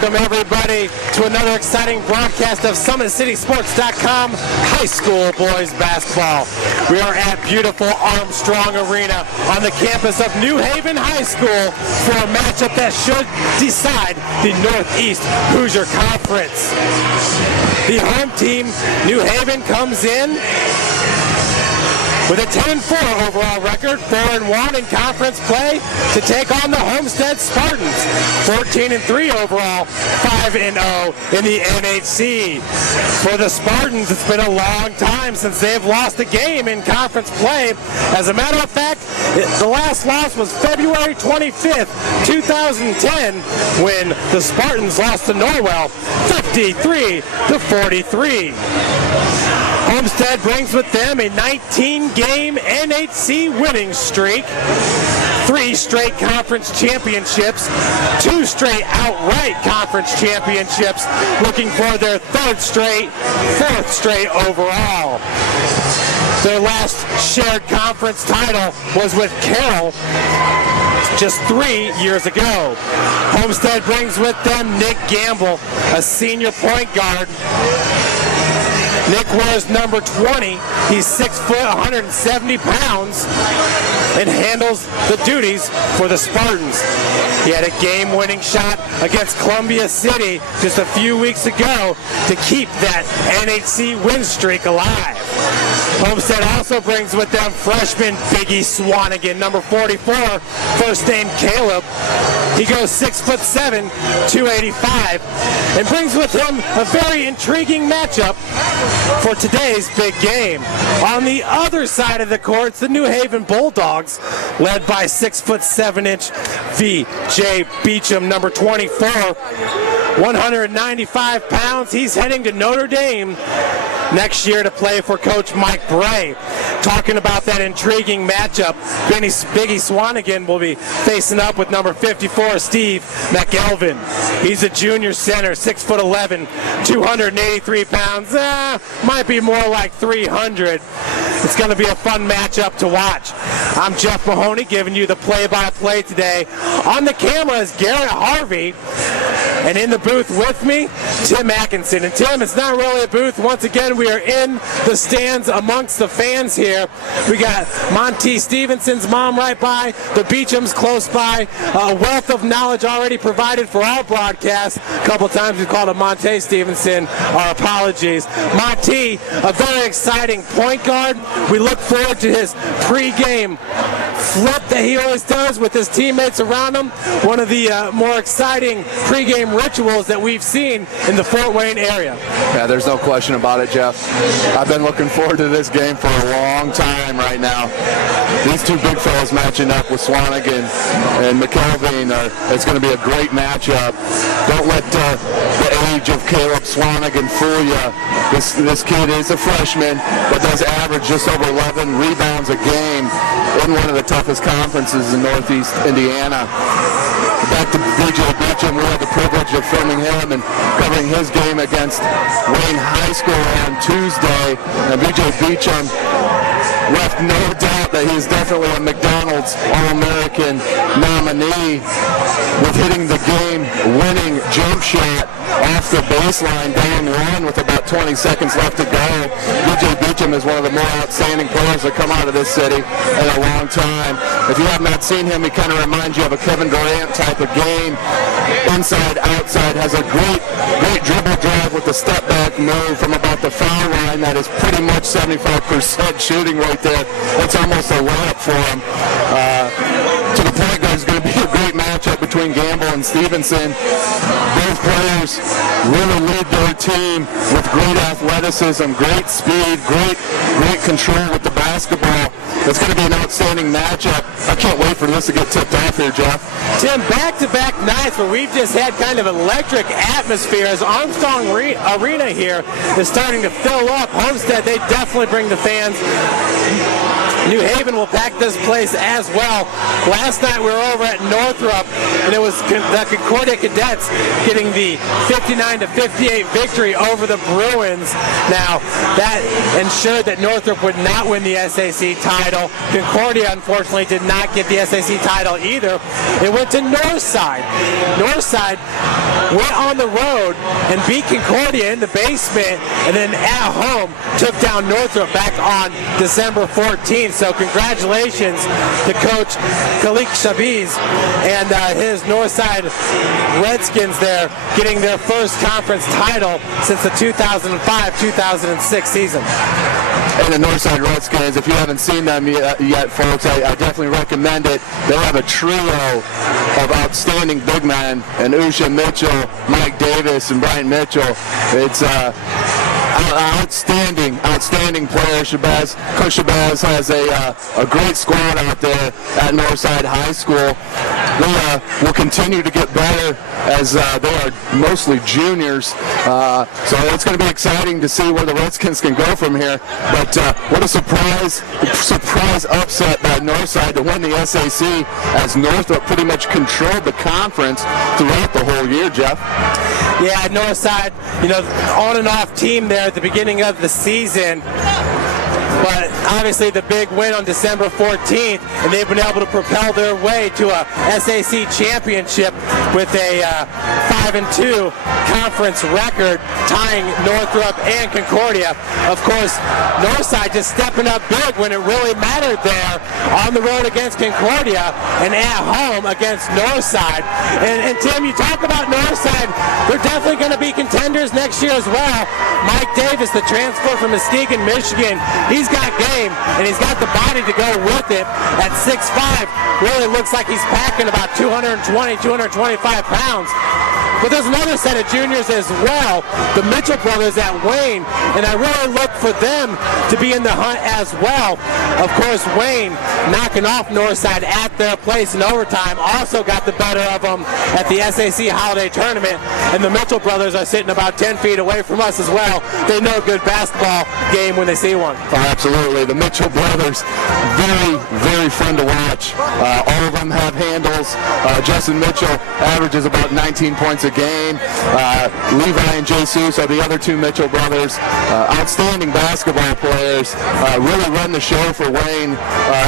Welcome, everybody, to another exciting broadcast of SummitCitySports.com high school boys basketball. We are at beautiful Armstrong Arena on the campus of New Haven High School for a matchup that should decide the Northeast Hoosier Conference. The home team, New Haven, comes in with a 10-4 overall record, 4-1 in conference play to take on the Homestead Spartans. 14-3 overall, 5-0 in the NHC. For the Spartans, it's been a long time since they've lost a game in conference play. As a matter of fact, the last loss was February 25th, 2010, when the Spartans lost to Norwell 53-43. Homestead brings with them a 19-game NHC winning streak, 3 straight conference championships, 2 straight outright conference championships, looking for their 3rd straight, 4th straight overall. Their last shared conference title was with Carroll just 3 years ago. Homestead brings with them Nick Gamble, a senior point guard. Nick wears number 20. He's 6 foot, 170 pounds, and handles the duties for the Spartans. He had a game-winning shot against Columbia City just a few weeks ago to keep that NHC win streak alive. Homestead also brings with them freshman Biggie Swanigan, number 44, first name Caleb. He goes 6'7", 285, and brings with him a very intriguing matchup for today's big game. On the other side of the court, the New Haven Bulldogs, led by 6'7" V.J. Beecham, number 24, 195 pounds. He's heading to Notre Dame next year to play for Coach Mike Bray. Talking about that intriguing matchup, Biggie Swanigan will be facing up with number 54, Steve McElvin. He's a junior center, 6'11", 283 pounds. Might be more like 300. It's going to be a fun matchup to watch. I'm Jeff Mahoney giving you the play-by-play today. On the camera is Garrett Harvey. And in the booth with me, Tim Atkinson. And Tim, it's not really a booth. Once again, we are in the stands amongst the fans here. We got Monty Stevenson's mom right by, the Beechams close by. A wealth of knowledge already provided for our broadcast. A couple times we called him Monte Stevenson. Our apologies. Monty, a very exciting point guard. We look forward to his pregame flip that he always does with his teammates around him. One of the more exciting pregame rituals that we've seen in the Fort Wayne area. Yeah, there's no question about it, Jeff. I've been looking forward to this game for a long time right now. These two big fellas matching up with Swanigan and McElveen, it's going to be a great matchup. Don't let the age of Caleb Swanigan fool you. This kid is a freshman, but does average just over 11 rebounds a game in one of the toughest conferences in Northeast Indiana. Back to B.J. Beecham, we had the privilege of filming him and covering his game against Wayne High School on Tuesday. And B.J. Beecham left no doubt that he's definitely a McDonald's All-American nominee with hitting the game-winning jump shot off the baseline down one with about 20 seconds left to go. B.J. Beecham is one of the more outstanding players that come out of this city in a long time. If you have not seen him, he kind of reminds you of a Kevin Durant type of game. Inside, outside, has a great dribble drive with the step-back move from about the foul line that is pretty much 75% shooting right there. That's almost a layup for him. To the point guard is going to be a great matchup between Gamble and Stevenson. Both players really lead their team with great athleticism, great speed, great control with the basketball. It's going to be an outstanding matchup. I can't wait for this to get tipped off here, Jeff. Tim, back-to-back nights where we've just had kind of electric atmosphere as Armstrong Arena here is starting to fill up. Homestead, they definitely bring the fans. New Haven will pack this place as well. Last night we were over at Northrop, and it was the Concordia Cadets getting the 59-58 victory over the Bruins. Now, that ensured that Northrop would not win the SAC title. Concordia, unfortunately, did not get the SAC title either. It went to Northside. Northside went on the road and beat Concordia in the basement, and then at home took down Northrop back on December 14th. So congratulations to Coach Khalik Shabiz and his Northside Redskins there, getting their first conference title since the 2005-2006 season. And the Northside Redskins, if you haven't seen them yet, folks, I definitely recommend it. They have a trio of outstanding big men, and Hoosier Mitchell, Mike Davis, and Brian Mitchell. It's outstanding player. Coach Shabazz has a great squad out there at Northside High School. They will continue to get better as they are mostly juniors. So it's going to be exciting to see where the Redskins can go from here. But what a surprise upset by Northside to win the SAC, as Northrop pretty much controlled the conference throughout the whole year, Jeff. Yeah, Northside, on and off team there at the beginning of the season. But obviously the big win on December 14th, and they've been able to propel their way to a SAC championship with a 5-2 conference record, tying Northrop and Concordia. Of course, Northside just stepping up big when it really mattered there, on the road against Concordia and at home against Northside. And Tim, you talk about Northside, they're definitely going to be contenders next year as well. Mike Davis, the transfer from Muskegon, Michigan, he's got game, and he's got the body to go with it. At 6'5", really looks like he's packing about 220, 225 pounds. But there's another set of juniors as well, the Mitchell brothers at Wayne, and I really look for them to be in the hunt as well. Of course, Wayne knocking off Northside at their place in overtime, also got the better of them at the SAC Holiday Tournament, and the Mitchell brothers are sitting about 10 feet away from us as well. They know a good basketball game when they see one. Oh, absolutely. The Mitchell brothers, very, very fun to watch. All of them have handles. Justin Mitchell averages about 19 points a game. Levi and Jesus are the other two Mitchell brothers. Outstanding basketball players. Really run the show for Wayne.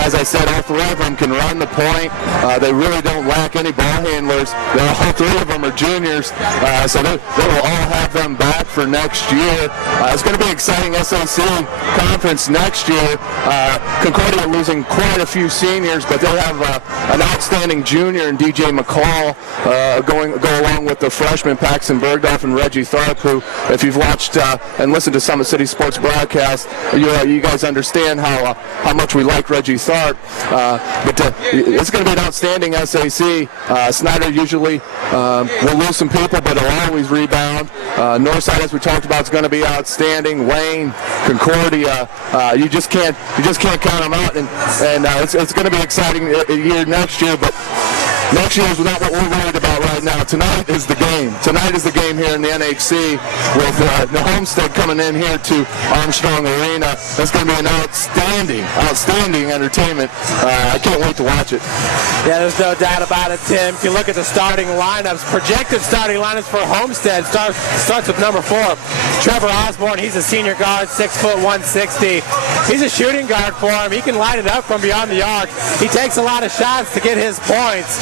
As I said, all three of them can run the point. They really don't lack any ball handlers. All three of them are juniors, so they will all have them back for next year. It's going to be exciting SAC conference next year. Concordia losing quite a few seniors, but they'll have an outstanding junior in DJ McCall go along with the freshman Paxton Bergdorf and Reggie Tharp, who, if you've watched and listened to Summit City Sports broadcast, you guys understand how much we like Reggie Tharp. But it's going to be an outstanding SAC. Snyder usually will lose some people, but he'll always rebound. Northside, as we talked about, is going to be outstanding. Wayne, Concordia, you just can't count them out, and it's going to be an exciting year next year. But next year is not what we're worried about right now. Tonight is the game. Tonight is the game here in the NHC with the Homestead coming in here to Armstrong Arena. That's going to be an outstanding entertainment. I can't wait to watch it. Yeah, there's no doubt about it, Tim. If you look at the starting lineups, projected starting lineups for Homestead starts with number 4, Trevor Osborne. He's a senior guard, 6 foot 160. He's a shooting guard for him. He can light it up from beyond the arc. He takes a lot of shots to get his points.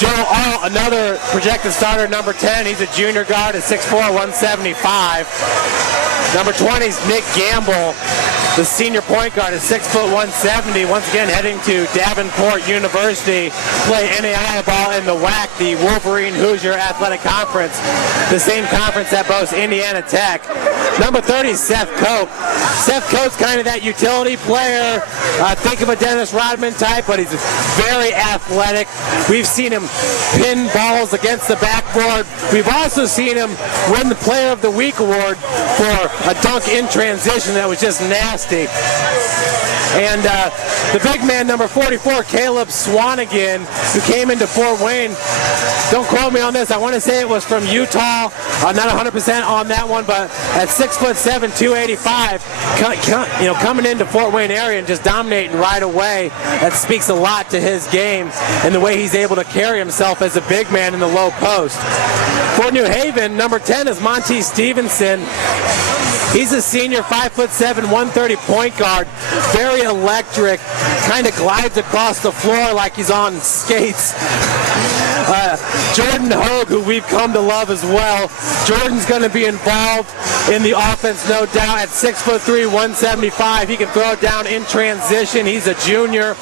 Joe All, another projected starter, number 10. He's a junior guard at 6'4", 175. Number 20 is Nick Gamble, the senior point guard at 6 foot 170. Once again, heading to Davenport University, play NAIA ball in the WAC, the Wolverine Hoosier Athletic Conference, the same conference that boasts Indiana Tech. Number 30 is Seth Cope. Seth Cope's kind of that utility player. Think of a Dennis Rodman type, but he's very athletic. We've seen him pin balls against the backboard. We've also seen him win the Player of the Week award for a dunk in transition that was just nasty. And the big man, number 44, Caleb Swanigan, who came into Fort Wayne. Don't quote me on this. I want to say it was from Utah. I'm not 100% on that one, but at 6'7", 285, coming into Fort Wayne area and just dominating right away. That speaks a lot to his game and the way he's able to carry himself as a big man in the low post. For New Haven, number 10 is Monty Stevenson. He's a senior, 5'7", 130 point guard. Very electric, kind of glides across the floor like he's on skates. Jordan Hogue, who we've come to love as well. Jordan's going to be involved in the offense, no doubt, at 6'3", 175. He can throw it down in transition. He's a junior.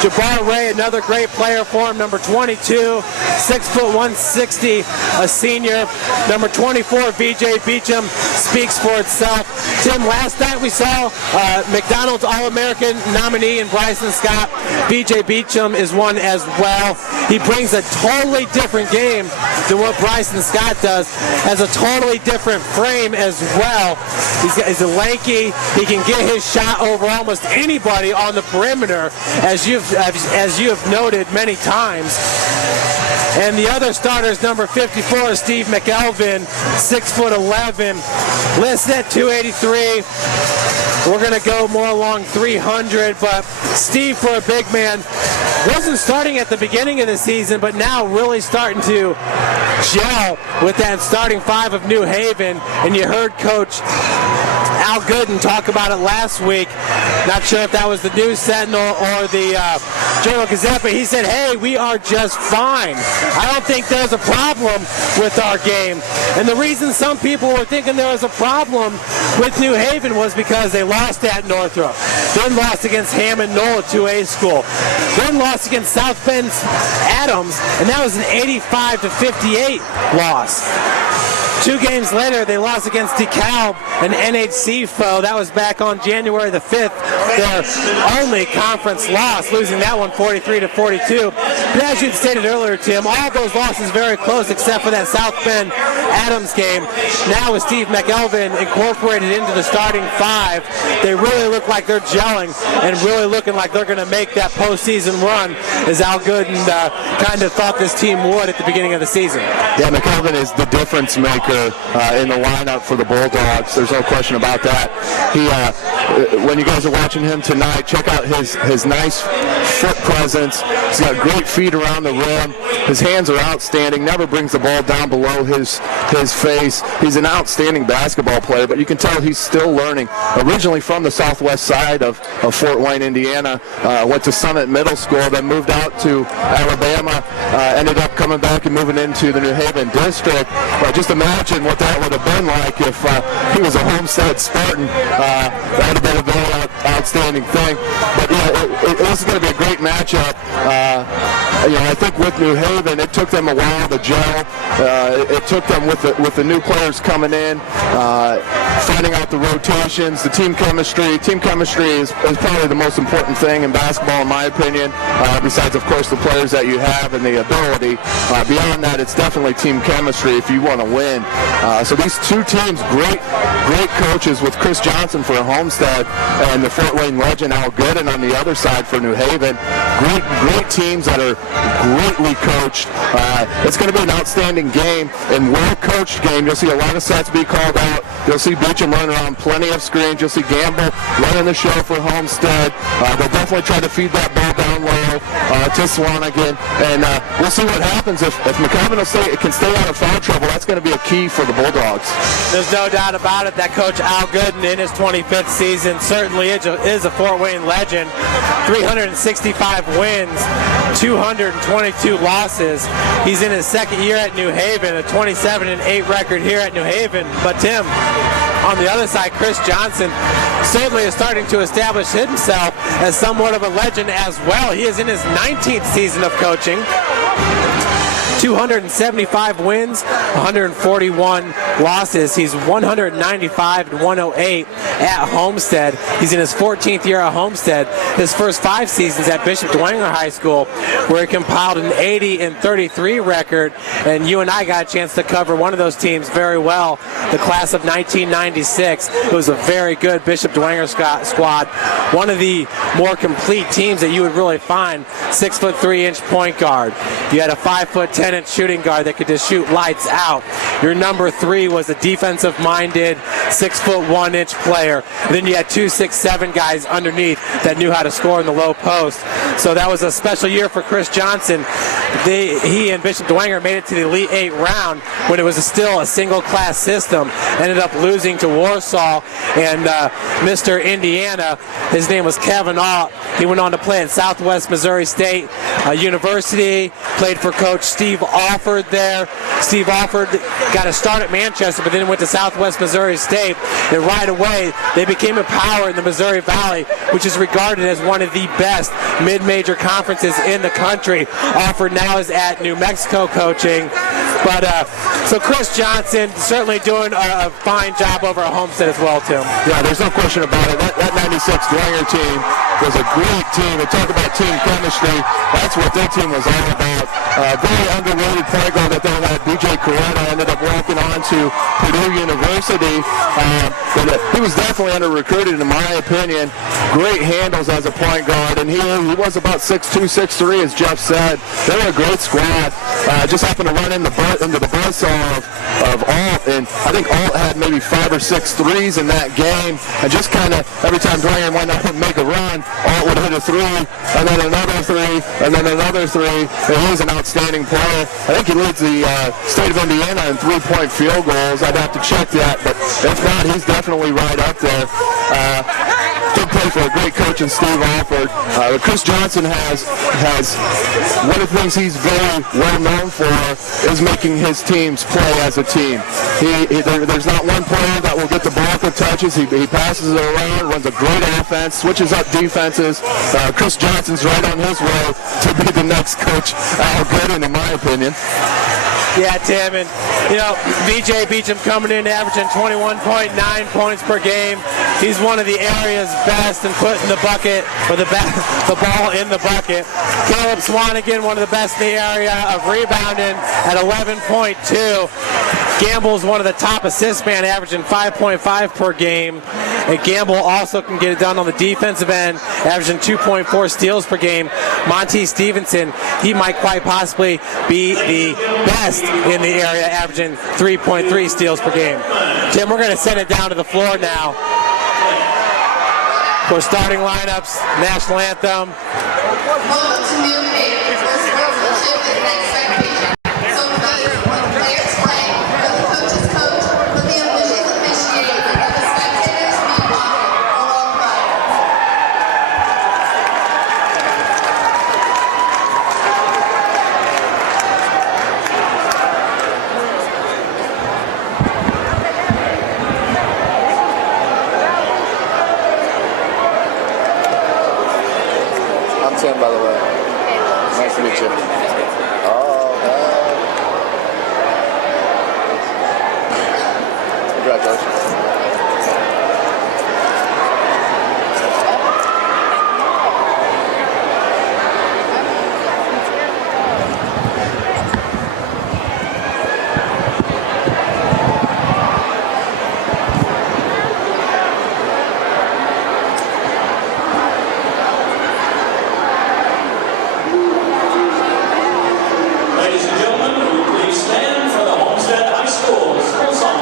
Jabbar Ray, another great player for him, number 22, 6 foot 160, a senior. Number 24, VJ Beecham, speaks for itself. Tim, last night we saw McDonald's All-American nominee in Bryson Scott. VJ Beecham is one as well. He brings a totally different game than what Bryson Scott does. Has a totally different frame as well. He's a lanky. He can get his shot over almost anybody on the perimeter, as you have noted many times. And the other starters, number 54, Steve McElvin, 6'11", listed at 283. We're going to go more along 300, but Steve, for a big man, wasn't starting at the beginning of the season, but now really starting to gel with that starting five of New Haven. And you heard Coach Al Gooden talk about it last week. Not sure if that was the News Sentinel or the Journal-Gazette, but he said, hey, we are just fine. I don't think there's a problem with our game. And the reason some people were thinking there was a problem with New Haven was because they lost at Northrop, then lost against Hammond Knoll, a 2A school, then lost against South Bend Adams, and that was an 85-58 loss. 2 games later, they lost against DeKalb, an NHC foe. That was back on January the 5th, their only conference loss, losing that one 43-42. But as you stated earlier, Tim, all of those losses very close except for that South Bend Adams game. Now with Steve McElvin incorporated into the starting five, they really look like they're gelling and really looking like they're going to make that postseason run, as Al Gooden kind of thought this team would at the beginning of the season. Yeah, McElvin is the difference maker in the lineup for the Bulldogs. There's no question about that. When you guys are watching him tonight, check out his nice foot presence. He's got great feet around the rim. His hands are outstanding. Never brings the ball down below his face. He's an outstanding basketball player, but you can tell he's still learning. Originally from the southwest side of Fort Wayne, Indiana, went to Summit Middle School, then moved out to Alabama, ended up coming back and moving into the New Haven district. Just imagine what that would have been like if he was a Homestead Spartan. That would have been a very outstanding thing. But yeah, this is going to be a great matchup. I think with New Haven, it took them a while to gel. It took them with the new players coming in, finding out the rotations, the team chemistry. Team chemistry is probably the most important thing in basketball, in my opinion, besides, of course, the players that you have and the ability. Beyond that, it's definitely team chemistry if you want to win. So these two teams, great coaches with Chris Johnson for Homestead and the Fort Wayne legend Al Gooden on the other side for New Haven. Great teams that are greatly coached. It's going to be an outstanding game and well-coached game. You'll see a lot of sets be called out. You'll see Beecham running around plenty of screens. You'll see Gamble running the show for Homestead. They'll definitely try to feed that ball down low to Swanigan. And we'll see what happens. If McElvin can stay out of foul trouble, that's going to be a key for the Bulldogs. There's no doubt about it that Coach Al Gooden in his 25th season certainly is a Fort Wayne legend. 365 wins, 222 losses. He's in his second year at New Haven, a 27-8 record here at New Haven. But Tim, on the other side, Chris Johnson certainly is starting to establish himself as somewhat of a legend as well. He is in his 19th season of coaching. 275 wins, 141 losses. He's 195-108 at Homestead. He's in his 14th year at Homestead. His first 5 seasons at Bishop Dwenger High School, where he compiled an 80-33 record. And you and I got a chance to cover one of those teams very well, the class of 1996. It was a very good Bishop Dwenger squad. One of the more complete teams that you would really find. 6'3" point guard. You had a 5'10" shooting guard that could just shoot lights out. your number 3 was a defensive-minded 6'1" player. And then you had 2 6'7" guys underneath that knew how to score in the low post. So that was a special year for Chris Johnson. He and Bishop Dwenger made it to the Elite 8 round when it was still a single-class system. Ended up losing to Warsaw, and Mr. Indiana, his name was Kevin Ott. He went on to play at Southwest Missouri State University, played for Coach Steve Alford there. Steve Alford got a start at Manchester, but then went to Southwest Missouri State, and right away they became a power in the Missouri Valley, which is regarded as one of the best mid-major conferences in the country. Alford now is at New Mexico coaching. But so Chris Johnson certainly doing a fine job over at Homestead as well, Tim. Yeah, there's no question about it. That 96 Dwenger team was a great team. We talk about team chemistry. That's what their team was all about. Very underrated point guard that they had. B.J. Coretta ended up walking on to Purdue University. But he was definitely under-recruited, in my opinion. Great handles as a point guard, and he was about 6'2", 6'3", as Jeff said. They were a great squad. Just happened to run into the buzzsaw of Alt, and I think Alt had maybe 5 or 6 threes in that game, and just kind of every time Dwayne went up and make a run, Alt would hit a 3, and then another 3, and then another 3, and he's an outstanding player. I think he leads the state of Indiana in 3-point field goals. I'd have to check that, but if not, he's definitely right up there. Did play for a great coach in Steve Alford. Chris Johnson has one of the things he's very well known for is making his teams play as a team. There's not one player that will get the ball for touches. He passes it around, runs a great offense, switches up defenses. Chris Johnson's right on his way to be the next coach Al Gooden, in my opinion. Yeah, Tim, and BJ Beecham coming in averaging 21.9 points per game. He's one of the area's best in putting the bucket, or the ball in the bucket. Caleb Swanigan, one of the best in the area of rebounding at 11.2. Gamble's one of the top assist man, averaging 5.5 per game. And Gamble also can get it done on the defensive end, averaging 2.4 steals per game. Monty Stevenson, he might quite possibly be the best in the area, averaging 3.3 steals per game. Tim, we're going to send it down to the floor now for starting lineups, national anthem. Welcome to New Haven, where sportsmanship is an expectation. So good when the players play, when the coaches coach, when the officials officiate, and the spectators be walking alongside. I'm Tim, by the way. Nice to meet you. Congratulations. Ladies and gentlemen, will you please stand for the Homestead High School school song?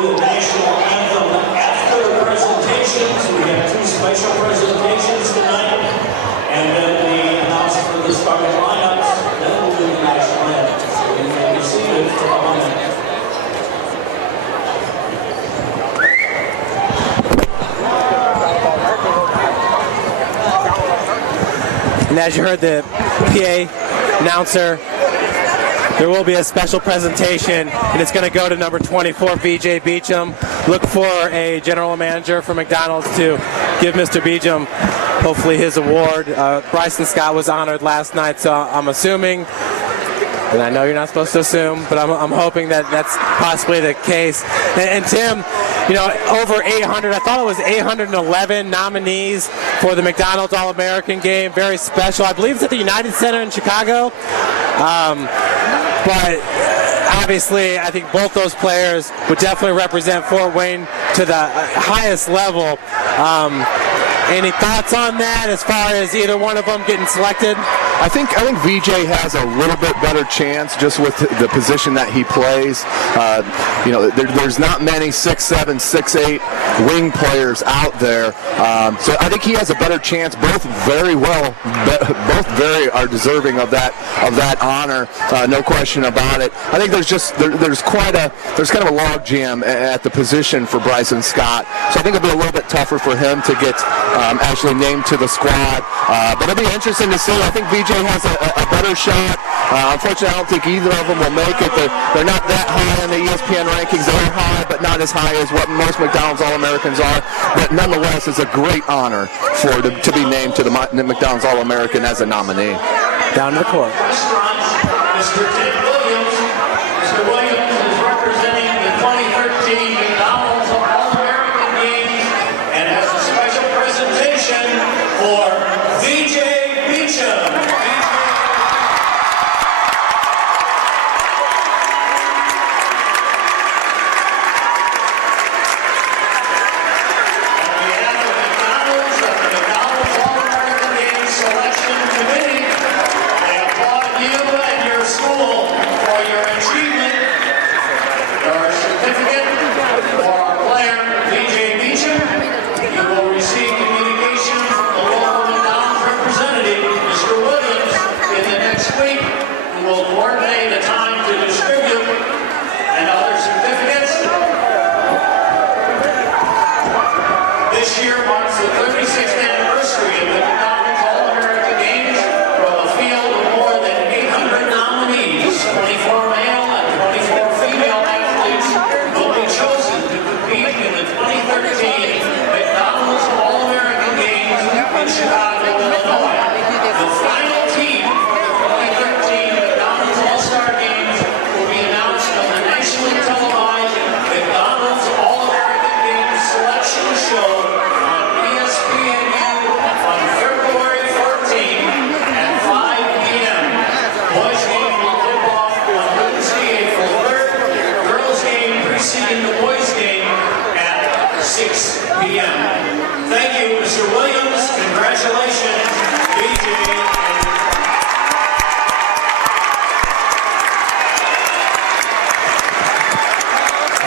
the national anthem after the presentations. We have two special presentations tonight, and then the announcement for the starting lineups. Then we'll do the national anthem. So you may be seated for a moment. And as you heard the PA announcer, there will be a special presentation, and it's going to go to number 24, VJ Beecham. Look for a general manager for McDonald's to give Mr. Beecham hopefully his award. Bryson Scott was honored last night, so I'm assuming, and I know you're not supposed to assume, but I'm hoping that that's possibly the case. And Tim, you know, over 800, I thought it was 811 nominees for the McDonald's All-American game. Very special. I believe it's at the United Center in Chicago. But obviously, I think both those players would definitely represent Fort Wayne to the highest level. Any thoughts on that as far as either one of them getting selected? I think VJ has a little bit better chance just with the position that he plays. You know, there's not many 6'7", 6'8" wing players out there, so I think he has a better chance. Both very are deserving of that honor, no question about it. I think there's kind of a log jam at the position for Bryson Scott, so I think it'll be a little bit tougher for him to get actually named to the squad. But it'll be interesting to see. I think VJ has a better shot. Unfortunately, I don't think either of them will make it. They're not that high on the ESPN rankings. They're high, but not as high as what most McDonald's All-Americans are. But nonetheless, it's a great honor to be named to the McDonald's All-American as a nominee. Down to the court. Mr. Ted Williams. Mr. Williams is representing the 2013 McDonald's All-American Games and has a special presentation for VJ Beecham.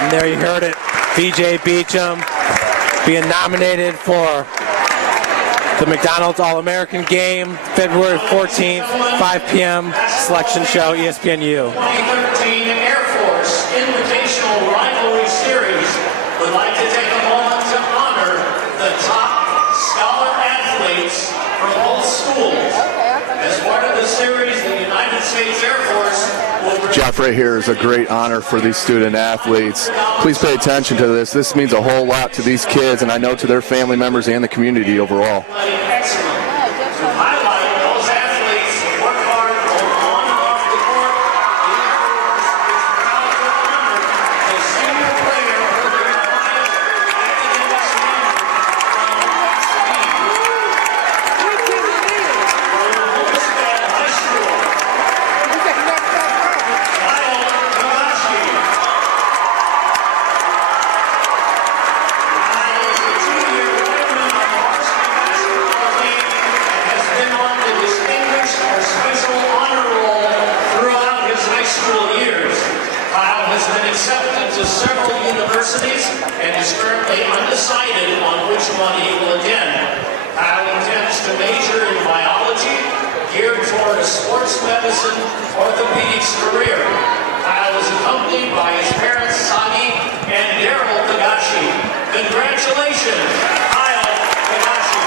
There you heard it, VJ Beecham being nominated for the McDonald's All-American Game, February 14th, 5 p.m. selection show, ESPNU. 2013 Air Force Invitational Rivalry Series would like to take a moment to honor the top scholar athletes from both schools. As part of the series, the United States Air Force will... Jeff, right here is a great honor for these student athletes. Please pay attention to this. This means a whole lot to these kids, and I know to their family members and the community overall. Excellent. To highlight those athletes who work hard both on and off the court, the Air Force is proud to honor the senior player who earned the highest academic standard from his team. From Homestead High School, accepted to several universities. universities and is currently undecided on which one he will attend. Kyle intends to major in biology, geared toward a sports medicine orthopedics career. Kyle is accompanied by his parents, Sagi and Daryl Tagashi. Congratulations, Kyle Tagashi.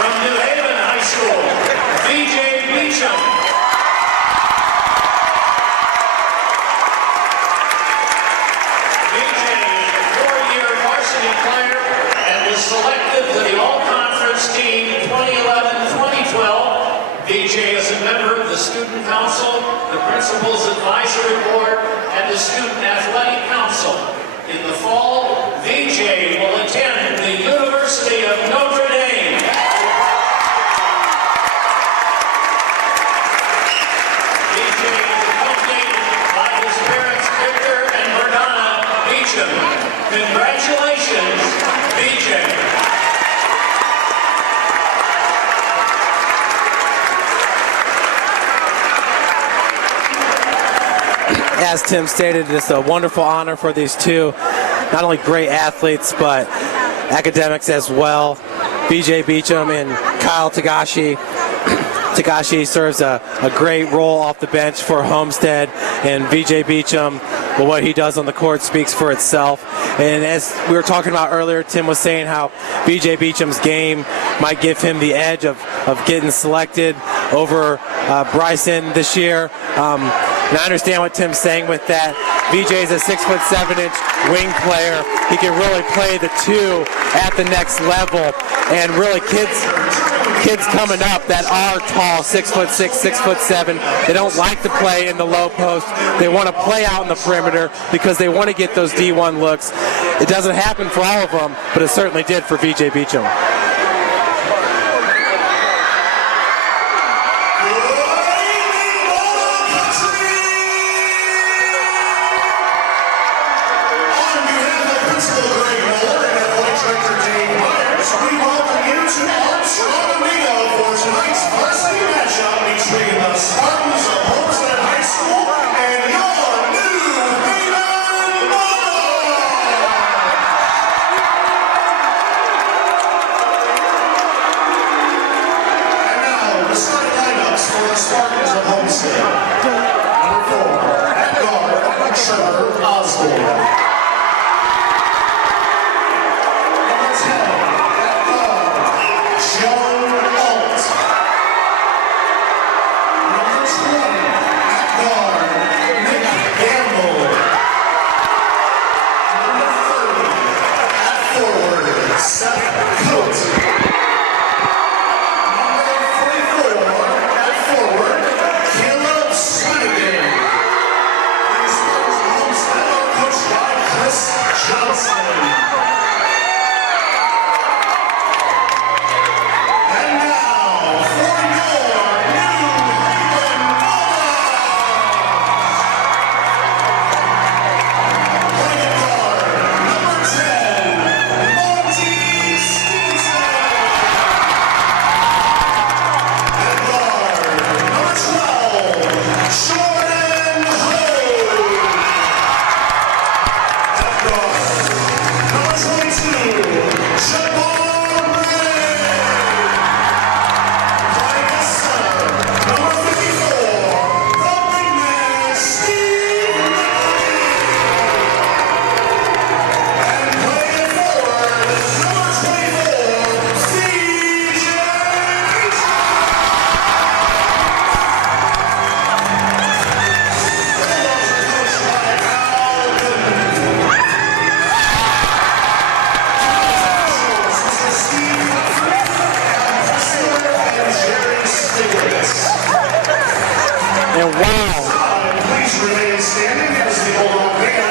From New Haven High School, VJ Beecham. VJ is a four-year varsity player and was selected to the All-Conference Team 2011-2012. VJ is a member of the Student Council, the Principal's Advisory Board, and the Student Athletic Council. In the fall, VJ will attend the University of Notre Dame. VJ is accompanied by his parents, Victor and Verdana Beecham. Congratulations, VJ. As Tim stated, it's a wonderful honor for these two, not only great athletes, but academics as well. BJ Beecham and Kyle Tagashi. Tagashi serves a great role off the bench for Homestead, and VJ Beecham, well, what he does on the court speaks for itself. And as we were talking about earlier, Tim was saying how VJ Beecham's game might give him the edge of getting selected over Bryson this year. And I understand what Tim's saying with that. VJ is a 6'7" wing player. He can really play the two at the next level. And really kids coming up that are tall, 6'6", 6'7", they don't like to play in the low post. They want to play out in the perimeter because they want to get those D1 looks. It doesn't happen for all of them, but it certainly did for VJ Beecham.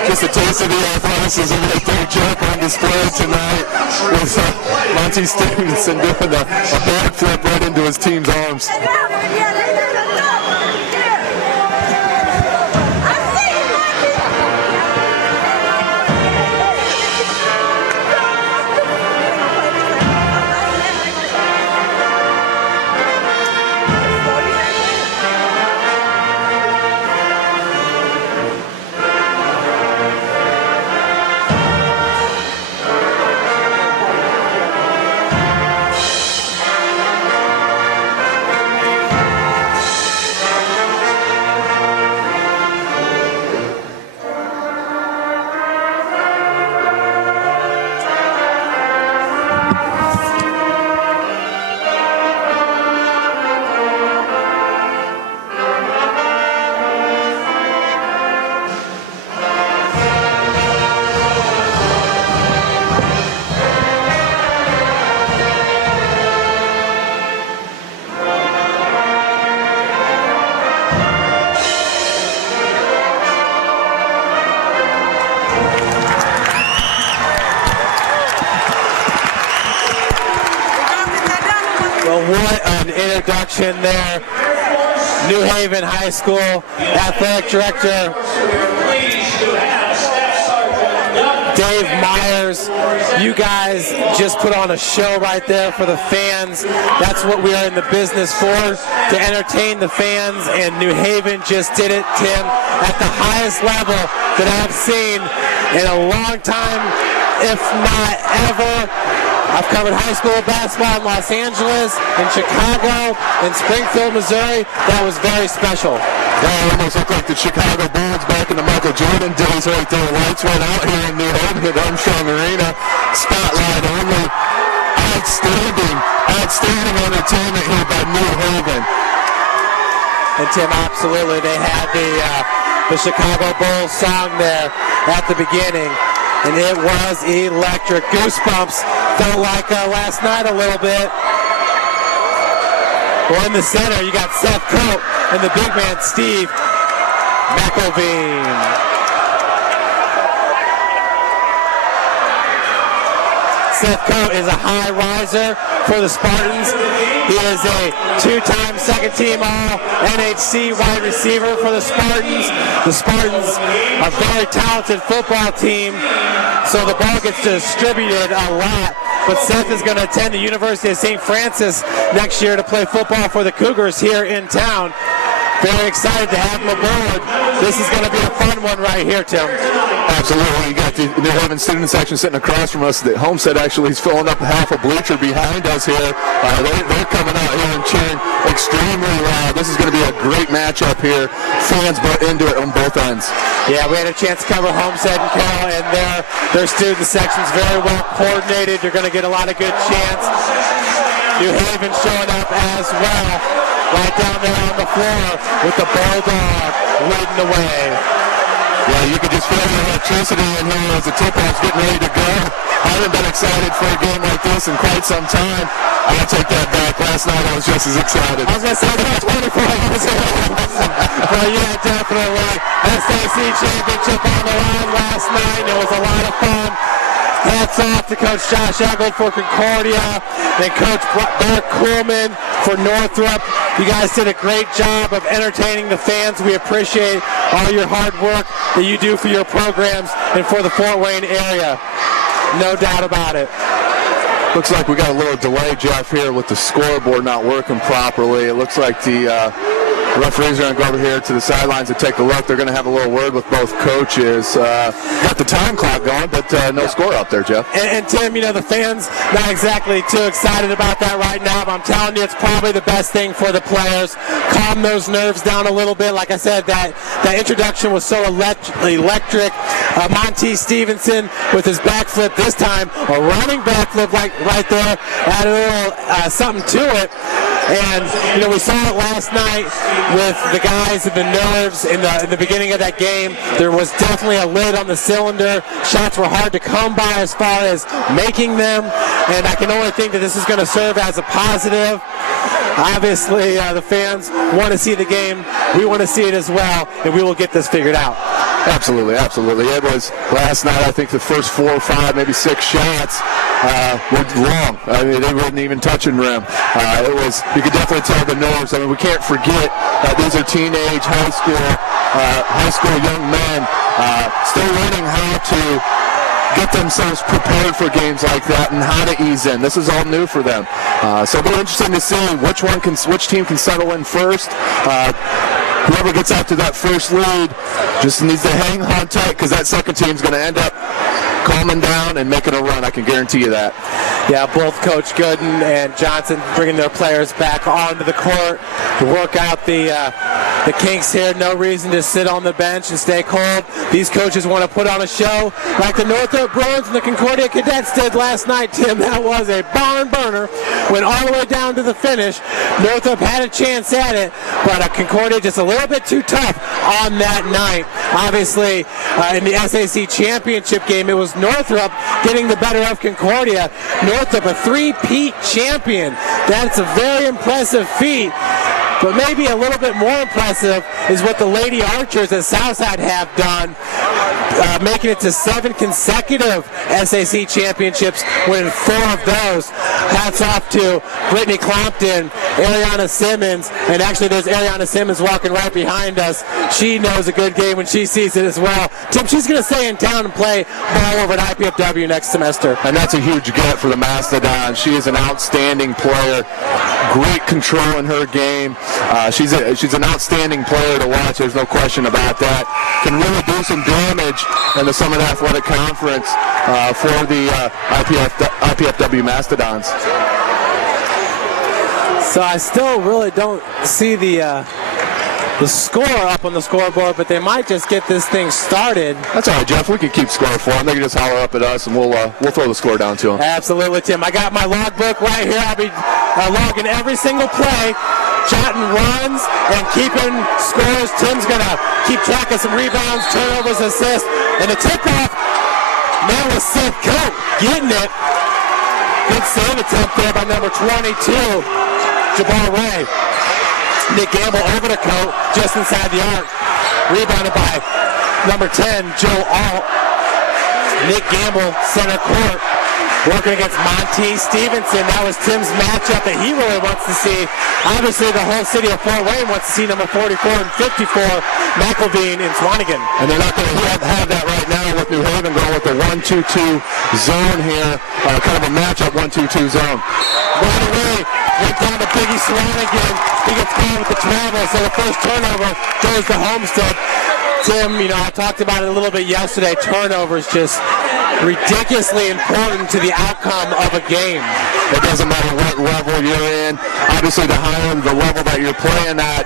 Just a taste of the athleticism right there, Jeff, on display tonight with Monty Stevenson doing a backflip right into his team's arms. introduction there. New Haven High School Athletic Director Dave Myers. You guys just put on a show right there for the fans. That's what we are in the business for, to entertain the fans, and New Haven just did it, Tim, at the highest level that I've seen in a long time, if not ever. I've covered high school basketball in Los Angeles, in Chicago, in Springfield, Missouri. That was very special. Well, it almost looked like the Chicago Bulls back in the Michael Jordan days right there. Lights went out here in New Haven at Armstrong Arena. Spotlight only. Outstanding entertainment here by New Haven. And Tim, absolutely, they had the Chicago Bulls song there at the beginning, and it was electric. Goosebumps. Felt like last night a little bit. Well, in the center, you got Seth Coate and the big man, Steve McElveen. Seth Coate is a high riser for the Spartans. He is a two-time second-team All-NHC wide receiver for the Spartans. The Spartans, a very talented football team, so the ball gets distributed a lot. But Seth is going to attend the University of St. Francis next year to play football for the Cougars here in town. Very excited to have him aboard. This is going to be a fun one right here, Tim. Absolutely. You got the New Haven student section sitting across from us. The Homestead actually is filling up half a bleacher behind us here. They're coming out here and cheering extremely loud. This is going to be a great matchup here. Fans butt into it on both ends. Yeah, we had a chance to cover Homestead and Carroll, and their student section's very well coordinated. You're going to get a lot of good chants. New Haven showing up as well, right down there on the floor with the Bulldog leading the way. Yeah, you can just feel the electricity in here as the tip-off's getting ready to go. I haven't been excited for a game like this in quite some time. I'll take that back. Last night I was just as excited. I was going to say about 24 hours ago. Well, yeah, definitely. SAC championship on the line last night. It was a lot of fun. Hats off to Coach Josh Eggold for Concordia and Coach Bert Kuhlman for Northrop. You guys did a great job of entertaining the fans. We appreciate all your hard work that you do for your programs and for the Fort Wayne area. No doubt about it. Looks like we got a little delay, Jeff, here with the scoreboard not working properly. It looks like the referees are going to go over here to the sidelines and take a look. They're going to have a little word with both coaches. Got the time clock going, but no score up there, Jeff. And Tim, you know, the fans not exactly too excited about that right now, but I'm telling you, it's probably the best thing for the players. Calm those nerves down a little bit. Like I said, that introduction was so electric. Monte Stevenson with his backflip this time, a running backflip like right there, add a little something to it. And, you know, we saw it last night with the guys and the nerves in the beginning of that game. There was definitely a lid on the cylinder. Shots were hard to come by as far as making them. And I can only think that this is going to serve as a positive. Obviously, the fans want to see the game. We want to see it as well, and we will get this figured out. Absolutely, absolutely. It was last night, I think the first 4 or 5, maybe 6 shots were long. I mean, they weren't even touching rim. It was, you could definitely tell the nerves. I mean, we can't forget these are teenage high school young men still learning how to get themselves prepared for games like that and how to ease in. This is all new for them. So it'll be interesting to see which team can settle in first. Whoever gets out to that first lead just needs to hang on tight, because that second team's going to end up calming down and making a run. I can guarantee you that. Yeah, both Coach Gooden and Johnson bringing their players back onto the court to work out the kinks here. No reason to sit on the bench and stay cold. These coaches want to put on a show like the Northrop Bruins and the Concordia Cadets did last night, Tim. That was a barn burner. Went all the way down to the finish. Northrop had a chance at it, but Concordia just a little bit too tough on that night. Obviously, in the SAC championship game, it was Northrop getting the better of Concordia. Northrop, a 3-peat champion. That's a very impressive feat. But maybe a little bit more impressive is what the Lady Archers at Southside have done, making it to 7 consecutive SAC championships, winning 4 of those. hats off to Brittany Clompton, Ariana Simmons, and actually there's Ariana Simmons walking right behind us. She knows a good game when she sees it as well. Tim, she's going to stay in town and play ball over at IPFW next semester. And that's a huge get for the Mastodons. She is an outstanding player. Great control in her game. She's an outstanding player to watch. There's no question about that. Can really do some damage in the Summit Athletic Conference for the IPFW Mastodons. So I still really don't see the score up on the scoreboard, but they might just get this thing started. That's all right, Jeff. We can keep score for them. They can just holler up at us, and we'll throw the score down to them. Absolutely, Tim. I got my logbook right here. I'll be logging every single play, jotting runs, and keeping scores. Tim's going to keep track of some rebounds, turnovers, assists, and the tip-off. Man with Seth Cope getting it. Good save attempt there by number 22, Jabbar Ray. Nick Gamble over to Cope, just inside the arc. Rebounded by number 10, Joe Alt. Nick Gamble, center court. Working against Monty Stevenson. That was Tim's matchup that he really wants to see. Obviously, the whole city of Fort Wayne wants to see number 44 and 54, McElveen and Swanigan. And they're not going to have that right now with New Haven going with the 1-2-2 zone here. Kind of a matchup 1-2-2 zone. Right away, went down to Biggie Swanigan. He gets caught with the travel, so the first turnover goes to Homestead. Tim, I talked about it a little bit yesterday. Turnovers just ridiculously important to the outcome of a game. It doesn't matter what level you're in. Obviously, the higher the level that you're playing at,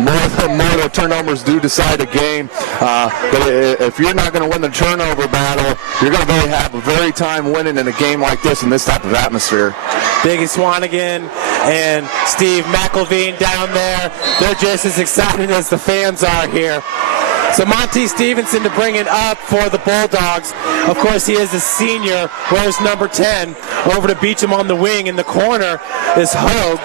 more the turnovers do decide a game. But if you're not going to win the turnover battle, you're going to have a very time winning in a game like this in this type of atmosphere. Biggie Swanigan and Steve McElveen down there. They're just as excited as the fans are here. So Monty Stevenson to bring it up for the Bulldogs. Of course, he is a senior. Where's number 10? Over to Beecham on the wing. In the corner is Hogue.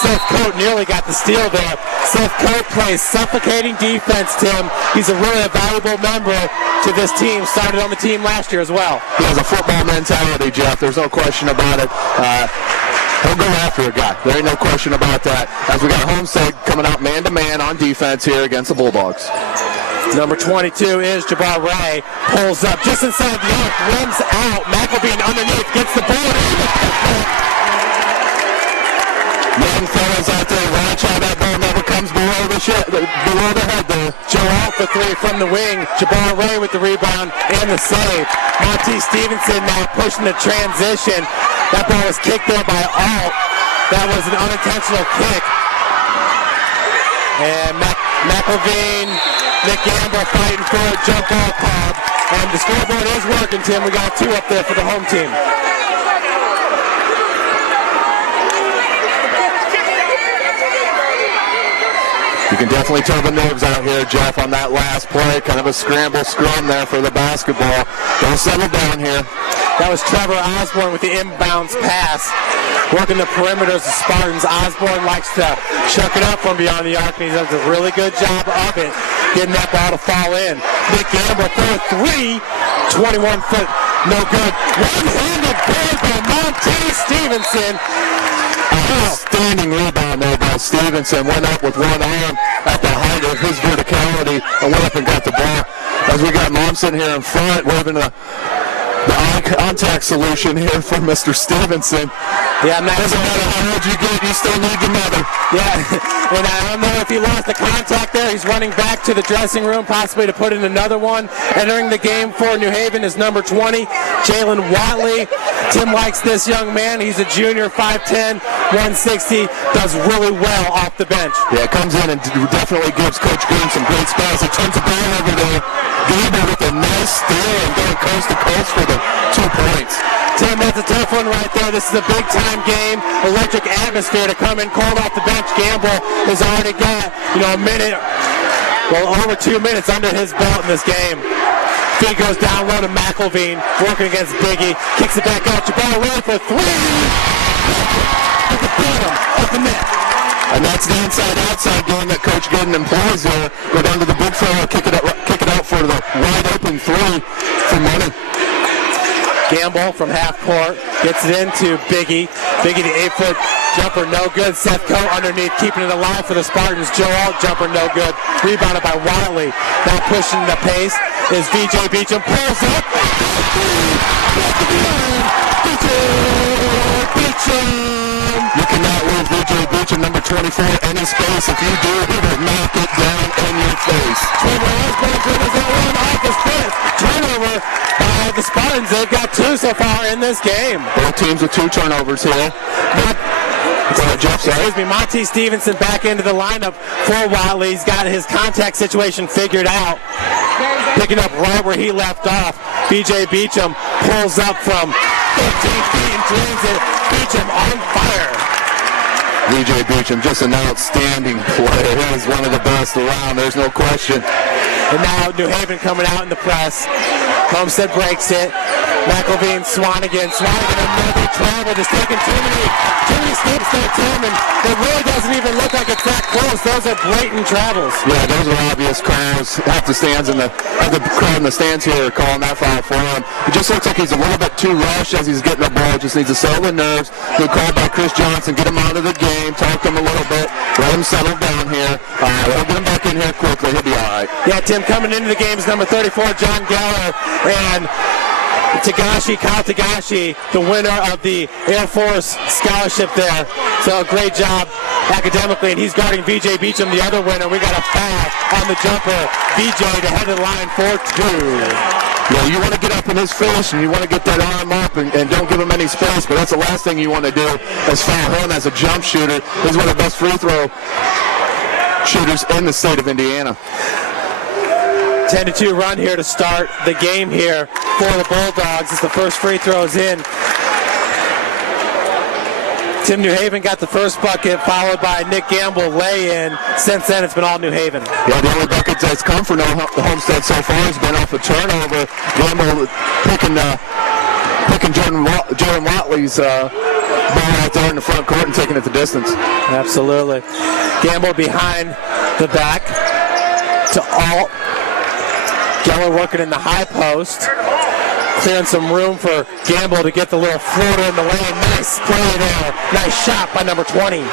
Seth Coate nearly got the steal there. Seth Coate plays suffocating defense, Tim. He's a really valuable member to this team. Started on the team last year as well. He has a football mentality, Jeff. There's no question about it. He'll go after a guy. There ain't no question about that. As we got Homestead coming out man-to-man on defense here against the Bulldogs. Number 22 is Jabbar Ray. Pulls up just inside the arc, rims out. McElveen underneath, gets the ball. Young fellas out there, watch how that ball never comes below the head there. Joe Alt for three from the wing. Jabbar Ray with the rebound and the save. Monty Stevenson now pushing the transition. That ball was kicked there by Alt. That was an unintentional kick. And McElveen, Nick Gamble fighting for a jump ball called. And the scoreboard is working, Tim. We got 2 up there for the home team. You can definitely tell the nerves out here, Jeff, on that last play. Kind of a scramble scrum there for the basketball. Don't settle down here. That was Trevor Osborne with the inbounds pass. Working the perimeters of Spartans. Osborne likes to chuck it up from beyond the arc, and he does a really good job of it, getting that ball to fall in. Nick Gamble for a 3. 21 foot, no good. One-handed play by Monty Stevenson. Outstanding rebound there by Stevenson. Went up with one arm at the height of his verticality and went up and got the ball. As we got Momsen here in front, waving the eye contact solution here for Mr. Stevenson. Yeah, doesn't matter how old you get, you still need your mother. Yeah, and I don't know if he lost the contact there. He's running back to the dressing room, possibly to put in another one. Entering the game for New Haven is number 20, Jalen Watley. Tim likes this young man. He's a junior, 5'10", 160, does really well off the bench. Yeah, comes in and definitely gives Coach Green some great spells. He turns the ball over there. Gamble with a nice steal and going coast to coast for the 2 points. Tim, that's a tough one right there. This is a big-time game. Electric atmosphere to come in cold off the bench. Gamble has already got, a minute, over 2 minutes under his belt in this game. Feed goes down low to McElveen, working against Biggie. Kicks it back out. Jabbar Ray for 3. At the bottom of the net. And that's the inside-outside game that Coach Gooden employs there. Go down to the big fella, kick it out for the wide-open 3 for money. Gamble from half court gets it into Biggie. Biggie, the 8-foot jumper, no good. Seth Coe underneath, keeping it alive for the Spartans. Joe Alt jumper, no good. Rebounded by Watley. Now pushing the pace is VJ Beecham. Pulls up. You cannot leave VJ Beecham, number 24, any space. If you do, he will knock it down in your face. Trevor Osborne dribbles that one off his foot. Turnover by the Spartans. They've got 2 so far in this game. Both teams with 2 turnovers here. Excuse me, Monty Stevenson back into the lineup for Watley. He's got his contact situation figured out. Picking up right where he left off. BJ Beecham pulls up from 15 feet and drains it. Beecham on fire. VJ Beecham, just an outstanding player. He is one of the best around, there's no question. And now New Haven coming out in the press. Homestead breaks it. McElveen, Swanigan, another travel, just taking too many steps there, Tim, and it really doesn't even look like it's that close. Those are blatant travels. Yeah, those are obvious calls. Half the crowd in the stands here are calling that foul for him. It just looks like he's a little bit too rushed as he's getting the ball. Just needs to settle the nerves. Good call by Chris Johnson. Get him out of the game. Talk to him a little bit. Let him settle down here. He'll get him back in here quickly. He'll be all right. Yeah, Tim, coming into the game is number 34, John Geller, and Kyle Tagashi, the winner of the Air Force scholarship there. So great job academically, and he's guarding VJ Beecham, the other winner. We got a foul on the jumper. VJ to head of the line for 2. Yeah, you want to get up in his face and you want to get that arm up and don't give him any space, but that's the last thing you want to do is foul him as a jump shooter. He's one of the best free throw shooters in the state of Indiana. 10-2 run here to start the game here for the Bulldogs as the first free throw is in. Tim, New Haven got the first bucket, followed by Nick Gamble lay-in. Since then, it's been all New Haven. Yeah, the only bucket that's come for Homestead so far has been off a turnover. Gamble picking Jordan Watley's ball out there in the front court and taking it the distance. Absolutely. Gamble behind the back to Alt. Geller working in the high post. Clearing some room for Gamble to get the little floater in the lane. Nice play there. Nice shot by number 20.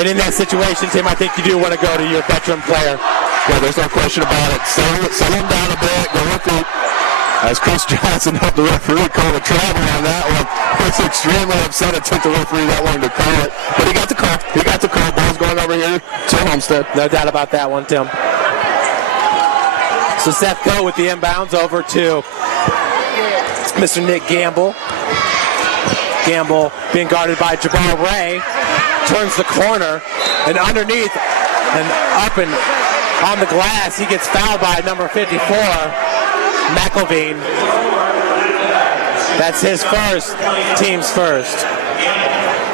And in that situation, Tim, I think you do want to go to your veteran player. Yeah, there's no question about it. Settle him down a bit. Go with it. As Chris Johnson helped the referee call a travel on that one. He was extremely upset. It took the referee that long to call it. But he got the call. Ball's going over here to Homestead. No doubt about that one, Tim. So Seth Coe with the inbounds over to Mr. Nick Gamble. Gamble being guarded by Jabbar Ray. Turns the corner and underneath and up and on the glass. He gets fouled by number 54, McElveen. That's his first, team's first.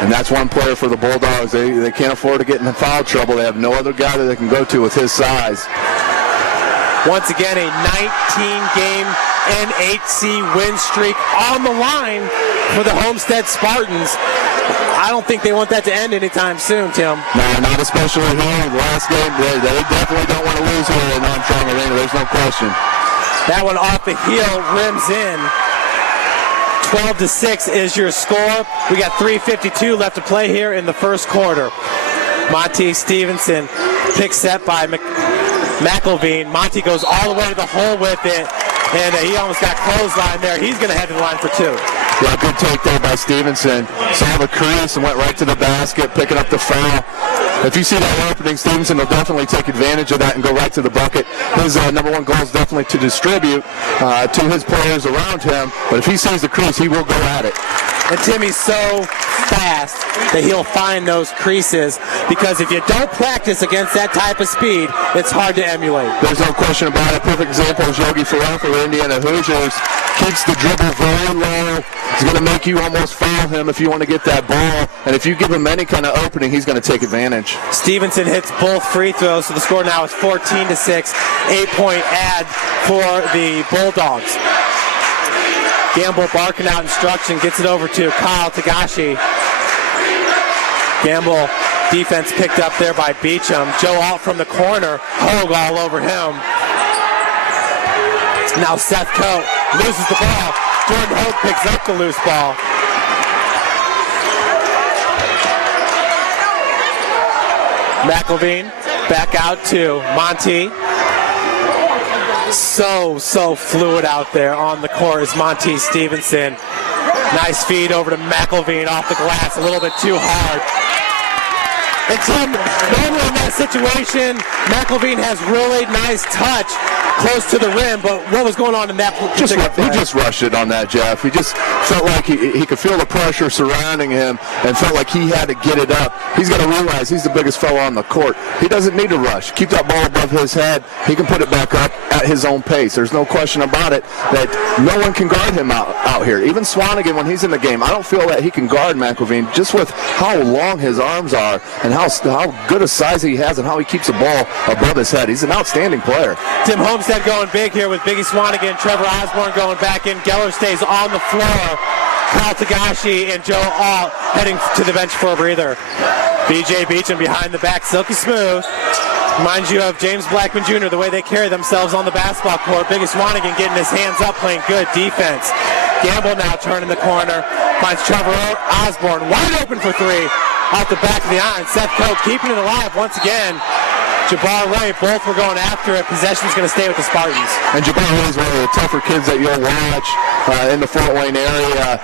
And that's one player for the Bulldogs. They can't afford to get in foul trouble. They have no other guy that they can go to with his size. Once again, a 19-game NHC win streak on the line for the Homestead Spartans. I don't think they want that to end anytime soon, Tim. No, not especially here. The last game, they definitely don't want to lose here in Armstrong Arena. There's no question. That one off the heel, rims in. 12-6 is your score. We got 3:52 left to play here in the first quarter. Monty Stevenson picks set by McElveen. Monty goes all the way to the hole with it, and he almost got clothesline there. He's going to head to the line for 2. Yeah, good take there by Stevenson. Saw the crease and went right to the basket, picking up the foul. If you see that opening, Stevenson will definitely take advantage of that and go right to the bucket. His number one goal is definitely to distribute to his players around him, but if he sees the crease, he will go at it. And Timmy's so fast that he'll find those creases, because if you don't practice against that type of speed, it's hard to emulate. There's no question about it. Perfect example is Yogi Farrell for the Indiana Hoosiers. Keeps the dribble very low. He's going to make you almost foul him if you want to get that ball. And if you give him any kind of opening, he's going to take advantage. Stevenson hits both free throws, so the score now is 14-6. 8-point ad for the Bulldogs. Gamble barking out instruction, gets it over to Kyle Tagashi. Gamble, defense picked up there by Beecham. Joe out from the corner, Hogue all over him. Now Seth Coe loses the ball. Jordan Hope picks up the loose ball. McElveen back out to Monty. So fluid out there on the court is Monty Stevenson. Nice feed over to McElveen off the glass, a little bit too hard. And Tim, normally in that situation, McElveen has really nice touch close to the rim, but what was going on in that particular play? He just rushed it on that, Jeff. He just felt like he could feel the pressure surrounding him and felt like he had to get it up. He's got to realize he's the biggest fellow on the court. He doesn't need to rush. Keep that ball above his head. He can put it back up at his own pace. There's no question about it that no one can guard him out here. Even Swanigan, when he's in the game, I don't feel that he can guard McElveen just with how long his arms are and how good a size he has and how he keeps the ball above his head. He's an outstanding player. Tim Homestead going big here with Biggie Swanigan, Trevor Osborne going back in. Geller stays on the floor. Kyle Tagashi and Joe Alt heading to the bench for a breather. BJ Beecham behind the back, silky smooth. Reminds you of James Blackman Jr., the way they carry themselves on the basketball court. Biggie Swanigan getting his hands up, playing good defense. Gamble now turning the corner. Finds Trevor Osborne wide open for three. Off the back of the iron. Seth Coe keeping it alive once again. Jabbar Ray, both were going after it. Possession's going to stay with the Spartans. And Jabbar Ray is one of the tougher kids that you'll watch in the Fort Wayne area.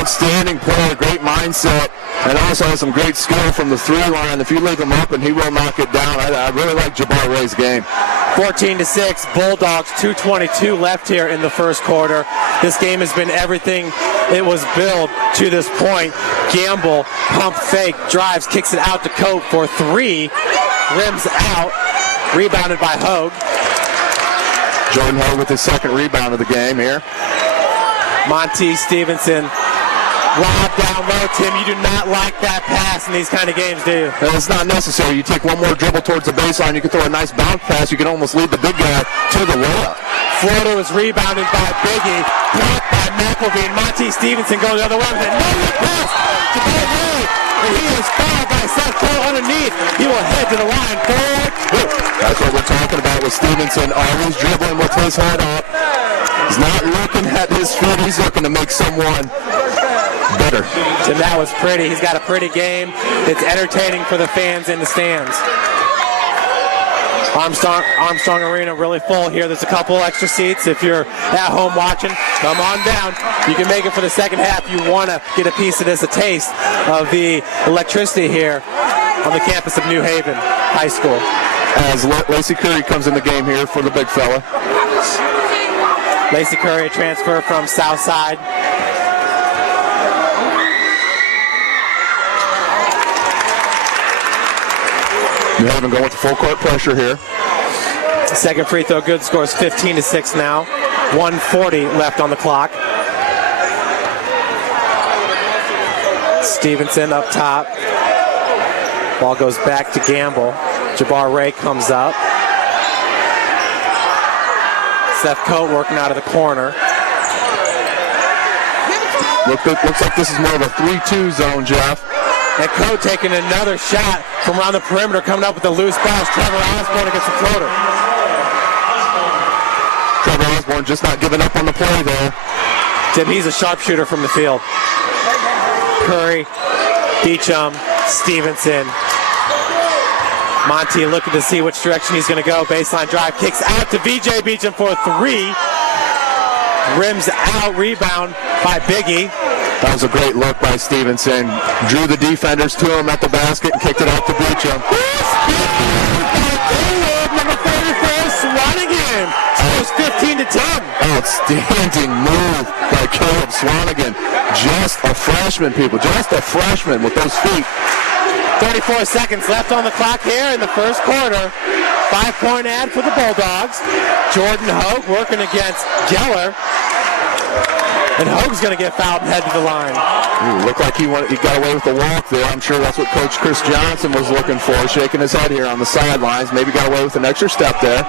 Outstanding player, great mindset, and also has some great skill from the three line. If you leave him up and he will knock it down, I really like Jabbar Ray's game. 14-6, Bulldogs, 2:22 left here in the first quarter. This game has been everything it was billed to this point. Gamble, pump fake, drives, kicks it out to Cope for three. Rims out, rebounded by Hogue. Jordan Hogue with his second rebound of the game here. Monty Stevenson, lob down low. Tim, you do not like that pass in these kind of games, do you? Well, it's not necessary. You take one more dribble towards the baseline, you can throw a nice bounce pass. You can almost lead the big guy to the layup. Floater was rebounded by Biggie, blocked by McElveen. Monty Stevenson goes the other way with it. No pass to Jabbar Ray, and he is fouled by Seth Coe underneath. He will head to the line forward. That's what we're talking about with Stevenson, always dribbling with his head up. He's not looking at his feet. He's looking to make someone better. So that was pretty. He's got a pretty game. It's entertaining for the fans in the stands. Armstrong Arena really full here. There's a couple extra seats. If you're at home watching, come on down. You can make it for the second half. You want to get a piece of this, a taste of the electricity here on the campus of New Haven High School. As Lacey Curry comes in the game here for the big fella. Lacey Curry, a transfer from Southside. New Haven going with the full court pressure here. Second free throw good, scores 15-6 now. 1:40 left on the clock. Stevenson up top. Ball goes back to Gamble. Jabbar Ray comes up. Seth Coe working out of the corner. Looks like this is more of a 3-2 zone, Jeff. And Coe taking another shot from around the perimeter, coming up with a loose pass. Trevor Osborne against the floater. Trevor Osborne just not giving up on the play there. Tim, he's a sharpshooter from the field. Curry, Beecham, Stevenson. Monty looking to see which direction he's going to go. Baseline drive, kicks out to VJ Beecham for three. Rims out, rebound by Biggie. That was a great look by Stevenson. Drew the defenders to him at the basket and kicked it out to Beecham. Number 34, Swanigan. Scores 15-10. Outstanding move by Caleb Swanigan. Just a freshman, people. Just a freshman with those feet. 34 seconds left on the clock here in the first quarter. 5-point ad for the Bulldogs. Jordan Hogue working against Geller. And Hogue's going to get fouled and head to the line. Looked like he got away with the walk there. I'm sure that's what Coach Chris Johnson was looking for, shaking his head here on the sidelines. Maybe got away with an extra step there.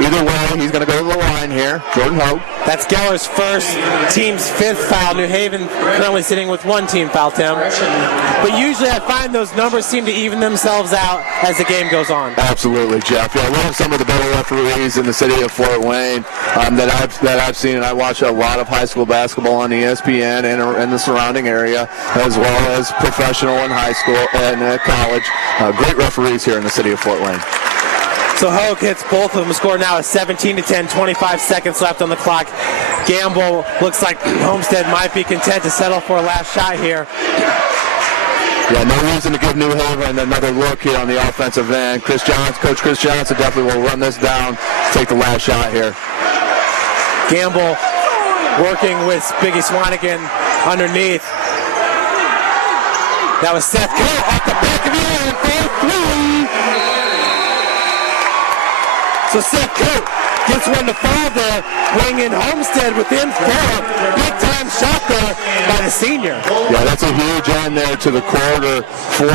Either way, he's going to go to the line here. Jordan Hogue. That's Geller's first, team's fifth foul. New Haven currently sitting with one team foul, Tim. But usually I find those numbers seem to even themselves out as the game goes on. Absolutely, Jeff. Yeah, we have some of the better referees in the city of Fort Wayne that I've seen, and I watch a lot of high school basketball on ESPN and the surrounding area, as well as professional and high school and college. Great referees here in the city of Fort Wayne. So Hogue hits both of them. Score now is 17-10, 25 seconds left on the clock. Gamble looks like Homestead might be content to settle for a last shot here. Yeah, no reason to give New Haven another look here on the offensive end. Coach Chris Johnson definitely will run this down, take the last shot here. Gamble working with Biggie Swanigan underneath. That was Seth Coe off the back of the iron for three. So Seth Coe gets one to fall there, bringing Homestead within four. Big time shot there by the senior. Yeah, that's a huge end there to the quarter for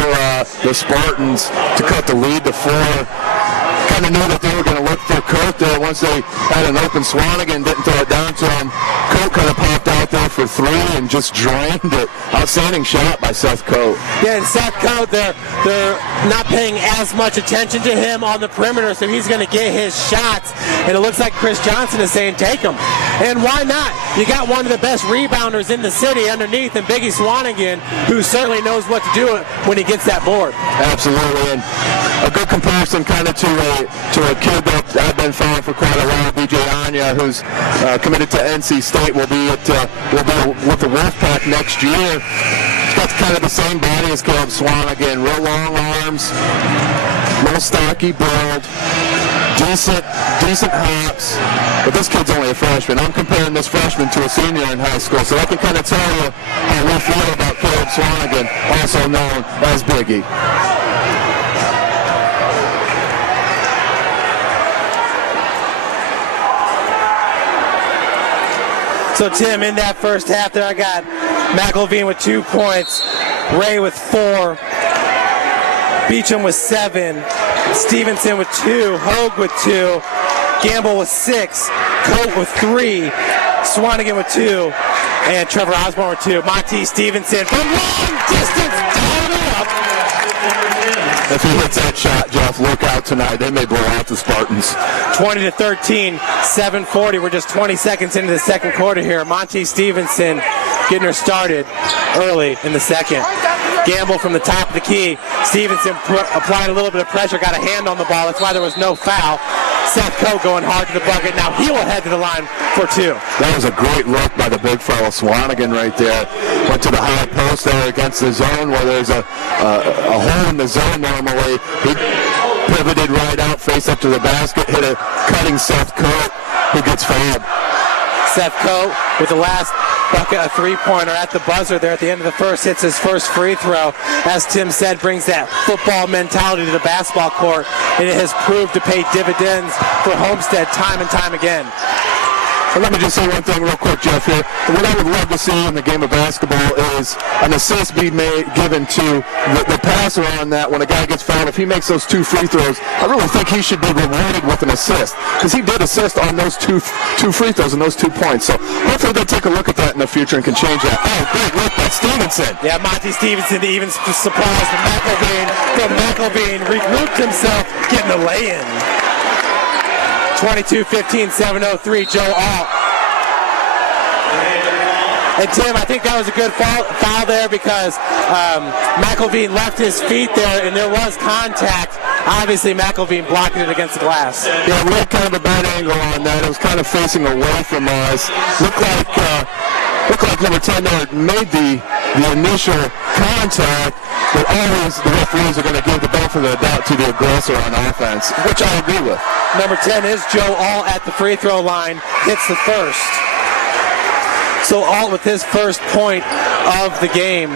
the Spartans to cut the lead to four. Kind of knew that they were going to look for Cote there once they had an open Swanigan, didn't throw it down to him. Cote kind of popped out there for three and just drained it. Outstanding shot by Seth Cote. Yeah, and Seth Cote, they're not paying as much attention to him on the perimeter, so he's going to get his shots. And it looks like Chris Johnson is saying, take them. And why not? You got one of the best rebounders in the city underneath, and Biggie Swanigan, who certainly knows what to do when he gets that board. Absolutely, and a good comparison kind of to a kid that I've been following for quite a while, BJ Anya, who's committed to NC State, will be with the Wolfpack next year. He's got kind of the same body as Caleb Swanigan, real long arms, little stocky build, decent hops, but this kid's only a freshman. I'm comparing this freshman to a senior in high school, so I can kind of tell you how we feel about Caleb Swanigan, also known as Biggie. So, Tim, in that first half there, I got McElveen with 2 points, Ray with 4, Beecham with 7, Stevenson with 2, Hogue with 2, Gamble with 6, Cote with 3, Swanigan with 2, and Trevor Osborne with 2. Monty Stevenson from long distance, down and up. If he hits that shot, Jeff, look out tonight. They may blow out the Spartans. 20-13, 7:40. We're just 20 seconds into the second quarter here. Monty Stevenson getting her started early in the second. Gamble from the top of the key. Stevenson applied a little bit of pressure, got a hand on the ball. That's why there was no foul. Seth Coe going hard to the bucket. Now he will head to the line for 2. That was a great look by the big fellow Swanigan right there. Went to the high post there against the zone where there's a hole in the zone normally. He pivoted right out, face up to the basket, hit a cutting Seth Coe, who gets fouled. Seth Coe with the last bucket, a three-pointer at the buzzer there at the end of the first, hits his first free throw. As Tim said, brings that football mentality to the basketball court, and it has proved to pay dividends for Homestead time and time again. And let me just say one thing real quick, Jeff, here. What I would love to see in the game of basketball is an assist be given to the passer on that when a guy gets fouled. If he makes those 2 free throws, I really think he should be rewarded with an assist, because he did assist on those two free throws and those 2 points. So hopefully they'll take a look at that in the future and can change that. Oh, great look by Stevenson. Yeah, Monty Stevenson even surprised McElveen regrouped himself, getting a lay-in. 22-15, 7:03, Joe Alt. And Tim, I think that was a good foul there because McElveen left his feet there and there was contact. Obviously, McElveen blocking it against the glass. Yeah, we had kind of a bad angle on that. It was kind of facing away from us. Looked like number 10 there made the initial contact, but always the referees are going to give the benefit of the doubt to the aggressor on offense, which I agree with. Number 10 is Joe Alt at the free throw line, hits the first. So Alt with his first point of the game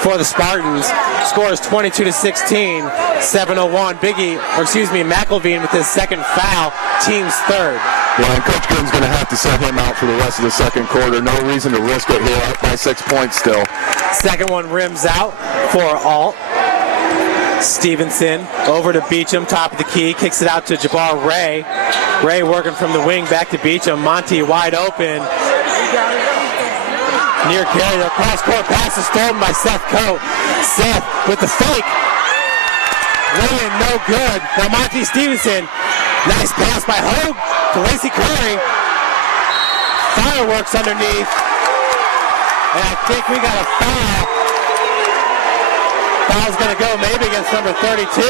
for the Spartans. Score is 22-16, 7:01. McElveen with his second foul, team's third. Yeah, and Coach Gooden's going to have to set him out for the rest of the second quarter. No reason to risk it here, up by 6 points still. Second one rims out for Alt. Stevenson over to Beecham, top of the key, kicks it out to Jabbar Ray. Ray working from the wing back to Beecham. Monty wide open. Near carry, the cross-court pass is stolen by Seth Coate. Seth with the fake. Laying no good. Now Monty Stevenson. Nice pass by Hogue to Lacey Curry. Fireworks underneath. And I think we got a foul. Foul's going to go maybe against number 32.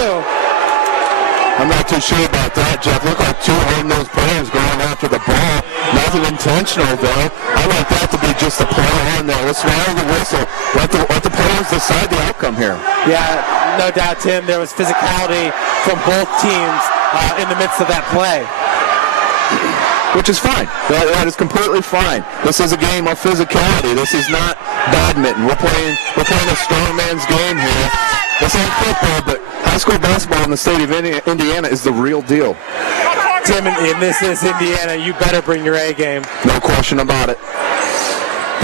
I'm not too sure about that, Jeff. Look like two hard-nosed players going after the ball. Nothing intentional, though. I like that to be just a play on there. Let's swallow the whistle. Let the players decide the outcome here. Yeah, no doubt, Tim. There was physicality from both teams in the midst of that play. Which is fine. That is completely fine. This is a game of physicality. This is not badminton. We're playing a strong man's game here. This ain't football, but high school basketball in the state of Indiana is the real deal. Tim, and this is Indiana. You better bring your A game. No question about it.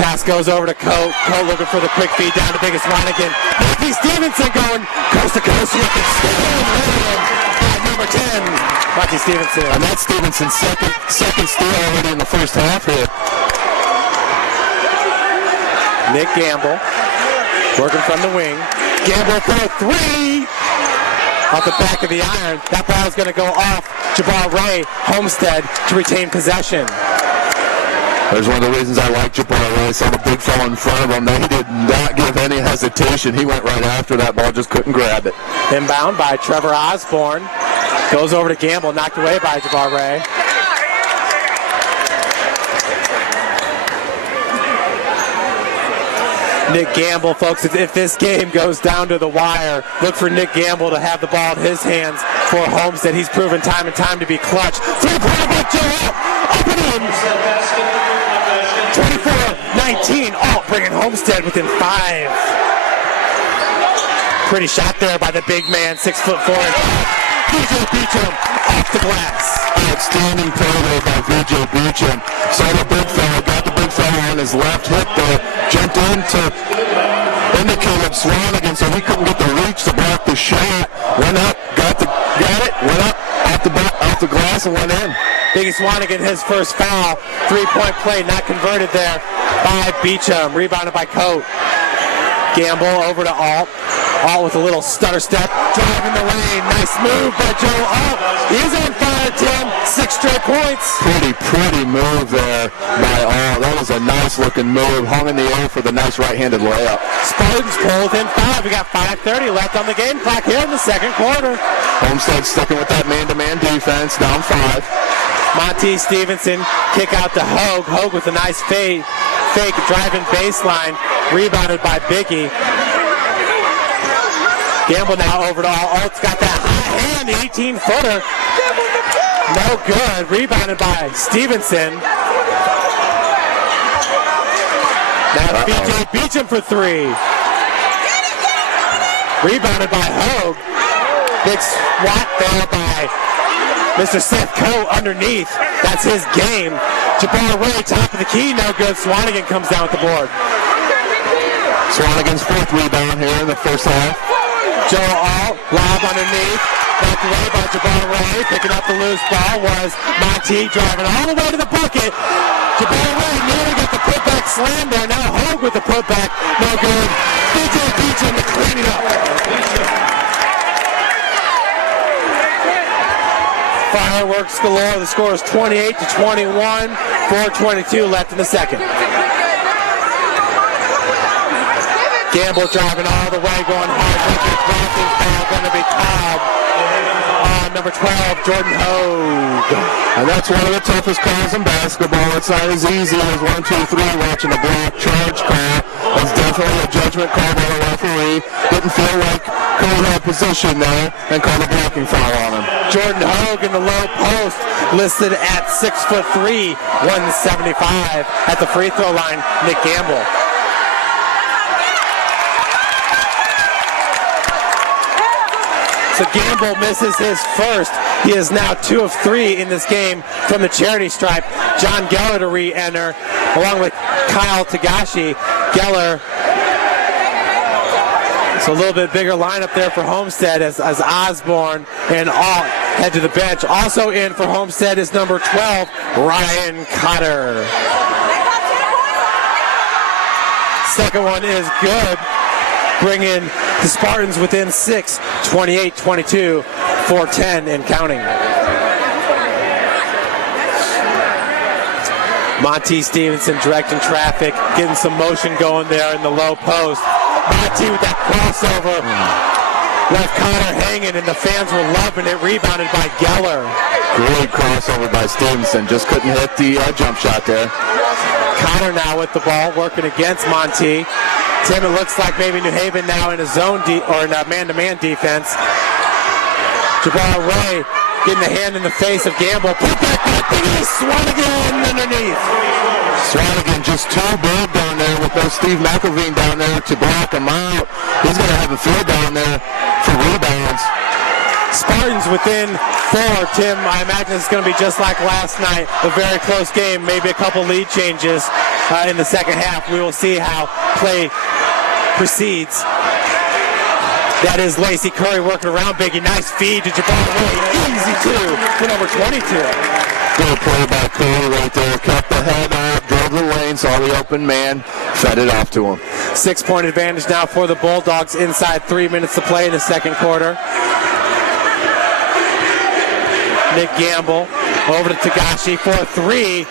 Pass goes over to Coate. Coate looking for the quick feed down to Biggest Wanigan. Matthew Stevenson going coast to coast with the steal. Number 10, Matthew Stevenson. And that's Stevenson's second steal already in the first half here. Nick Gamble working from the wing. Gamble for a three. Off the back of the iron. That ball is going to go off Jabbar Ray. Homestead to retain possession. There's one of the reasons I like Jabbar Ray. Saw the big fella in front of him. He did not give any hesitation. He went right after that ball, just couldn't grab it. Inbound by Trevor Osborne. Goes over to Gamble, knocked away by Jabbar Ray. Nick Gamble, folks, if this game goes down to the wire, look for Nick Gamble to have the ball in his hands for Homestead. He's proven time and time to be clutch. Three-point by Joe. Up and in. 24-19. Alt bringing Homestead within 5. Pretty shot there by the big man, 6'4". VJ Beecham off the glass. Outstanding play there by VJ Beecham. Saw the big fella, got the big fella on his left hip there, jumped in to indicate up Swanigan so he couldn't get the reach to block the shot. Went up, got it, went up, off the glass and went in. Biggest Swanigan, his first foul. 3-point play not converted there by Beecham. Rebounded by Coate. Gamble over to Alt. Alt with a little stutter step, driving the lane. Nice move by Joe Alt. He's on fire, Tim. 6 straight points. Pretty move there by Alt. That was a nice looking move. Hung in the air for the nice right-handed layup. Spartans pull within 5. We got 5:30 left on the game clock here in the second quarter. Homestead sticking with that man-to-man defense, down 5. Monty Stevenson kick out to Hogue. Hogue with a nice fake driving baseline. Rebounded by Biggie. Gamble now over to Alt. Alt's got that high hand, the 18-footer. No good. Rebounded by Stevenson. Now BJ Beecham for 3. Rebounded by Hogue. Big swat there by Mr. Seth Coate underneath. That's his game. Jabbar Ray, top of the key, no good. Swanigan comes down with the board. Swanigan's 4th rebound here in the first half. Joe Alt, lob underneath. Knocked away by Jabbar Ray. Picking up the loose ball was Monty, driving all the way to the bucket. Jabbar Ray nearly got the putback slam there. Now Hogue with the putback. No good. BJ Beecham to clean it up. Fireworks galore. The score is 28-21. 4:22 left in the second. Gamble driving all the way, going hard. Dropping foul going to be called on number 12, Jordan Hogue. And that's one of the toughest calls in basketball. It's not as easy as 1, 2, 3 watching a block charge call. It's definitely a judgment call by the referee. Didn't feel like Cole had position there and called a blocking foul on him. Jordan Hogue in the low post, listed at 6'3", 175 at the free throw line. Nick Gamble. So Gamble misses his first. He is now 2 of 3 in this game from the charity stripe. John Geller to re-enter, along with Kyle Tagashi. Geller. So a little bit bigger lineup there for Homestead as Osborne and Alt head to the bench. Also in for Homestead is number 12, Ryan Cotter. Second one is good, bringing the Spartans within 6, 28-22, 4:10 and counting. Monty Stevenson directing traffic, getting some motion going there in the low post. Monty with that crossover. Left Cotter hanging, and the fans were loving it. Rebounded by Geller. Great crossover by Stevenson. Just couldn't hit the jump shot there. Cotter now with the ball, working against Monty. Tim, it looks like maybe New Haven now in a zone or in a man-to-man defense. Jabbar Ray getting the hand in the face of Gamble. Put back that thing, Swanigan underneath. Swanigan just too big down there with no Steve McElveen down there to block him out. He's going to have a field down there for rebounds. Spartans within 4, Tim. I imagine it's going to be just like last night. A very close game, maybe a couple lead changes in the second half. We will see how play proceeds. That is Lacey Curry working around Biggie. Nice feed to Jabbar Ray. Easy 2 for number 22. Good play by Curry right there. Kept the head up, drove the lane, saw the open man, fed it off to him. 6-point advantage now for the Bulldogs inside 3 minutes to play in the second quarter. Nick Gamble over to Tagashi for 3.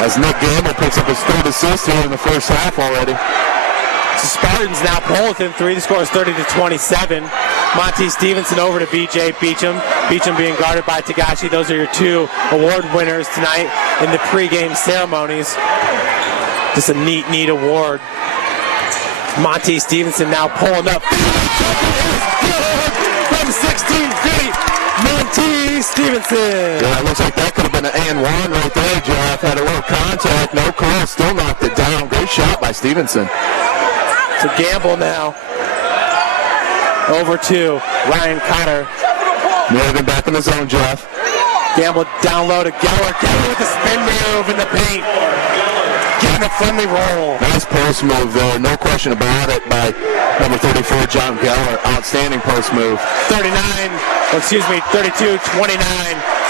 As Nick Gamble picks up his 3rd assist here in the first half already. So Spartans now pull within 3. The score is 30-27. Monty Stevenson over to BJ Beecham. Beecham being guarded by Tagashi. Those are your 2 award winners tonight in the pregame ceremonies. Just a neat award. Monty Stevenson now pulling up. From 16 feet, Monty Stevenson. Yeah, it looks like that could have been an and one right there, Jeff. Had a little contact, no call, still knocked it down. Great shot by Stevenson. So Gamble now over to Ryan Cotter. Moving back in the zone, Jeff. Gamble down low to Geller. Geller with the spin move in the paint. Getting a friendly roll. Nice post move there, no question about it, by number 34, John Geller. Outstanding post move. 32-29.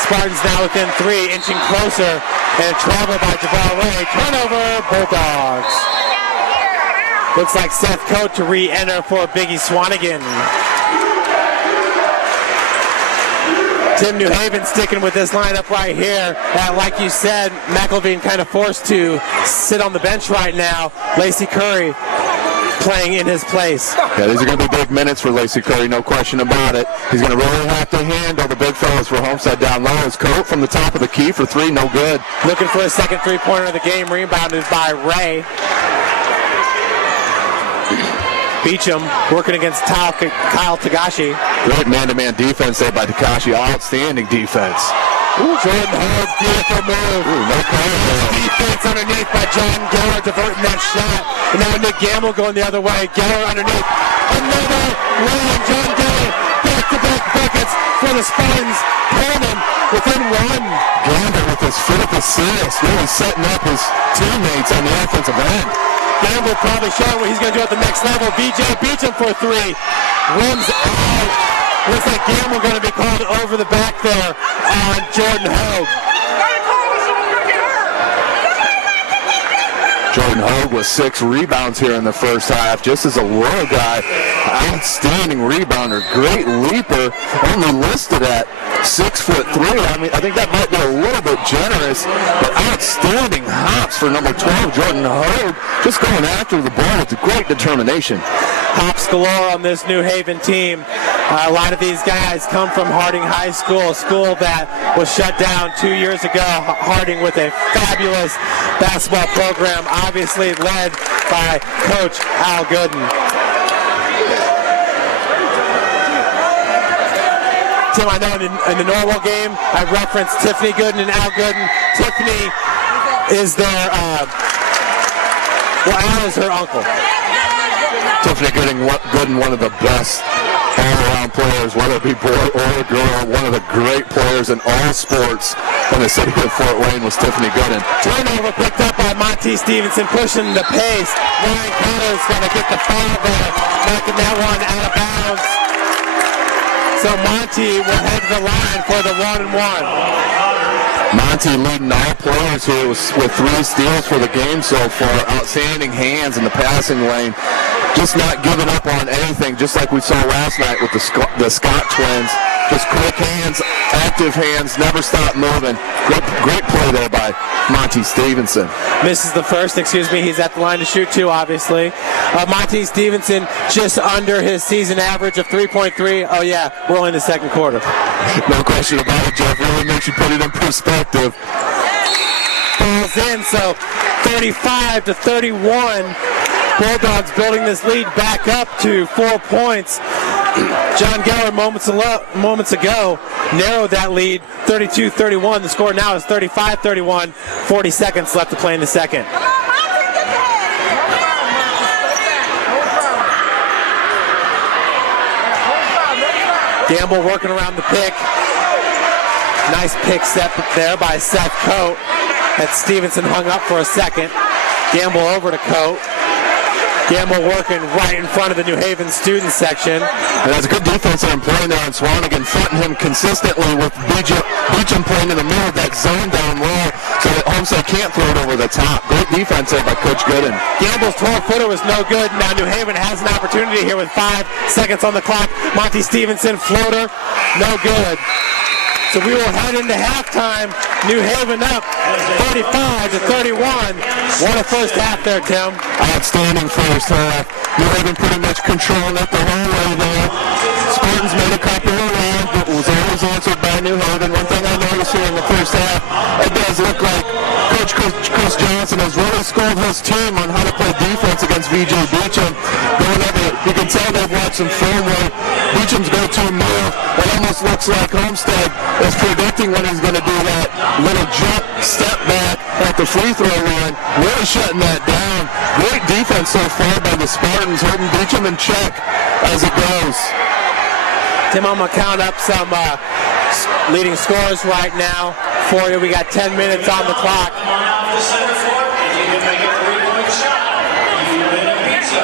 Spartans now within 3, inching closer. And travel by Jabbar Ray. Turnover, Bulldogs. Looks like Seth Coate to re-enter for Biggie Swanigan. Tim, New Haven sticking with this lineup right here. Like you said, McElveen kind of forced to sit on the bench right now. Lacey Curry playing in his place. Yeah, these are going to be big minutes for Lacey Curry, no question about it. He's going to really have to handle the big fellas for Homestead down low. His Coate from the top of the key for 3, no good. Looking for a second 3-pointer of the game, rebounded by Ray. Beecham working against Kyle Tagashi. Great man-to-man defense there by Tagashi. Outstanding defense. Ooh, Jordan Hogue, beautiful move. Ooh, no problem. Defense underneath by John Geller, diverting that shot. And now Nick Gamble going the other way. Geller underneath. Another run. John Geller, back-to-back buckets for the Spartans. Pulling them within 1. Gamble with his 5th assist, really setting up his teammates on the offensive end. Gamble probably showing what he's going to do at the next level. BJ Beecham for 3. Rims out. Looks like Gamble going to be called over the back there on Jordan Hogue. Jordan Hogue with 6 rebounds here in the first half. Just as a little guy, outstanding rebounder, great leaper, only listed at 6'3". I mean, I think that might be a little bit generous, but outstanding hops for number 12, Jordan Hogue, just going after the ball with great determination. Hops galore on this New Haven team. A lot of these guys come from Harding High School, a school that was shut down 2 years ago. Harding with a fabulous basketball program, obviously led by Coach Al Gooden. Tim, I know in the Norwell game, I referenced Tiffany Gooden and Al Gooden. Tiffany is their, Al is her uncle. Tiffany Gooden, one of the best all-around players, whether it be boy or girl. One of the great players in all sports in the city of Fort Wayne was Tiffany Gooden. Turnover picked up by Monty Stevenson, pushing the pace. Ryan Cotter's going to get the foul there, knocking that one out of bounds. So Monty will head to the line for the 1-and-1. Monty leading all players here with 3 steals for the game so far. Outstanding hands in the passing lane. Just not giving up on anything, just like we saw last night with the Scott twins. Just quick hands, active hands, never stop moving. Great play there by Monty Stevenson. Misses the first, he's at the line to shoot 2, obviously. Monty Stevenson just under his season average of 3.3. Oh yeah, we're only in the second quarter. No question about it, Jeff. Really makes you put it in perspective. Falls in, so 35-31. Bulldogs building this lead back up to 4 points. John Geller moments ago narrowed that lead 32-31. The score now is 35-31. 40 seconds left to play in the second. Gamble working around the pick. Nice pick set there by Seth Coate. That Stevenson hung up for a second. Gamble over to Coate. Gamble working right in front of the New Haven student section. And that's a good defense on playing there on Swanigan, fronting him consistently with Beecham playing in the middle of that zone down low so that Homestead can't throw it over the top. Great defense there by Coach Gooden. Gamble's 12-footer was no good. Now New Haven has an opportunity here with 5 seconds on the clock. Monty Stevenson, floater, no good. So we will head into halftime. New Haven up 35-31. What a first half there, Tim. Outstanding first half. New Haven pretty much controlling it the whole way there. Spartans made a couple of runs, but was always answered by New Haven. One thing I noticed here in the first half, it does look like Coach Chris Johnson has really schooled his team on how to play defense against VJ Beecham. You can tell they've watched some film where Beecham's go-to move. It almost looks like Homestead is predicting when he's going to do that little jump step back at the free throw line. Really shutting that down. Great defense so far by the Spartans, holding Beecham in check as it goes. Tim, I'm going to count up some leading scores right now for you. We got 10 minutes on the clock. Come on out to the center court. If you can make a 3-point shot, you win a pizza.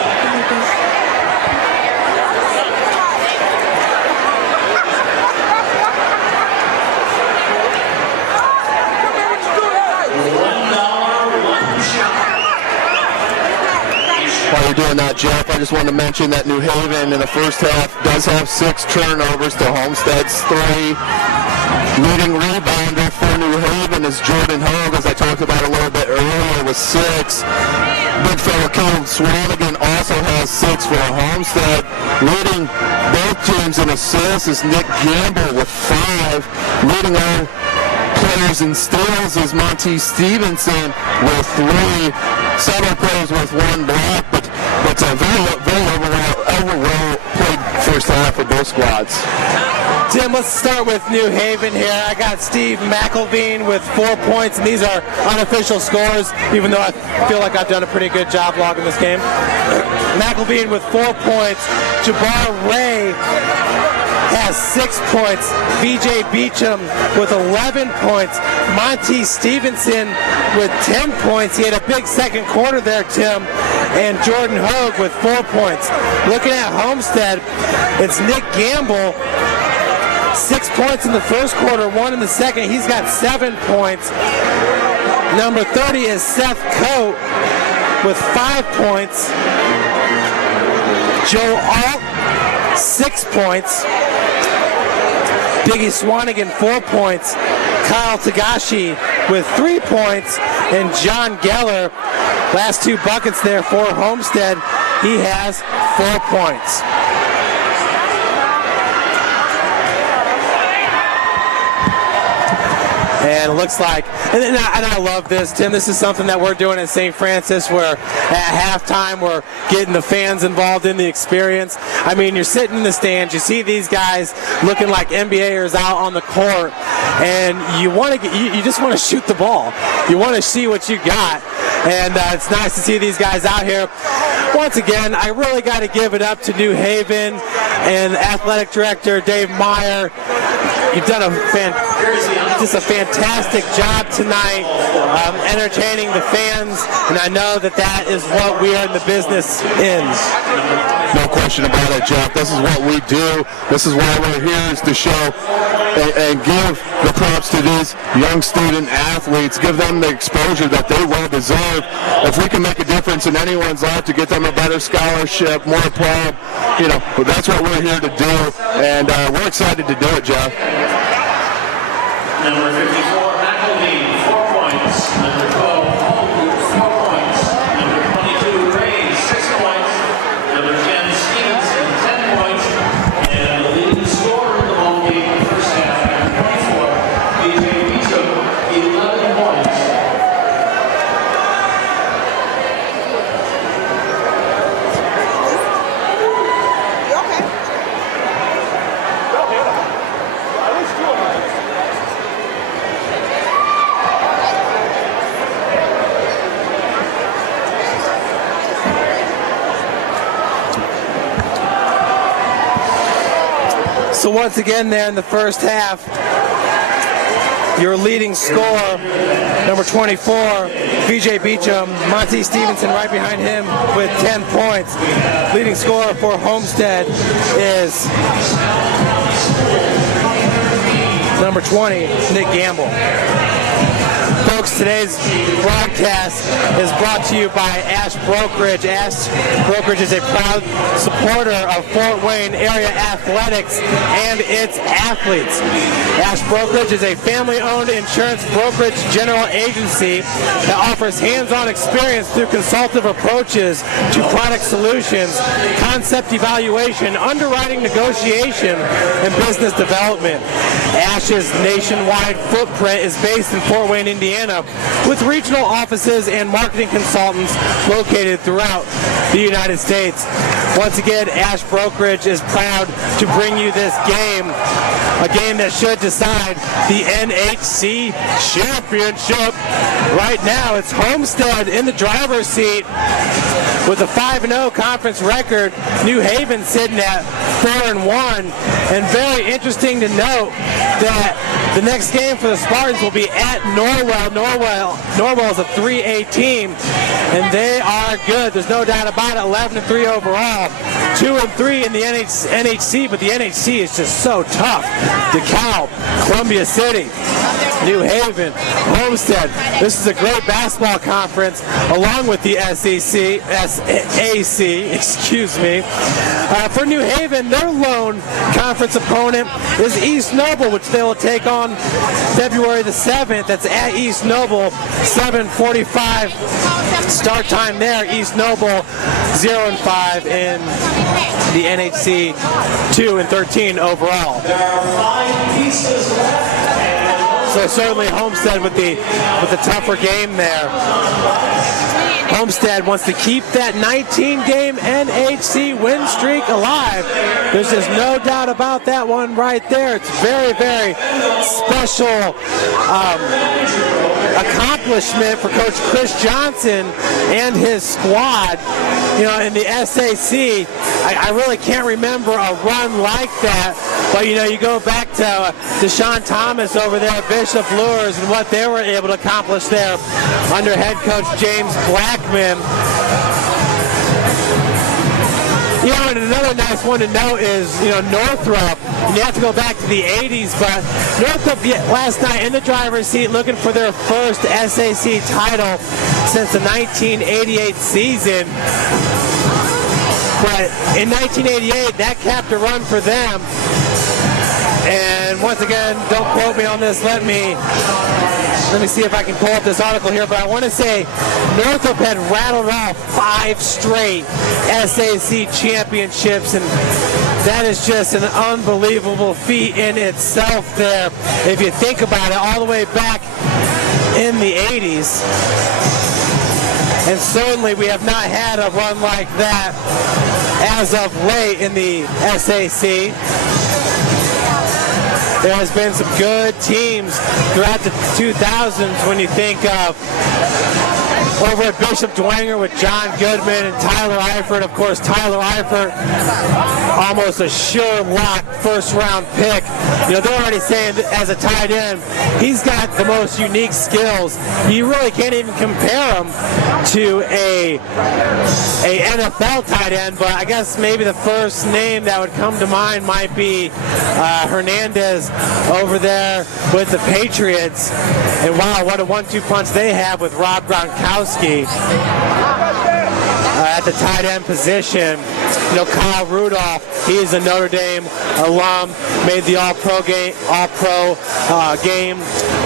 While you're doing that, Jeff, I just wanted to mention that New Haven in the first half does have 6 turnovers to Homestead's 3. Leading rebounder for New Haven is Jordan Hogue, as I talked about a little bit earlier, with 6. Big fella Caleb Swanigan also has 6 for Homestead. Leading both teams in assists is Nick Gamble with 5. Leading all players in steals is Monty Stevenson with 3. Several players with 1 block, but a very overall played first half for both squads. Tim, let's start with New Haven here. I got Steve McElveen with 4 points, and these are unofficial scores, even though I feel like I've done a pretty good job logging this game. McElveen with 4 points. Jabbar Ray has 6 points. VJ Beecham with 11 points. Monty Stevenson with 10 points. He had a big second quarter there, Tim. And Jordan Hogue with 4 points. Looking at Homestead, it's Nick Gamble, 6 points in the first quarter, 1 in the second. He's got 7 points. Number 30 is Seth Coate with 5 points. Joe Alt, 6 points. Biggie Swanigan, 4 points. Kyle Tagashi with 3 points. And John Geller, last 2 buckets there for Homestead. He has 4 points. And it looks like, and I love this, Tim. This is something that we're doing at St. Francis, where at halftime we're getting the fans involved in the experience. I mean, you're sitting in the stands, you see these guys looking like NBAers out on the court, and you just want to shoot the ball. You want to see what you got, and it's nice to see these guys out here. once again, I really got to give it up to New Haven and athletic director Dave Meyer. You've done just a fantastic job tonight, entertaining the fans, and I know that is what we are in the business in. No question about it, Jeff. This is what we do. This is why we're here, is to show and give the props to these young student athletes, give them the exposure that they well deserve. If we can make a difference in anyone's life to get them a better scholarship, more pub, but that's what we're here to do, and we're excited to do it, Jeff. Number 54, McElveen, 4 points. Number 12, Holden, 4 points. Number 22, Ray, 6 points. Number 10, Stevenson, 10 points. And the leading scorer in the ball game in the first half, number 24, BJ Beecham, 11 points. So once again there in the first half, your leading scorer, number 24, BJ Beecham, Monty Stevenson right behind him with 10 points. Leading scorer for Homestead is number 20, Nick Gamble. Folks, today's broadcast is brought to you by Ash Brokerage. Ash Brokerage is a proud supporter of Fort Wayne area athletics and its athletes. Ash Brokerage is a family-owned insurance brokerage general agency that offers hands-on experience through consultative approaches to product solutions, concept evaluation, underwriting negotiation, and business development. Ash's nationwide footprint is based in Fort Wayne, Indiana, with regional offices and marketing consultants located throughout the United States. Once again, Ash Brokerage is proud to bring you this game, a game that should decide the NHC championship. Right now, it's Homestead in the driver's seat with a 5-0 conference record. New Haven sitting at 4-1, and very interesting to note that the next game for the Spartans will be at Norwell. Norwell is a 3A team, and they are good. There's no doubt about it. 11-3 overall, 2-3 in the NHC, but the NHC is just so tough. DeKalb, Columbia City, New Haven, Homestead. This is a great basketball conference, along with the SAC. For New Haven, their lone conference opponent is East Noble, which they will take on February the 7th. That's at East Noble, 7:45 start time there. East Noble 0-5 in the NHC, 2-13 overall. There are 5 pieces left. So certainly Homestead with the tougher game there. Homestead wants to keep that 19-game NHC win streak alive. There's just no doubt about that one right there. It's very, very special accomplishment for Coach Chris Johnson and his squad. In the SAC, I really can't remember a run like that. But, you go back to Deshaun Thomas over there at Bishop Lures and what they were able to accomplish there under head coach James Blackman. And another nice one to note is, Northrop. And you have to go back to the 80s, but Northrop last night in the driver's seat looking for their first SAC title since the 1988 season. But in 1988, that capped a run for them. And once again, don't quote me on this. Let me see if I can pull up this article here. But I want to say Northrop had rattled off 5 straight SAC championships, and that is just an unbelievable feat in itself there. If you think about it, all the way back in the 80s. And certainly we have not had a run like that as of late in the SAC. There has been some good teams throughout the 2000s when you think of over at Bishop Dwenger with John Goodman and Tyler Eifert. Of course, Tyler Eifert, almost a sure lock first-round pick. You know, they're already saying that as a tight end, he's got the most unique skills. You really can't even compare him to a NFL tight end, but I guess maybe the first name that would come to mind might be Hernandez over there with the Patriots. And wow, what a 1-2 punch they have with Rob Gronkowski at the tight end position. You know, Kyle Rudolph, he is a Notre Dame alum, made the All-Pro game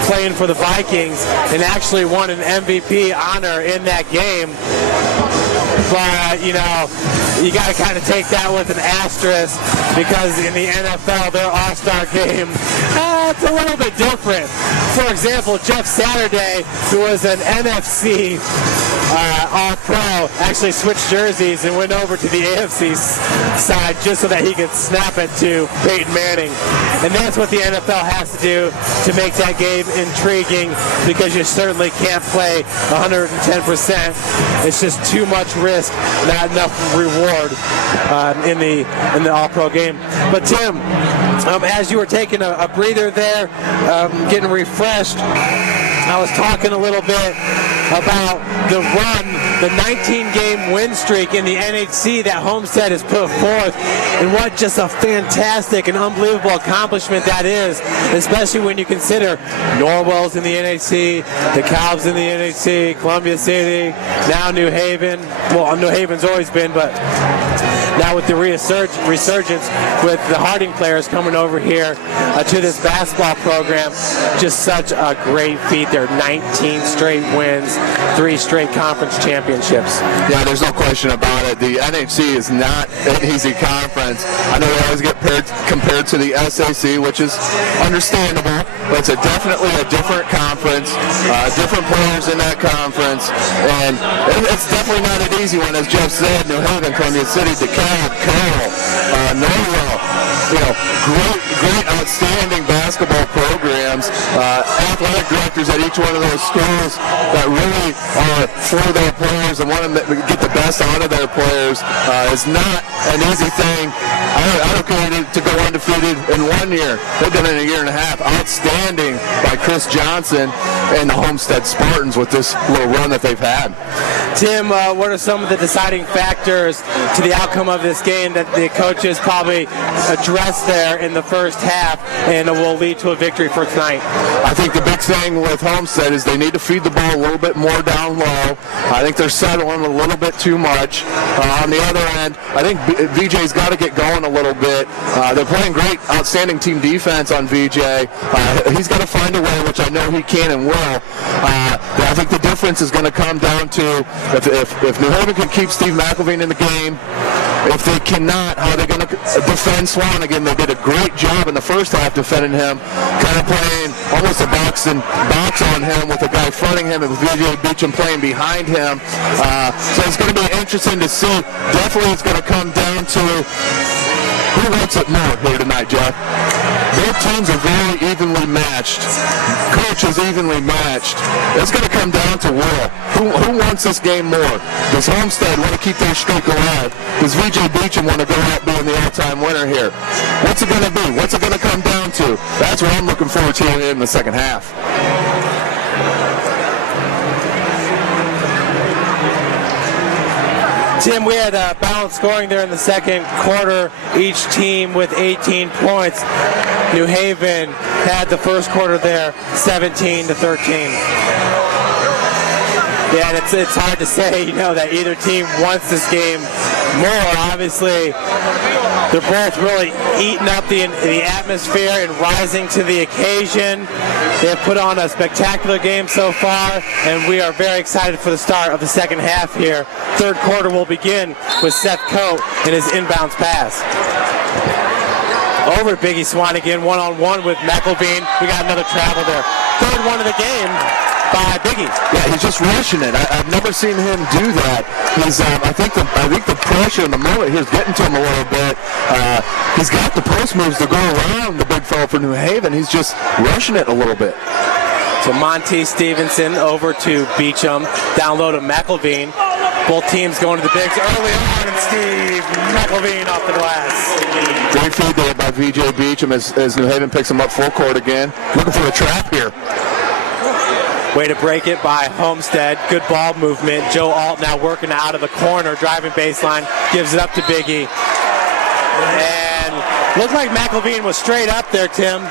playing for the Vikings, and actually won an MVP honor in that game. But, you know, you got to kind of take that with an asterisk, because in the NFL, their All-Star game, it's a little bit different. For example, Jeff Saturday, who was an NFC All-Pro, actually switched jerseys and went over to the AFC side just so that he could snap it to Peyton Manning. And that's what the NFL has to do to make that game intriguing, because you certainly can't play 110%. It's just too much risk, not enough reward in the All-Pro game. But Tim, as you were taking a breather there, getting refreshed, I was talking a little bit about the run, the 19-game win streak in the NHC that Homestead has put forth, and what just a fantastic and unbelievable accomplishment that is, especially when you consider Norwell's in the NHC, the Calves in the NHC, Columbia City, now New Haven. Well, New Haven's always been, but now with the resurgence with the Harding players coming over here to this basketball program, just such a great feat. There are 19 straight wins, 3 straight conference championships. Yeah, there's no question about it. The NHC is not an easy conference. I know they always get compared to the SAC, which is understandable, but it's definitely a different conference, different players in that conference, and it's definitely not an easy one. As Jeff said, New Haven, Columbia City, DeKalb, Carroll, Norwell, you know, great, outstanding basketball programs, athletic directors at each one of those schools that really are for their players and want to get the best out of their players is not an easy thing. I don't care to go undefeated in 1 year. They've done it in a year and a half. Outstanding by Chris Johnson and the Homestead Spartans with this little run that they've had. Tim, what are some of the deciding factors to the outcome of this game that the coaches probably addressed there in the first half and will lead to a victory for tonight? I think the big thing with Homestead is they need to feed the ball a little bit more down low. I think they're settling a little bit too much. On the other end, I think VJ's got to get going a little bit. They're playing great, outstanding team defense on VJ. He's got to find a way, which I know he can and will. I think the difference is going to come down to if New Haven can keep Steve McElveen in the game. If they cannot, how are they going to defend Swan again? They did a great job in the first half defending him, kind of playing almost a box on him with a guy fronting him and VJ Beecham playing behind him. So it's going to be interesting to see. Definitely it's going to come down to who wants it more here tonight, Jeff. Both teams are very evenly matched. Coach is evenly matched. It's going to come down to will. Who wants this game more? Does Homestead want to keep their streak alive? Does VJ Beecham want to go out being the all-time winner here? What's it going to be? What's it going to come down to? That's what I'm looking forward to in the second half. Tim, we had balanced scoring there in the second quarter, each team with 18 points. New Haven had the first quarter there 17-13. Yeah, and it's hard to say, you know, that either team wants this game more. Obviously, they're both really eating up the atmosphere and rising to the occasion. They have put on a spectacular game so far, and we are very excited for the start of the second half here. Third quarter will begin with Seth Coate and his inbounds pass. Over to Biggie Swan again, one-on-one with McElveen. We got another travel there. Third one of the game by Biggie. Yeah, he's just rushing it. I've never seen him do that. He's, I think the pressure in the moment here is getting to him a little bit. He's got the post moves to go around the big fella for New Haven. He's just rushing it a little bit. So Monty Stevenson over to Beecham. Down low to McElveen. Both teams going to the bigs early on, and Steve McElveen off the glass. Great feed there by VJ Beecham as New Haven picks him up full court again. Looking for a trap here. Way to break it by Homestead. Good ball movement. Joe Alt now working out of the corner, driving baseline, gives it up to Biggie. And looked like McElveen was straight up there, Tim.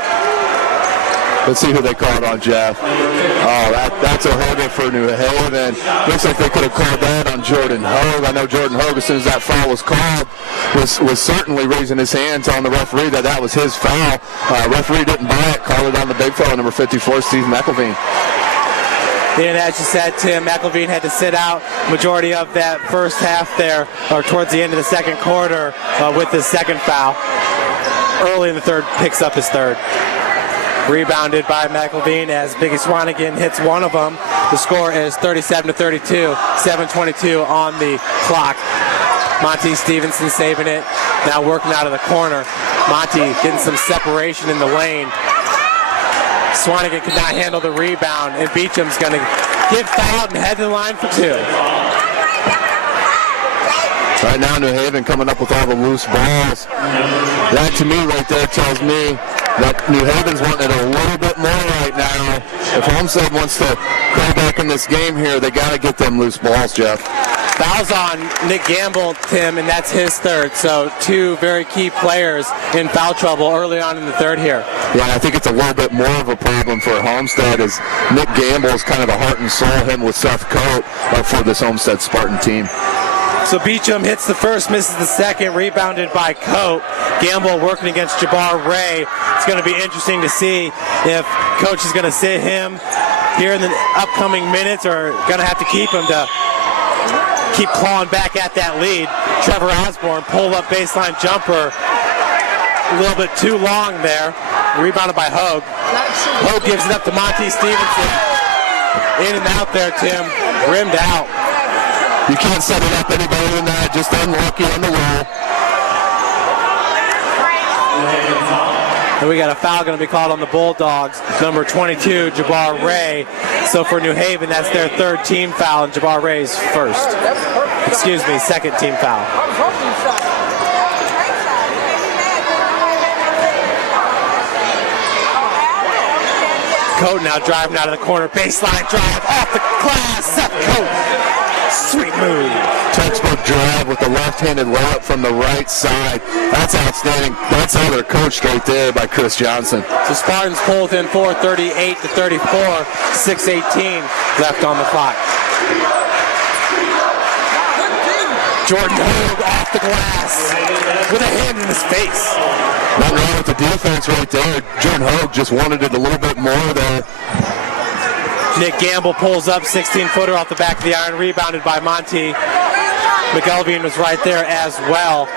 Let's see who they called on, Jeff. Oh, that's a hurdle for New Haven. Looks like they could have called that on Jordan Hogue. I know Jordan Hogue, as soon as that foul was called, was certainly raising his hand, telling the referee that was his foul. Referee didn't buy it, called it on the big fella, number 54, Steve McElveen. And as you said, Tim, McElveen had to sit out majority of that first half there, or towards the end of the second quarter, with his second foul. Early in the third, picks up his third. Rebounded by McElveen as Biggie Swanigan hits one of them. The score is 37-32, 7:22 on the clock. Monty Stevenson saving it, now working out of the corner. Monty getting some separation in the lane. Swanigan could not handle the rebound, and Beecham's going to get fouled and head to the line for two. Right now, New Haven coming up with all the loose balls. That, to me, right there tells me that New Haven's wanting it a little bit more right now. If Homestead wants to come back in this game here, they got to get them loose balls, Jeff. Fouls on Nick Gamble, Tim, and that's his third. So two very key players in foul trouble early on in the third here. Yeah, I think it's a little bit more of a problem for Homestead, as Nick Gamble is kind of the heart and soul, him with Seth Coate, for this Homestead Spartan team. So Beecham hits the first, misses the second, rebounded by Coate. Gamble working against Jabbar Ray. It's going to be interesting to see if Coach is going to sit him here in the upcoming minutes, or going to have to keep him to keep clawing back at that lead. Trevor Osborne, pull up baseline jumper. A little bit too long there. Rebounded by Hogue. Hogue gives it up to Monty Stevenson. In and out there, Tim. Rimmed out. You can't set it up any better than that. Just unlucky on the roll. And we got a foul going to be called on the Bulldogs. Number 22, Jabbar Ray. So for New Haven, that's their third team foul, and Jabbar Ray's first. Excuse me, second team foul. Coate now driving out of the corner. Baseline drive off the glass. Seth Coate. Sweet move. Textbook drive with the left-handed layup from the right side. That's outstanding. That's how they're coached right there by Chris Johnson. So Spartans pull within 4, 38-34, 6:18 left on the clock. Jordan Hogue off the glass with a hand in his face. Nothing wrong with the defense right there. Jordan Hogue just wanted it a little bit more there. Nick Gamble pulls up, 16-footer off the back of the iron, rebounded by Monty. McElveen was right there as well.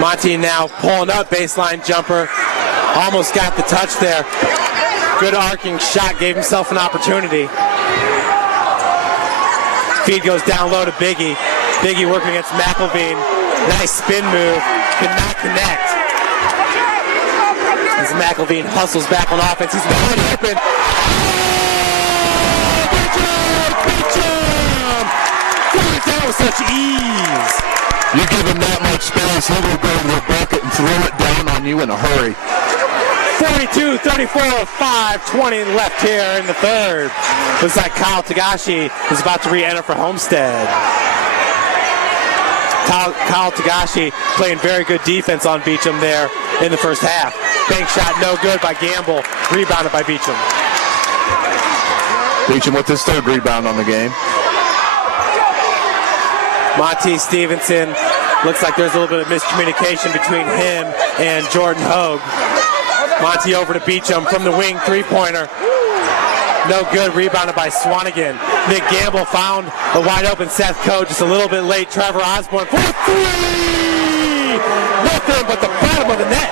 Monty now pulling up, baseline jumper. Almost got the touch there. Good arcing shot, gave himself an opportunity. Feed goes down low to Biggie. Biggie working against McElveen. Nice spin move, could not connect. As McElveen hustles back on offense, he's wide open. That was such ease. You give him that much space, he will go to the bucket and throw it down on you in a hurry. 42-34, 5:20 left here in the third. Looks like Kyle Tagashi is about to re-enter for Homestead. Kyle Tagashi playing very good defense on Beecham there in the first half. Bank shot no good by Gamble, rebounded by Beecham. Beecham with his third rebound on the game. Monty Stevenson, looks like there's a little bit of miscommunication between him and Jordan Hogue. Monty over to Beecham from the wing, three-pointer. No good, rebounded by Swanigan. Nick Gamble found a wide open Seth Coate, just a little bit late. Trevor Osborne for three! Nothing but the bottom of the net.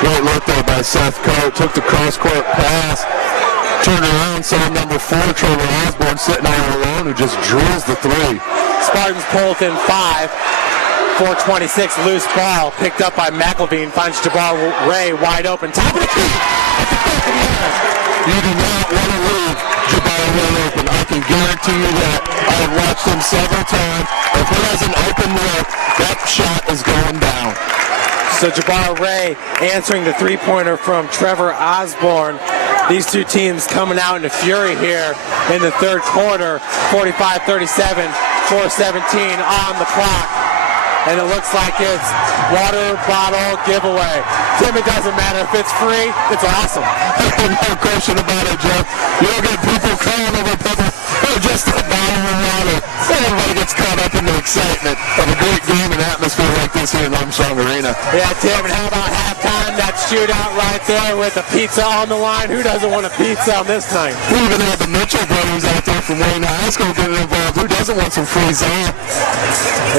Great look there by Seth Coate, took the cross-court pass, turned around, saw number 4, Trevor Osborne, sitting all alone, who just drills the three. Spartans pull within 5. 4:26, loose ball picked up by McElveen, finds Jabbar Ray wide open. Top of the key. You do not want to leave Jabari Ray open. I can guarantee you that. I have watched him several times. If he has an open look, that shot is going down. So Jabari Ray answering the three-pointer from Trevor Osborne. These two teams coming out in a fury here in the third quarter. 45-37, 4:17 on the clock. And it looks like it's water bottle giveaway. Tim, it doesn't matter if it's free, it's awesome. No question about it, Jeff. You don't get people crying over people who are just a bottle of water. Everybody gets caught up in the excitement of a great game and atmosphere like this here in Armstrong Arena. Yeah, Tim, and how about halftime? That shootout right there with the pizza on the line. Who doesn't want a pizza on this night? We even had the Mitchell brothers out there from Wayne High School getting involved. Who doesn't want some free zone?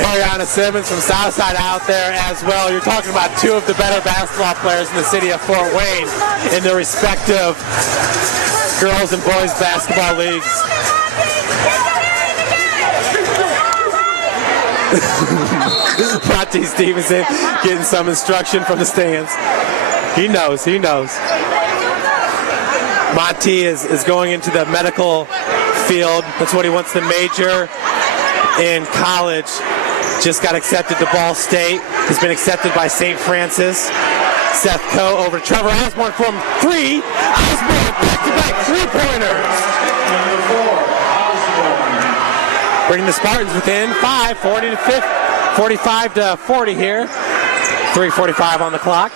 Ariana Simmons from Southside out there as well. You're talking about two of the better basketball players in the city of Fort Wayne in their respective girls and boys basketball leagues. Monty Stevenson getting some instruction from the stands. He knows. Monty is going into the medical field. That's what he wants to major in college. Just got accepted to Ball State. Has been accepted by St. Francis. Seth Coe over to Trevor Osborne from three. Osborne back-to-back three-pointers. Bringing the Spartans within 5, 45 to 40 here. 3:45 on the clock.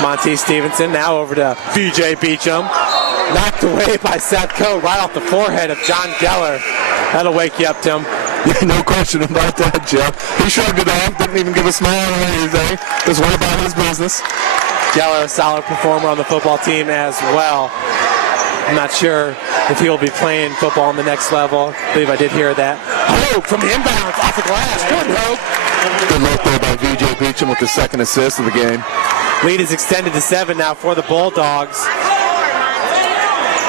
Monty Stevenson now over to VJ Beecham. Knocked away by Seth Coe right off the forehead of John Geller. That'll wake you up, Tim. Yeah, no question about that, Jeff. He shrugged it off, didn't even give a smile or anything. Just went about his business. Geller, a solid performer on the football team as well. I'm not sure if he'll be playing football on the next level. I believe I did hear that. Hogue from the inbounds off the glass. Jordan Hogue. Good look there by VJ Beecham with the second assist of the game. Lead is extended to 7 now for the Bulldogs.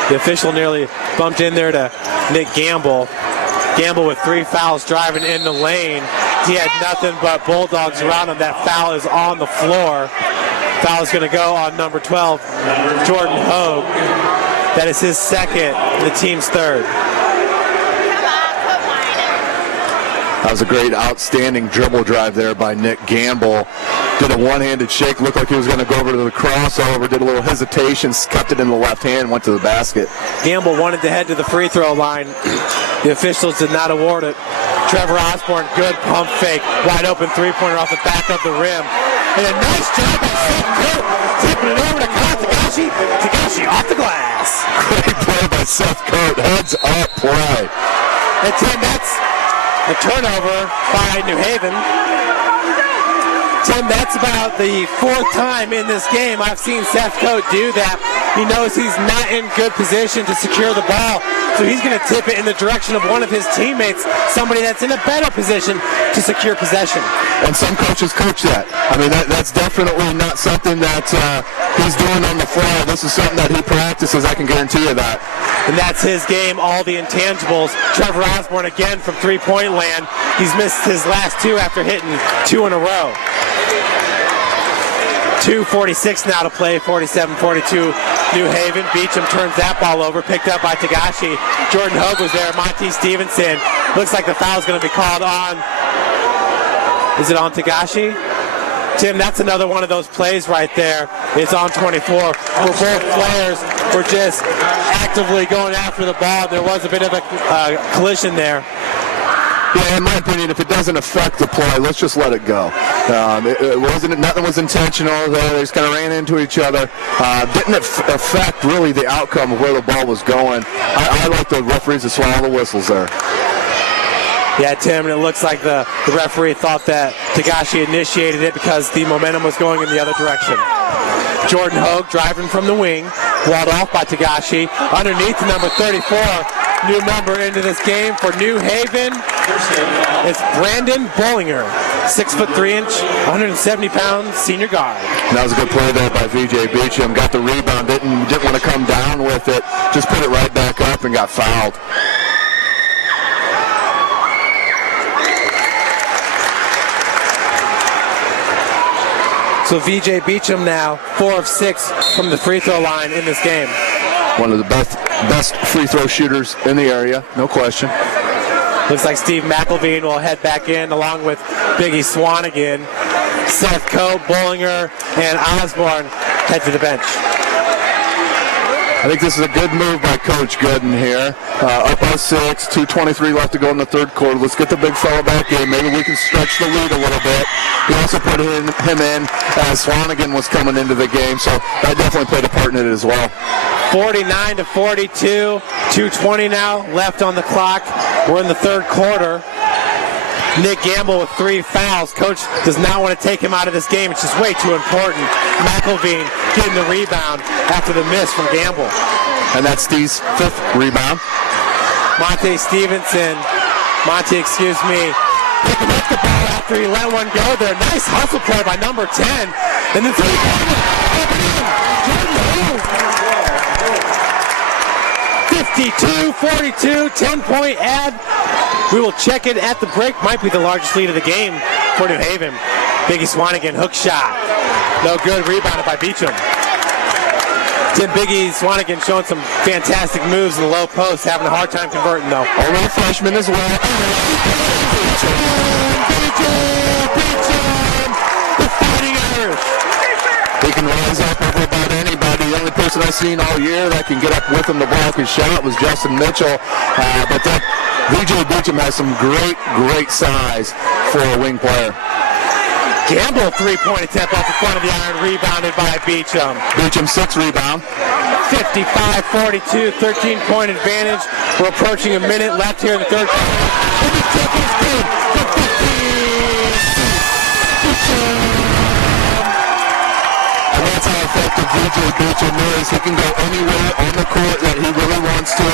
The official nearly bumped in there to Nick Gamble. Gamble with 3 fouls driving in the lane. He had nothing but Bulldogs around him. That foul is on the floor. Foul is going to go on number 12, Jordan Hogue. That is his second, the team's third. That was a great, outstanding dribble drive there by Nick Gamble. Did a one-handed shake, looked like he was going to go over to the crossover, did a little hesitation, kept it in the left hand, went to the basket. Gamble wanted to head to the free throw line. The officials did not award it. Trevor Osborne, good pump fake, wide open three-pointer off the back of the rim. And a nice job by Seth Coe, tipping it over to Tagashi. Tagashi off the glass. Great play by Seth Coe, heads up play. And Tim, that's a turnover by New Haven. Tim, that's about the 4th time in this game I've seen Seth Coe do that. He knows he's not in good position to secure the ball, so he's going to tip it in the direction of one of his teammates, somebody that's in a better position to secure possession. And some coaches coach that. I mean, that's definitely not something that he's doing on the fly. This is something that he practices, I can guarantee you that. And that's his game, all the intangibles. Trevor Osborne again from three-point land. He's missed his last 2 after hitting 2 in a row. 2:46 now to play, 47-42 New Haven. Beecham turns that ball over, picked up by Tagashi. Jordan Hogue was there, Monty Stevenson. Looks like the foul's going to be called on. Is it on Tagashi? Tim, that's another one of those plays right there. It's on 24, where both players were just actively going after the ball. There was a bit of a collision there. Yeah, in my opinion, if it doesn't affect the play, let's just let it go. Nothing was intentional there. They just kind of ran into each other. Didn't affect really the outcome of where the ball was going. I like the referees to swallow the whistles there. Yeah, Tim, and it looks like the referee thought that Tagashi initiated it because the momentum was going in the other direction. Jordan Hogue driving from the wing, walled off by Tagashi. Underneath number 34, new member into this game for New Haven. It's Brandon Bollinger, 6'3", 170-pound senior guard. That was a good play there by VJ Beecham. Got the rebound, didn't want to come down with it. Just put it right back up and got fouled. So VJ Beecham now 4 of 6 from the free throw line in this game. one of the best free throw shooters in the area, no question. Looks like Steve McElveen will head back in along with Biggie Swanigan. Seth Cope, Bollinger, and Osborne head to the bench. I think this is a good move by Coach Gooden here. Up by 6, 2:23 left to go in the third quarter. Let's get the big fella back in. Maybe we can stretch the lead a little bit. He also put him in as Swanigan was coming into the game, so that definitely played a part in it as well. 49-42, 2:20 now left on the clock. We're in the third quarter. Nick Gamble with 3 fouls. Coach does not want to take him out of this game. It's just way too important. McElveen getting the rebound after the miss from Gamble. And that's Steve's 5th rebound. Monty, excuse me, picking up the ball after he let one go there. Nice hustle play by number 10. And the three-pointer. 52-42, 10-point ad. We will check it at the break. Might be the largest lead of the game for New Haven. Biggie Swanigan, hook shot. No good, rebounded by Beecham. Biggie Swanigan showing some fantastic moves in the low post, having a hard time converting though. Only a freshman as well. Beecham, the Fighting Irish. He can rise up over about anybody. The only person I've seen all year that can get up with him to block his shot was Justin Mitchell. But that VJ Beecham has some great size for a wing player. Gamble, 3-point attempt off the front of the iron, rebounded by Beecham. Beecham, 6th rebound. 55-42, 13-point advantage. We're approaching a minute left here in the third quarter. And the tip is good for 15. And that's how effective VJ Beecham is. He can go anywhere on the court that he really wants to.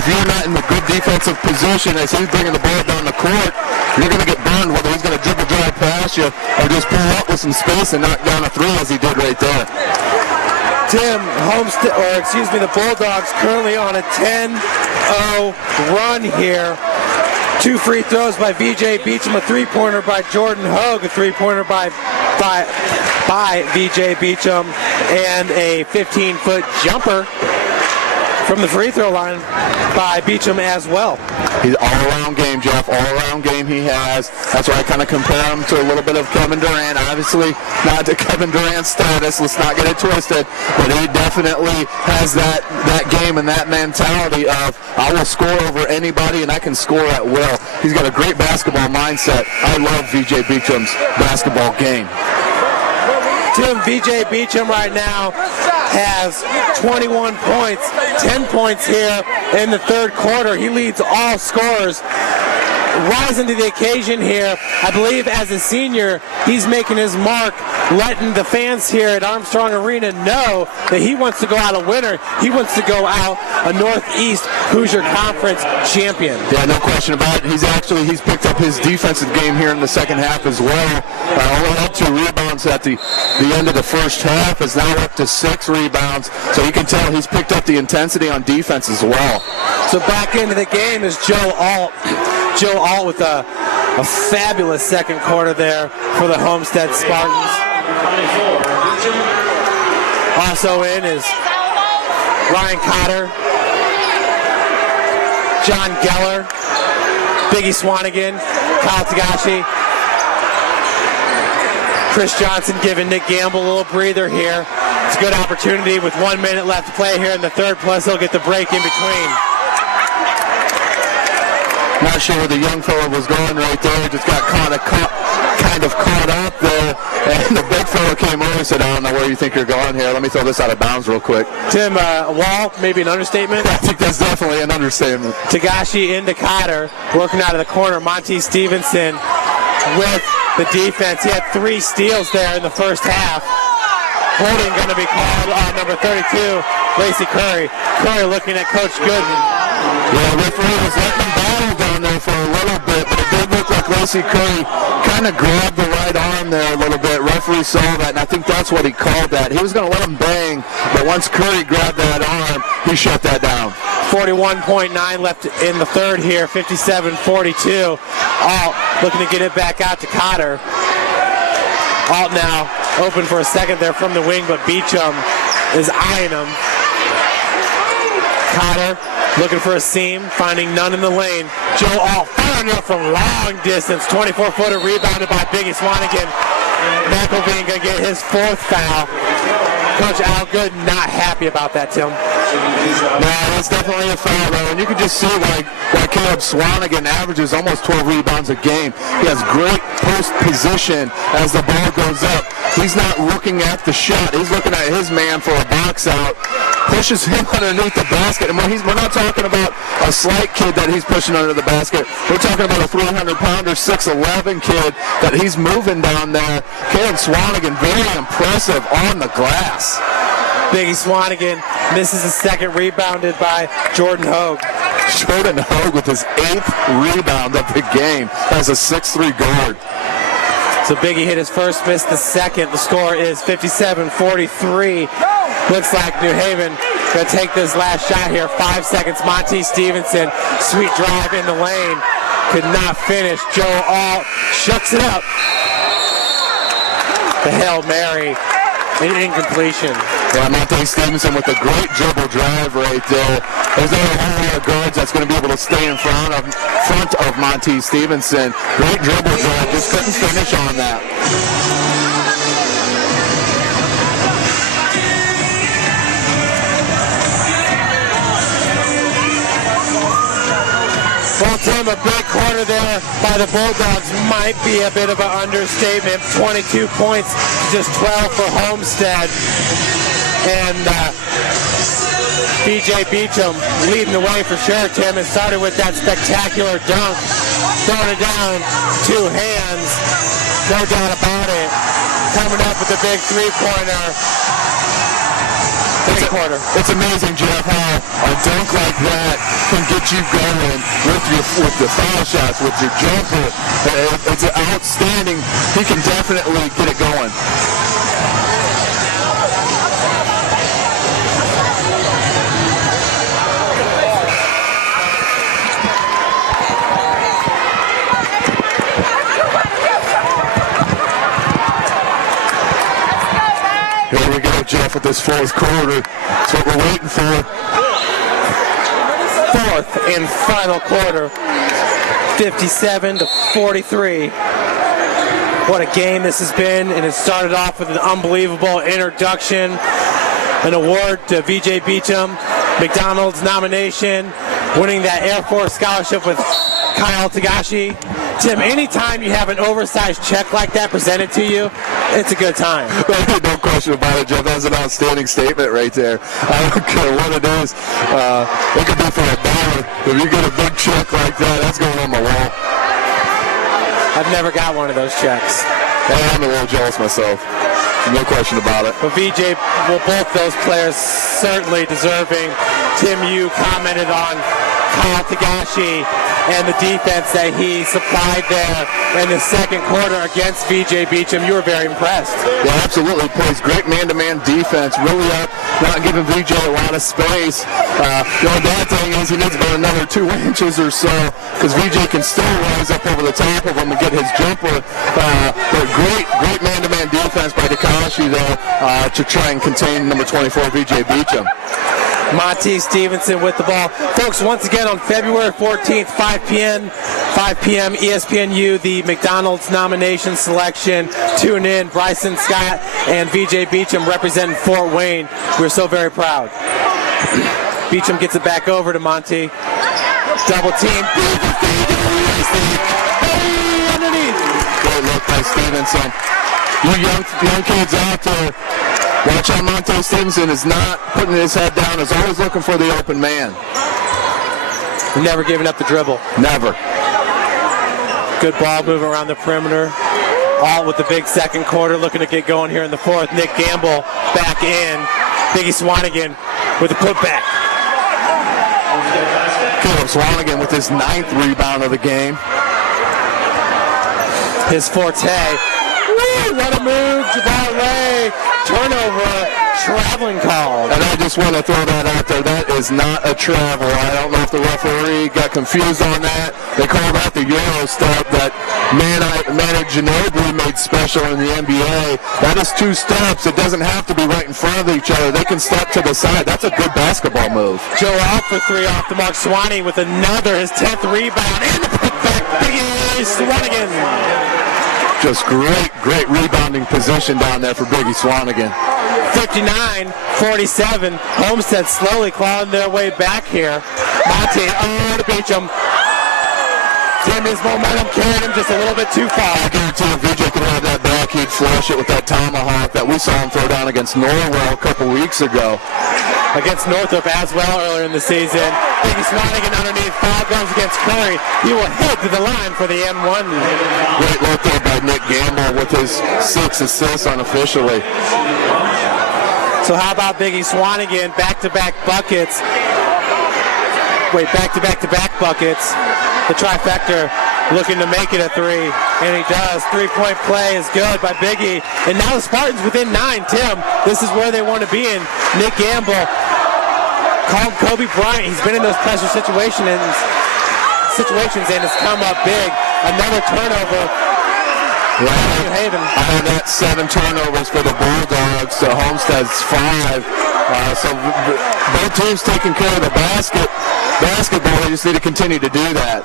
If you're not in a good defensive position as he's bringing the ball down the court, you're going to get burned, whether he's going to dribble drive past you or just pull up with some space and knock down a 3 as he did right there. Tim, the Bulldogs currently on a 10-0 run here. 2 free throws by VJ Beecham, a 3-pointer by Jordan Hogue, a 3-pointer by VJ Beecham, and a 15-foot jumper from the free throw line by Beecham as well. He's all-around game, Jeff. All-around game he has. That's why I kind of compare him to a little bit of Kevin Durant. Obviously, not to Kevin Durant's status. Let's not get it twisted. But he definitely has that game and that mentality of, I will score over anybody and I can score at will. He's got a great basketball mindset. I love VJ Beecham's basketball game. Tim, VJ Beecham right now has 21 points, 10 points here in the third quarter. He leads all scorers. Rising to the occasion here, I believe as a senior, he's making his mark, letting the fans here at Armstrong Arena know that he wants to go out a winner. He wants to go out a Northeast Hoosier Conference champion. Yeah, no question about it. He's picked up his defensive game here in the second half as well. Only had 2 rebounds at the end of the first half. Is now up to 6 rebounds. So you can tell he's picked up the intensity on defense as well. So back into the game is Joe Alt. Joe Alt with a fabulous second quarter there for the Homestead Spartans. Also in is Ryan Cotter, John Geller, Biggie Swanigan, Kyle Tagashi, Chris Johnson giving Nick Gamble a little breather here. It's a good opportunity with 1 minute left to play here in the third, plus he'll get the break in between. Not sure where the young fella was going right there. Just got kind of caught up there. And the big fella came over and said, I don't know where you think you're going here. Let me throw this out of bounds real quick. Tim, a wall, maybe an understatement? I think that's definitely an understatement. Tagashi into Cotter, working out of the corner. Monty Stevenson with the defense. He had 3 steals there in the first half. Holding going to be called on number 32, Lacey Curry. Curry looking at Coach Gooden. Yeah, referee was letting him battle down there for a little bit, but it did look like Lacey Curry kind of grabbed the right arm there a little bit. Referee saw that, and I think that's what he called that. He was going to let him bang, but once Curry grabbed that arm, he shut that down. 41.9 left in the third here, 57-42. Alt looking to get it back out to Cotter. Alt now open for a second there from the wing, but Beecham is eyeing him. Cotter looking for a seam, finding none in the lane. Joe Alt firing up from long distance. 24-footer rebounded by Biggie Swanigan. McElveen going to get his 4th foul. Coach Al Good not happy about that, Tim. No, that's definitely a foul, though. And you can just see why Caleb Swanigan averages almost 12 rebounds a game. He has great post position as the ball goes up. He's not looking at the shot. He's looking at his man for a box out. Pushes him underneath the basket. And we're not talking about a slight kid that he's pushing under the basket. We're talking about a 300-pounder, 6'11" kid that he's moving down there. Caleb Swanigan, very impressive on the glass. Biggie Swanigan misses his 2nd, rebounded by Jordan Hogue. Jordan Hogue with his 8th rebound of the game as a 6'3" guard. So Biggie hit his 1st, missed the 2nd. The score is 57-43. Looks like New Haven going to take this last shot here. 5 seconds. Monty Stevenson, sweet drive in the lane. Could not finish. Joe Alt shuts it up. The Hail Mary. An incompletion. Yeah, Monte Stevenson with a great dribble drive right there. There's not a whole lot of guards that's going to be able to stay in front of Monte Stevenson. Great dribble drive, just couldn't finish on that. Well, Tim, a big quarter there by the Bulldogs might be a bit of an understatement. 22 points, just 12 for Homestead. And BJ Beecham leading the way for sure, Tim. It started with that spectacular dunk. Throwing it down, 2 hands. No doubt about it. Coming up with a big three-pointer. It's amazing, Jeff, how a dunk like that can get you going with your foul shots, with your jumper. It's outstanding. He can definitely get it going. Here we go, Jeff, with this 4th quarter. That's what we're waiting for. 4th and final quarter, 57-43. What a game this has been, and it started off with an unbelievable introduction, an award to VJ Beecham, McDonald's nomination, winning that Air Force scholarship with Kyle Tagashi. Tim, anytime you have an oversized check like that presented to you, it's a good time. No question about it, Jeff. That's an outstanding statement right there. I don't care what it is. It could be for $1. If you get a big check like that, that's going on my wall. I've never got one of those checks. I'm a little jealous myself. No question about it. But VJ, well, both those players certainly deserving. Tim, you commented on Kyle Tagashi and the defense that he supplied there in the 2nd quarter against VJ Beecham. You were very impressed. Yeah, absolutely. Plays great man-to-man defense. Really up, not giving VJ a lot of space. The only bad thing is he needs about another 2 inches or so because VJ can still rise up over the top of him and get his jumper. But great man-to-man defense by Takashi there to try and contain number 24, VJ Beecham. Monty Stevenson with the ball. Folks, once again on February 14th, 5 p.m., ESPNU, the McDonald's nomination selection. Tune in. Bryson Scott and VJ Beecham representing Fort Wayne. We're so very proud. Beecham gets it back over to Monty. Double team. Underneath. Great look by Stevenson. You young kids out there, watch out. Monte Stevenson is not putting his head down, is always looking for the open man. Never giving up the dribble. Never. Good ball moving around the perimeter. All with the big 2nd quarter, looking to get going here in the 4th. Nick Gamble back in. Biggie Swanigan with a putback. Caleb Swanigan with his 9th rebound of the game. His forte. Woo, what a move, Jabbar Ray. Turnover. traveling call. And I just want to throw that out there. That is not a travel. I don't know if the referee got confused on that. They called out the Euro step that Manu Ginobili made special in the NBA. That is 2 steps. It doesn't have to be right in front of each other. They can step to the side. That's a good basketball move. Joe out for 3 off the mark. Swanee with another, his 10th rebound. And the putback, Biggie Swanigan. Just great rebounding position down there for Biggie Swanigan. 59-47. Homestead slowly clawing their way back here. Monty, to beat him. Tim, his momentum carried him just a little bit too far. I guarantee if VJ could have that back, he'd flush it with that tomahawk that we saw him throw down against Norwell a couple weeks ago. Against Northrop as well earlier in the season. Biggie Swanigan underneath, foul goes against Curry. He will head to the line for the N1. Great look there by Nick Gamble with his 6 assists unofficially. So how about Biggie Swanigan, back-to-back buckets. Back-to-back buckets. The trifecta looking to make it a 3, and he does. 3-point play is good by Biggie. And now the Spartans within 9. Tim, this is where they want to be in. Nick Gamble called Kobe Bryant. He's been in those pressure situations and has come up big. Another turnover. New Haven. I had that 7 turnovers for the Bulldogs. So Homestead's 5. So both teams taking care of the basketball. They just need to continue to do that.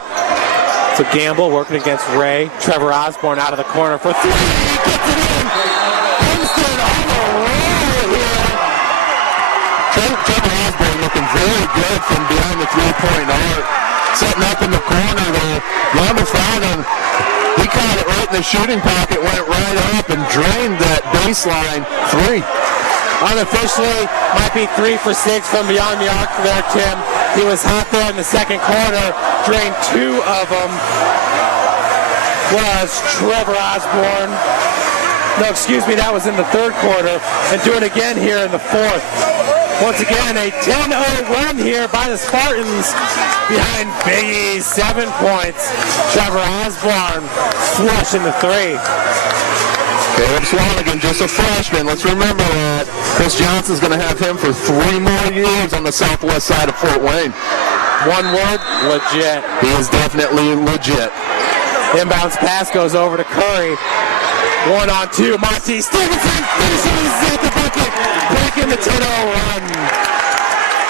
So Gamble working against Ray. Trevor Osborne out of the corner for 3. Gets it in. Homestead on the roll here. Trevor Osborne looking very good from behind the 3-point arc. Setting up in the corner there. Lumber found him. He caught it right in the shooting pocket, went right up and drained that baseline 3. Unofficially, might be 3 for 6 from beyond the arc there, Tim. He was hot there in the second quarter, drained 2 of them. Was Trevor Osborne. No, excuse me, that was in the third quarter. And doing it again here in the fourth. Once again, a 10-0 run here by the Spartans behind Biggie, 7 points. Trevor Osborne flushing the 3. Caleb Swanigan, just a freshman. Let's remember that. Chris Johnson's going to have him for 3 more years on the southwest side of Fort Wayne. One word, legit. He is definitely legit. Inbounds pass goes over to Curry. 1-on-2, Monty Stevenson finishes at the bucket, breaking the 10-0 run.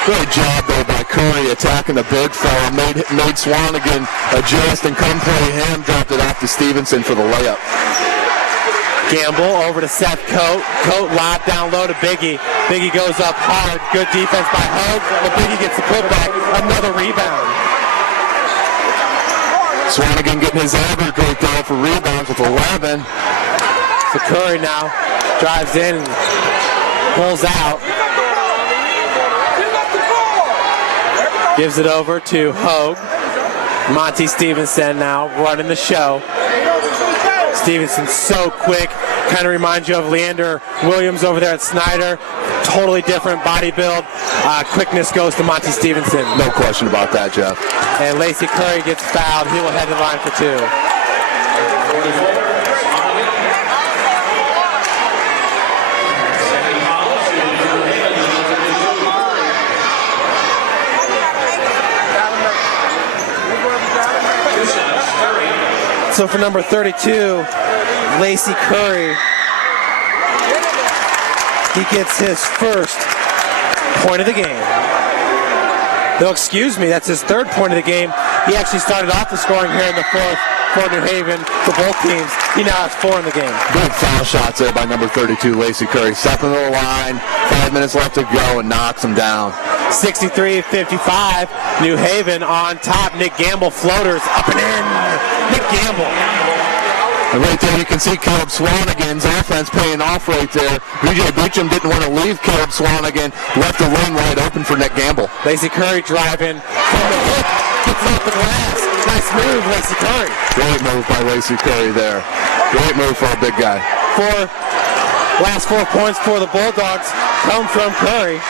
Great job though by Curry attacking the big fella. Made Swanigan adjust and come play him. Dropped it off to Stevenson for the layup. Gamble over to Seth Coate. Coate lob down low to Biggie. Biggie goes up hard. Good defense by Hogue. But Biggie gets the putback. Another rebound. Swanigan getting his aggregate though for rebounds with 11. So Curry now drives in and pulls out. Gives it over to Hogue. Monty Stevenson now running the show. Stevenson's so quick. Kind of reminds you of Leander Williams over there at Snyder. Totally different body build. Quickness goes to Monty Stevenson. No question about that, Jeff. And Lacey Curry gets fouled. He will head to the line for 2. So for number 32, Lacey Curry, he gets his first point of the game. No, excuse me, that's his 3rd point of the game. He actually started off the scoring here in the 4th for New Haven for both teams. He now has 4 in the game. Good foul shots there by number 32, Lacey Curry. Stepping to the line, 5 minutes left to go, and knocks him down. 63-55, New Haven on top. Nick Gamble floaters up and in. Nick Gamble. And right there you can see Caleb Swanigan's offense paying off right there. BJ Beecham didn't want to leave Caleb Swanigan. Left the lane wide open for Nick Gamble. Lacey Curry driving from the hook. Gets it off the glass. Nice move, Lacey Curry. Great move by Lacey Curry there. Great move for a big guy. Last 4 points for the Bulldogs come from Curry.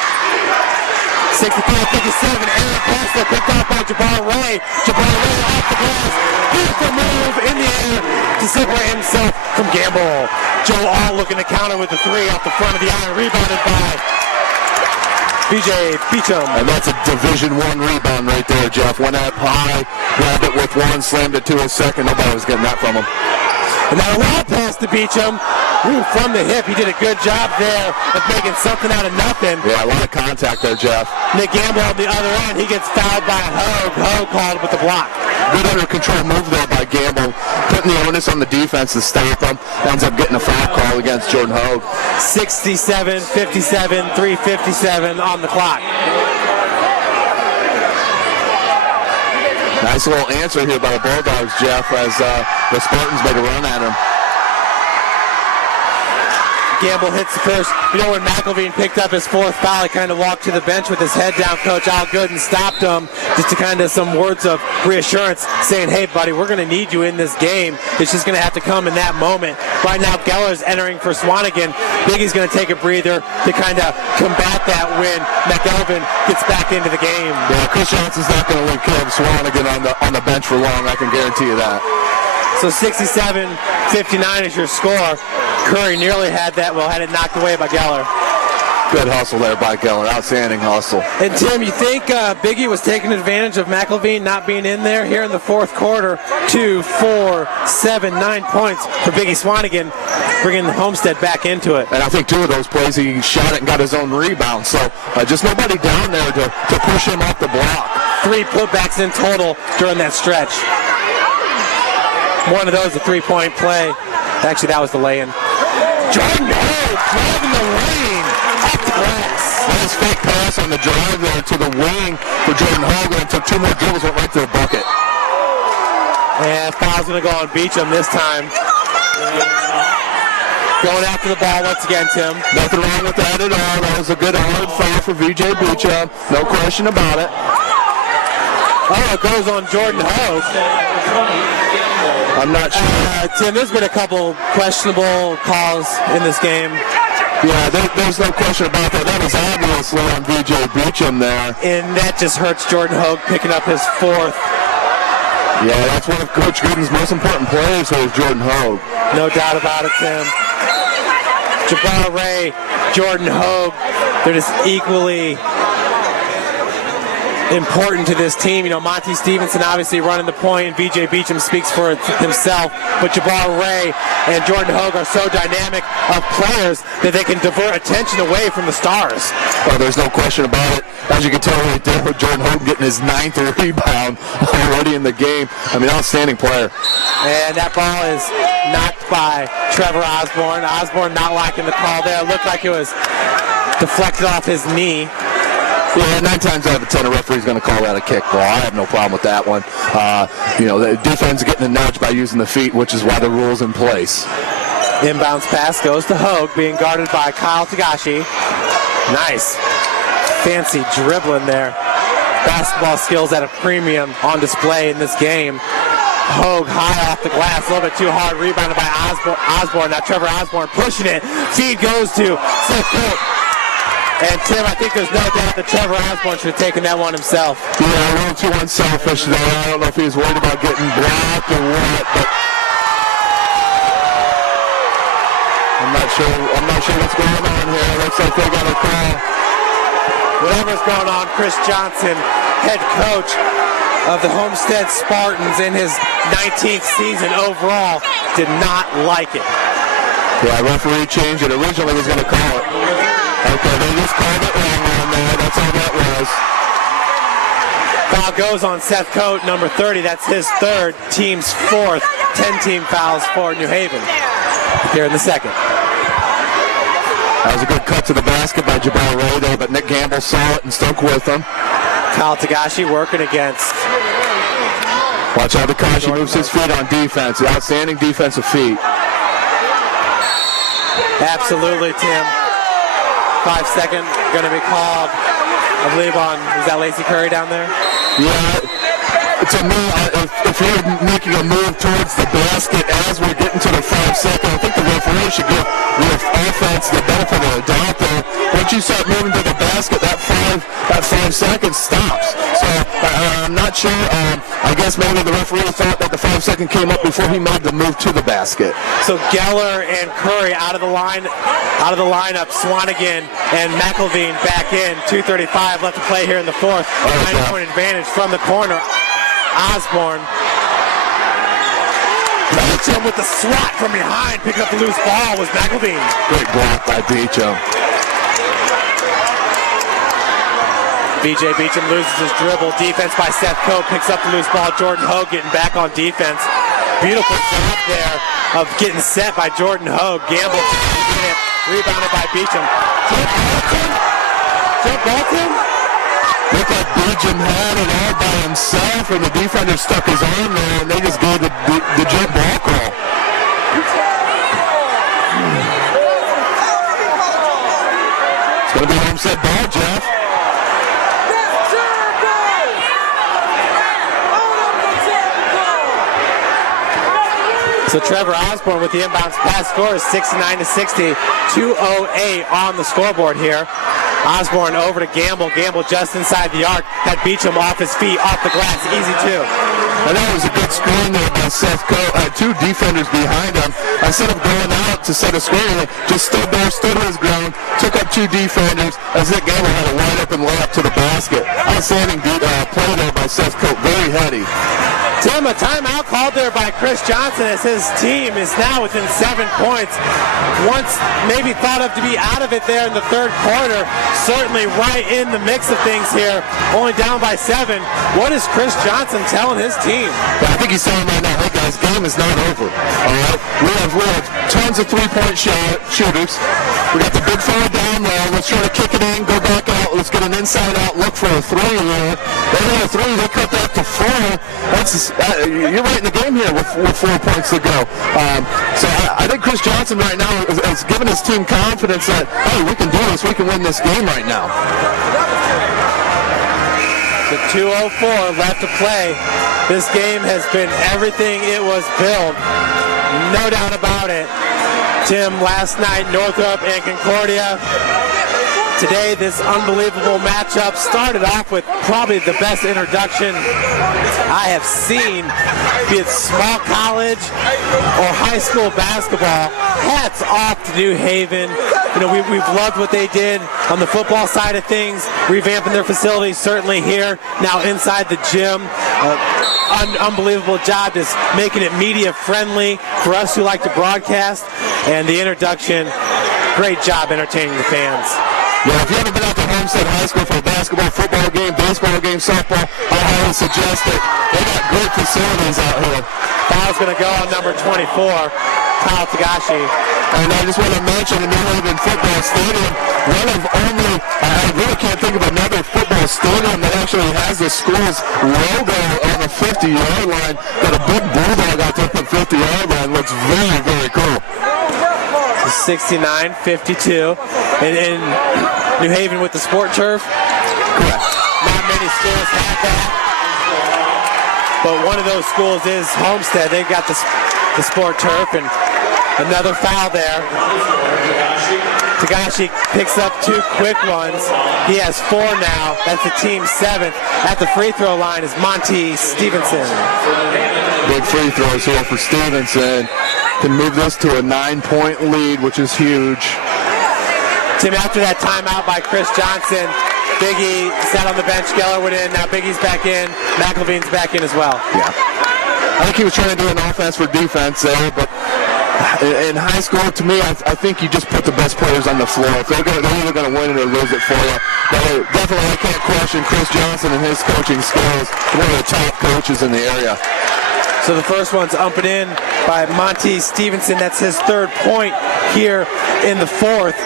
63-57, Aaron Preston picked off by Jabbar Ray. Jabbar Ray off the glass. Beautiful move in the air to separate himself from Gamble. Joe All looking to counter with the three off the front of the iron, rebounded by BJ Beecham. And that's a Division I rebound right there, Jeff. Went up high, grabbed it with one, slammed it to his second. Nobody was getting that from him. And now a lob pass to Beecham. Ooh, from the hip, he did a good job there of making something out of nothing. Yeah, a lot of contact there, Jeff. Nick Gamble on the other end, he gets fouled by Hogue. Hogue called with the block. Good under control move there by Gamble, putting the onus on the defense to stop him. Ends up getting a foul call against Jordan Hogue. 67-57, 3:57 on the clock. Nice little answer here by the Bulldogs, Jeff, as the Spartans made a run at him. Gamble hits the first. You know, when McElveen picked up his fourth foul, he kind of walked to the bench with his head down. Coach Al Gooden stopped him, just to kind of some words of reassurance, saying, hey, buddy, we're going to need you in this game. It's just going to have to come in that moment. Right now, Geller's entering for Swanigan. Biggie's going to take a breather to kind of combat that when McElveen gets back into the game. Yeah, Chris Johnson's not going to leave Caleb Swanigan on the bench for long, I can guarantee you that. So 67-59 is your score. Curry nearly had that, had it knocked away by Geller. Good hustle there by Geller. Outstanding hustle. And Tim, you think Biggie was taking advantage of McElveen not being in there here in the fourth quarter? 2, 4, 7, 9 points for Biggie Swanigan, bringing Homestead back into it. And I think two of those plays he shot it and got his own rebound. So just nobody down there to push him off the block. 3 putbacks in total during that stretch. One of those a three-point play. Actually, that was the lay-in. Jordan Hogue driving the lane off the glass. Nice fake pass on the drive there to the wing for Jordan Hogue, and took 2 more dribbles, went right to the bucket. And foul's going to go on Beecham this time. Going after the ball once again, Tim. Nothing wrong with that at all. That was a good hard foul for VJ Beecham. No question about it. Oh, it goes on Jordan Hogue. I'm not sure. Tim, there's been a couple questionable calls in this game. Yeah, there's no question about that. That is obviously on VJ Beecham there. And that just hurts Jordan Hogue picking up his fourth. Yeah, that's one of Coach Gooden's most important players here is Jordan Hogue. No doubt about it, Tim. Jabbar Ray, Jordan Hogue, they're just equally important to this team. You know, Monty Stevenson obviously running the point, and VJ Beecham speaks for himself, but Jabbar Ray and Jordan Hogue are so dynamic of players that they can divert attention away from the stars. Well, there's no question about it. As you can tell right there with Jordan Hogue getting his 9th rebound already in the game. I mean, outstanding player. And that ball is knocked by Trevor Osborne. Osborne not liking the call there. It looked like it was deflected off his knee. Yeah, 9 times out of 10, a referee's going to call that a kickball. I have no problem with that one. The defense getting a nudge by using the feet, which is why the rule's in place. Inbounds pass goes to Hogue, being guarded by Kyle Tagashi. Nice. Fancy dribbling there. Basketball skills at a premium on display in this game. Hogue high off the glass, a little bit too hard, rebounded by Osborne. Now Trevor Osborne pushing it. Feed goes to Seth Colt. And Tim, I think there's no doubt that Trevor Osborne should have taken that one himself. Yeah, a little too unselfish there. I don't know if he was worried about getting blocked or what, but I'm not sure what's going on here. Looks like they got a call. Whatever's going on, Chris Johnson, head coach of the Homestead Spartans in his 19th season overall, did not like it. Yeah, referee changed it. Originally was going to call it. Okay, they just called it wrong on there. That's all that was. Foul goes on Seth Coate, number 30. That's his third, team's fourth. 10-team fouls for New Haven here in the second. That was a good cut to the basket by Jabbar Ray there, but Nick Gamble saw it and stuck with him. Kyle Tagashi working against. Watch how Tagashi moves his feet on defense. Outstanding defensive feet. Absolutely, Tim. 5-second going to be called, I believe, on, is that Lacey Curry down there? Yeah, to me, if you're making a move towards the basket as we're getting to the 5 second, I think the referee should give the offense the benefit of the doubt there. When once you start moving to the basket, that 5 seconds stops. So I'm not sure. I guess maybe the referee thought that the 5 second came up before he made the move to the basket. So Geller and Curry out of the lineup. Swanigan and McElveen back in. 2:35 left to play here in the fourth. 9-point advantage from the corner. Osborne. Beecham with the swat from behind. Picking up the loose ball was McElveen. Great block by Beecham. B.J. Beecham loses his dribble. Defense by Seth Coe. Picks up the loose ball. Jordan Hogue getting back on defense. Beautiful job there of getting set by Jordan Hogue. Gamble rebounded by Beecham. Jump Bolton. Looked like Beecham had it all by himself, and the defender stuck his arm there, and they just gave the jump ball call. It's going to be Homestead ball, Jeff. So Trevor Osborne with the inbounds pass score is 69-60. 2:08 on the scoreboard here. Osborne over to Gamble. Gamble just inside the arc. Had Beecham off his feet, off the glass. Easy two. And that was a good screen there by Seth Coe. Two defenders behind him. Instead of going out to set a screen, just stood there, stood his ground, took up two defenders. As Nick Gamble had a wide open layup to the basket. Outstanding play there by Seth Coe. Very heady. Tim, a timeout called there by Chris Johnson as his team is now within 7 points. Once maybe thought of to be out of it there in the third quarter, certainly right in the mix of things here, only down by 7. What is Chris Johnson telling his team? Yeah, I think he's telling them right now, hey guys, game is not over. All right, we have tons of three-point shooters. We got the big fella down there. Let's try to kick it in, go back out. Let's get an inside-out look for a three here. They got a three. They cut that to 4. You're right in the game here with 4 points to go. So I think Chris Johnson right now is giving his team confidence that, hey, we can do this. We can win this game right now. The 2:04 left to play. This game has been everything it was billed. No doubt about it. Tim, last night, Northrop and Concordia. Today, this unbelievable matchup started off with probably the best introduction I have seen, be it small college or high school basketball. Hats off to New Haven. You know, we've loved what they did on the football side of things, revamping their facilities, certainly here, now inside the gym. Unbelievable job just making it media friendly for us who like to broadcast. And the introduction, great job entertaining the fans. Yeah, if you haven't been out to Homestead High School for a basketball, football game, baseball game, softball, I highly suggest it. They got great facilities out here. Foul's going to go on number 24, Kyle Tagashi. And I just want to mention the New Haven Football Stadium, one of only, I really can't think of another football stadium that actually has the school's logo on the 50-yard line. Got a big bulldog out there at the 50-yard line. Looks very, very cool. 69-52 in New Haven with the sport turf. Correct. Not many schools have that, but one of those schools is Homestead. They've got the sport turf, and another foul there. Tagashi picks up 2 quick ones. He has 4 now. That's the team's 7th. At the free throw line is Monty Stevenson. Big free throws here for Stevenson. Can move this to a 9-point lead, which is huge. Tim, after that timeout by Chris Johnson, Biggie sat on the bench. Geller went in. Now Biggie's back in. McElveen's back in as well. Yeah. I think he was trying to do an offense for defense there, but in high school, to me, I think you just put the best players on the floor. If they're either going to win it or lose it for you. But definitely, I can't question Chris Johnson and his coaching skills. One of the top coaches in the area. So the first one's umped in by Monty Stevenson. That's his 3rd point here in the 4th.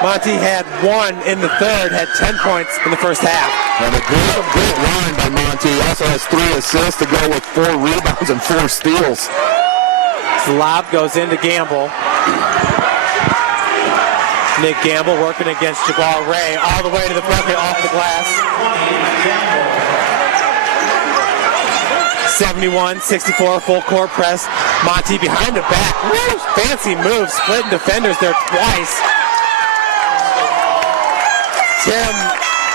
Monty had 1 in the 3rd, had 10 points in the first half. And a great line by Monty. He also has 3 assists to go with 4 rebounds and 4 steals. The lob goes into Gamble. Nick Gamble working against Jabbar Ray all the way to the bucket off the glass. 71-64 full court press. Monty behind the back. Woo! Fancy move, splitting defenders there twice. Tim,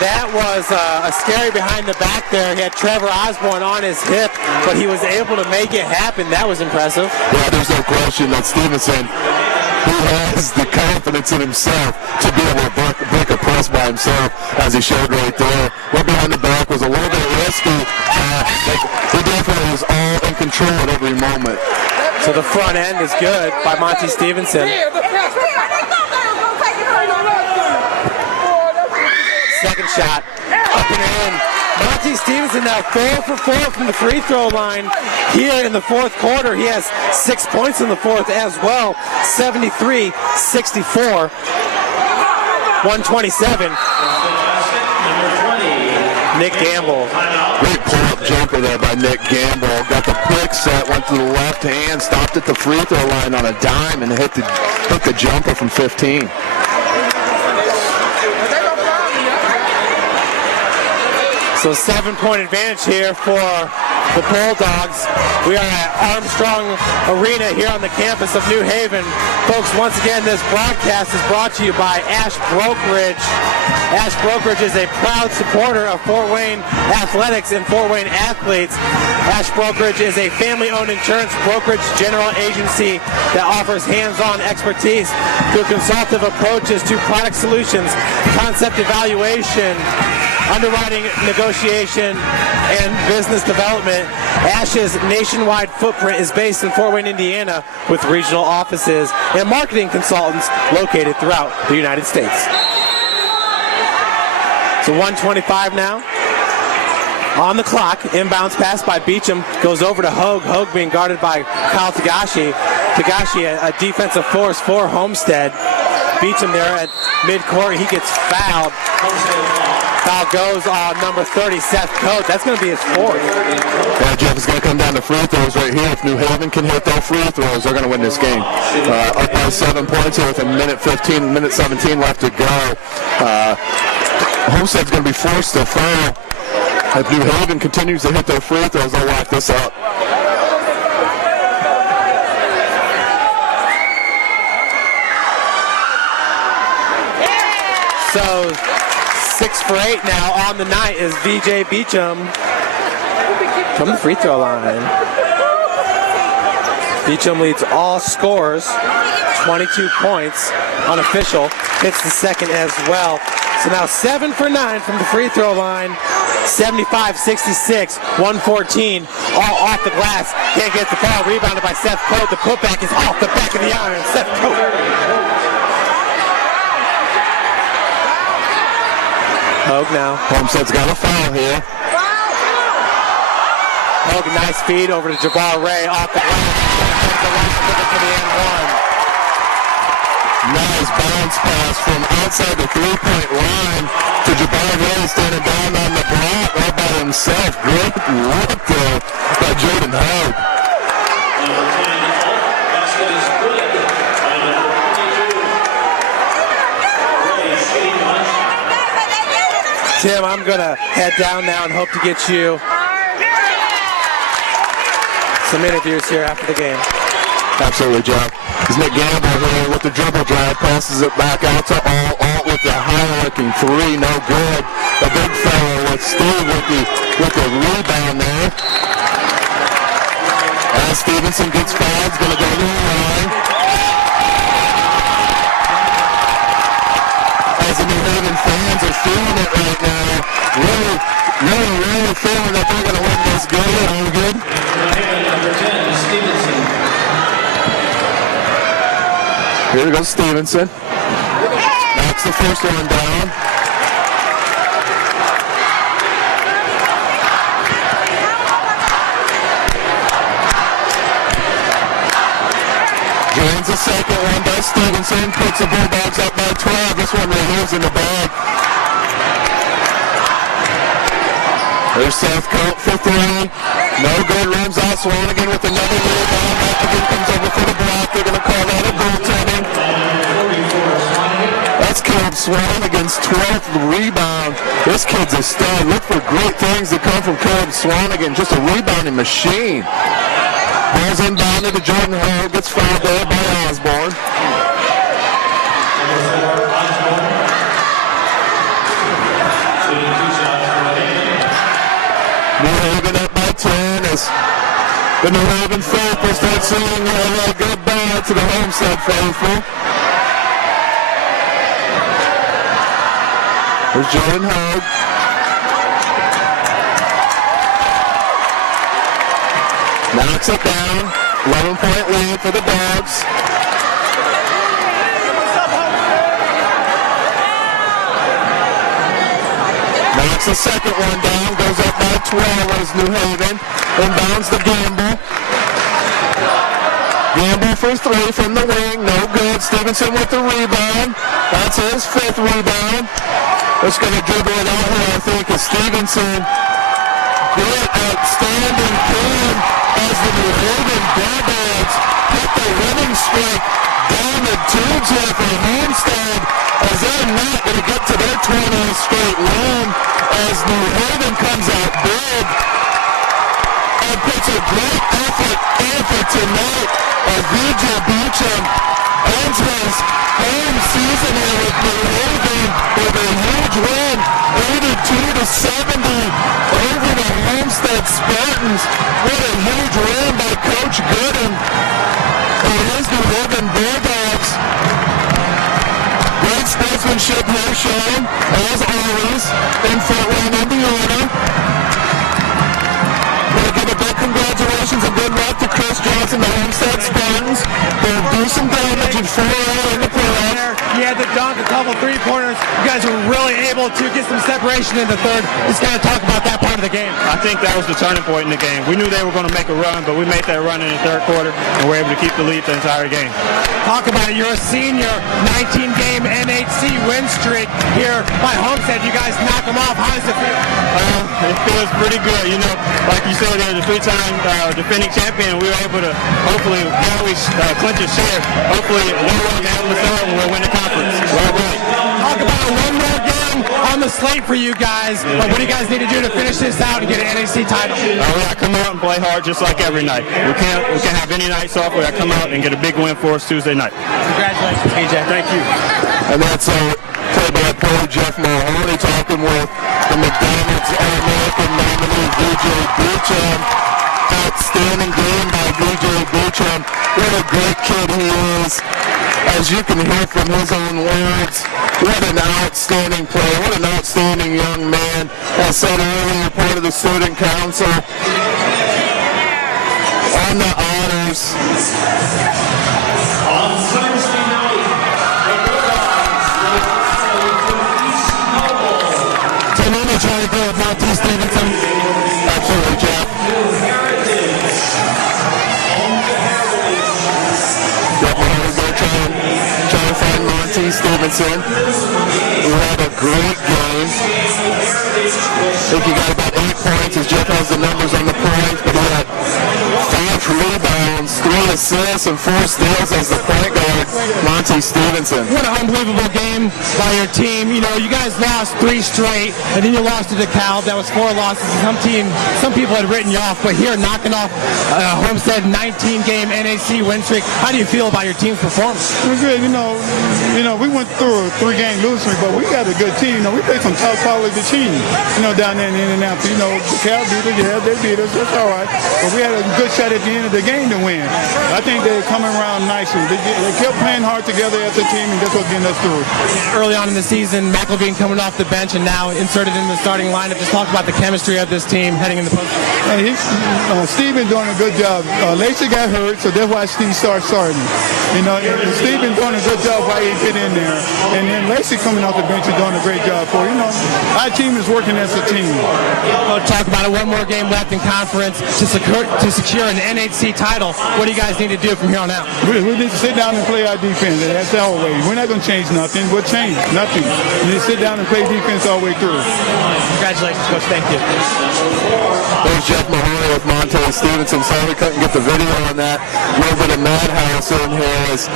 that was a scary behind the back there. He had Trevor Osborne on his hip, but he was able to make it happen. That was impressive. Yeah, there's no question that Stevenson, who has the confidence in himself to be able to break a press by himself, as he showed right there. What behind the back was a little bit risky. He definitely was all in control at every moment. So the front end is good by Monty Stevenson. Second shot, up and in. Monty Stevenson now 4 for 4 from the free throw line here in the fourth quarter. He has 6 points in the fourth as well. 73-64, 127. Nick Gamble. Great pull-up jumper there by Nick Gamble. Got the pick set, went to the left hand, stopped at the free throw line on a dime, and hit the jumper from 15. So 7-point advantage here for the Bulldogs. We are at Armstrong Arena here on the campus of New Haven. Folks, once again, this broadcast is brought to you by Ash Brokerage. Ash Brokerage is a proud supporter of Fort Wayne athletics and Fort Wayne athletes. Ash Brokerage is a family-owned insurance brokerage general agency that offers hands-on expertise through consultative approaches to product solutions, concept evaluation, underwriting, negotiation, and business development. Ash's nationwide footprint is based in Fort Wayne, Indiana, with regional offices and marketing consultants located throughout the United States. So 1:25 now. On the clock, inbounds pass by Beecham goes over to Hogue. Hogue being guarded by Kyle Tagashi. Tagashi, a defensive force for Homestead. Beecham there at midcourt. He gets fouled. Foul goes on number 30, Seth Coates. That's going to be his fourth. Yeah, Jeff, it's going to come down to free throws right here. If New Haven can hit those free throws, they're going to win this game. Up by 7 points here with a minute 17 left to go. Homestead's going to be forced to foul. If New Haven continues to hit their free throws, they'll lock this up. So 6 for 8 now on the night is VJ Beecham from the free throw line. Beecham leads all scorers, 22 points, unofficial, hits the second as well. So now 7 for 9 from the free throw line, 75-66, 114, all off the glass. Can't get the foul, rebounded by Seth Coates. The putback is off the back of the iron. Seth Coates. Hogue now. Homestead's got a foul here. Hogue, nice feed over to Jabbar Ray off the glass. Nice bounce pass from outside the three-point line to Jabbar Ray standing down on the block all by himself. Great work there by Jordan Hogue. Tim, I'm going to head down now and hope to get you some interviews here after the game. Absolutely, Jeff. It's Nick Gamble here with the dribble drive, passes it back out to Alt with the high-looking three, no good. The big fellow with Steve with the rebound there. As Stevenson gets fouled, he's going to go to the line. As the New Haven fans are feeling it right now, really feeling that they're going to win this game. Are you good? Number 10, Stevenson. Here goes Stevenson. Knocks the first one down. Drains the second one by Stevenson. Puts the Bulldogs up by 12. This one right here's in the bag. There's Seth Coates for three. No good. Rims out. Swanigan with another rebound. Back again comes over for the block. They're going to call that a goaltending. That's Caleb Swanigan's 12th rebound. This kid's a stud. Look for great things that come from Caleb Swanigan. Just a rebounding machine. Ball's inbounded to Jordan Hogue. Gets fouled there by Osborne. The New Haven faithful start singing a goodbye to the Homestead faithful. There's Jordan Hogue. Knocks it down. 11-point lead for the Dogs. Knocks the second one down. Goes up by 12 as New Haven. Inbounds to Gamble. Gamble for three from the wing. No good. Stevenson with the rebound. That's his fifth rebound. Just going to dribble it out here, I think, is Stevenson. Great, outstanding game as the New Haven Bulldogs hit the winning streak down the tubes here for Homestead, as they're not going to get to their 20th straight win, as New Haven comes out big and puts a great effort in for tonight as VJ Beecham ends his home season here with New Haven with a huge win, 82-70 over the Homestead Spartans. What a huge win by Coach Gooden and his New Haven Bulldogs. Great sportsmanship here shown, as always, in Fort Wayne, Indiana. Want to give a big congratulations and good luck to Chris Johnson, the Homestead Spartans. They'll do some damage in 4-0 in the playoffs. He had to dunk a couple three-pointers. You guys were really able to get some separation in the third. Just kind of talk about that part of the game. I think that was the turning point in the game. We knew they were going to make a run, but we made that run in the third quarter, and we're able to keep the lead the entire game. Talk about it. You're a senior, 19-game NHC win streak here by Homestead. You guys knock them off. How does it feel? It feels pretty good. You know, like you said, they're the three-time defending champion. We were able to hopefully clinch a share. Hopefully, one more game on the third, and we'll win the conference. Well, right. Talk about one more game on the slate for you guys. What do you guys need to do to finish this out and get an NHC title? We got to come out and play hard just like every night. We can't have any nights off. We got to come out and get a big win for us Tuesday night. Congratulations, PJ. Thank you. And that's play-by-play Jeff Mahoney talking with the McDonald's All-American nominee VJ Beecham. Outstanding game by VJ Beecham. What a great kid he is. As you can hear from his own words, what an outstanding player, what an outstanding young man. As said earlier, part of the student council. On the honors. On Thursday night, the Bulldogs will travel to East Noble. Tanina trying to go with Monty Stevenson. Absolutely, Jeff. Trying to find Monty Stevenson, who had a great game. I think he got about 8 points, as Jeff has the numbers on the points, but he had 5 rebounds, 3 assists, and 4 steals as the point guard, Monty Stevenson. What an unbelievable game by your team. You know, you guys lost 3 straight, and then you lost to DeKalb. That was 4 losses. Some people had written you off, but here knocking off Homestead 19-game NAC win streak. How do you feel about your team's performance? We're good. You know, we went through a 3-game losing streak, but we got a good team. You know, we played some top quality teams, you know, down there in Indianapolis. You know, DeKalb beat us. Yeah, they beat us. That's all right. But we had a good shot at the end of the game to win. I think they're coming around nicely. They kept playing hard together as a team, and that's what's getting us through. Early on in the season, McElveen coming off the bench and now inserted in the starting lineup. Just talk about the chemistry of this team heading in the postseason. Steve been doing a good job. Lacey got hurt, so that's why Steve starting. You know, Steve been doing a good job while he fit in there. And then Lacey coming off the bench is doing a great job for, you know, our team is working as a team. We'll talk about it. One more game left in conference to secure an NHC title. What do you guys need to do from here on out? We need to sit down and play our defense. That's our way. We're not going to change nothing. We'll change nothing. We need to sit down and play defense all the way through. Congratulations, Coach. Thank you. There's Jeff Mahoney with Monte Stevenson. Sorry we couldn't get the video on that. A little bit of madhouse in here as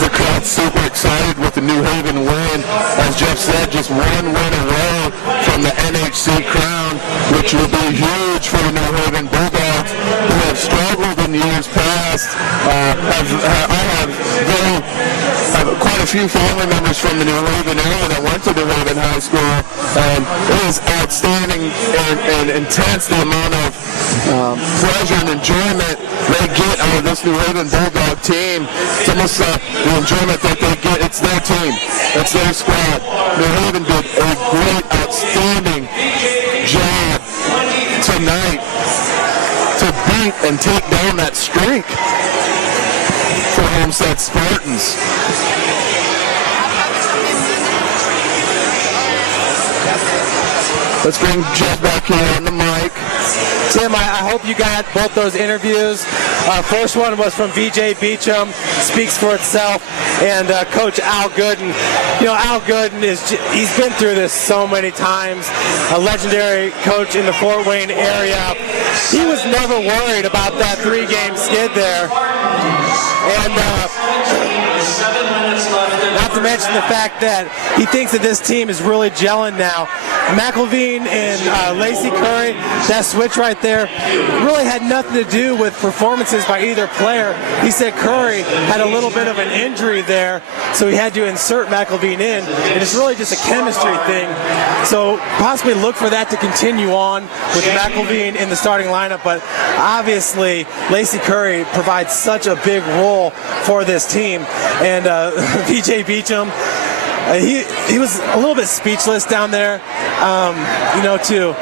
the crowd's super excited with the New Haven win. As Jeff said, just one win away from the NHC crown, which will be huge for the New Haven Bulldogs, who have struggled in years past. I have quite a few family members from the New Haven area that went to New Haven High School, and it is outstanding and intense the amount of pleasure and enjoyment they get out of this New Haven Bulldog team. It's almost the enjoyment that they get. It's their team. It's their squad. New Haven did a great, outstanding job tonight to beat and take down that streak for Homestead Spartans. Let's bring Jeff back here on the mic. Tim, I hope you got both those interviews. First one was from VJ Beecham, speaks for itself, and Coach Al Gooden. You know, Al Gooden he's been through this so many times. A legendary coach in the Fort Wayne area. He was never worried about that 3-game skid there. And not to mention the fact that he thinks that this team is really gelling now. McElveen and Lacey Curry, that switch right there, really had nothing to do with performances by either player. He said Curry had a little bit of an injury there, so he had to insert McElveen in, and it's really just a chemistry thing. So possibly look for that to continue on with McElveen in the starting lineup, but obviously Lacey Curry provides such a big role for this team. And VJ Beecham, he was a little bit speechless down there, to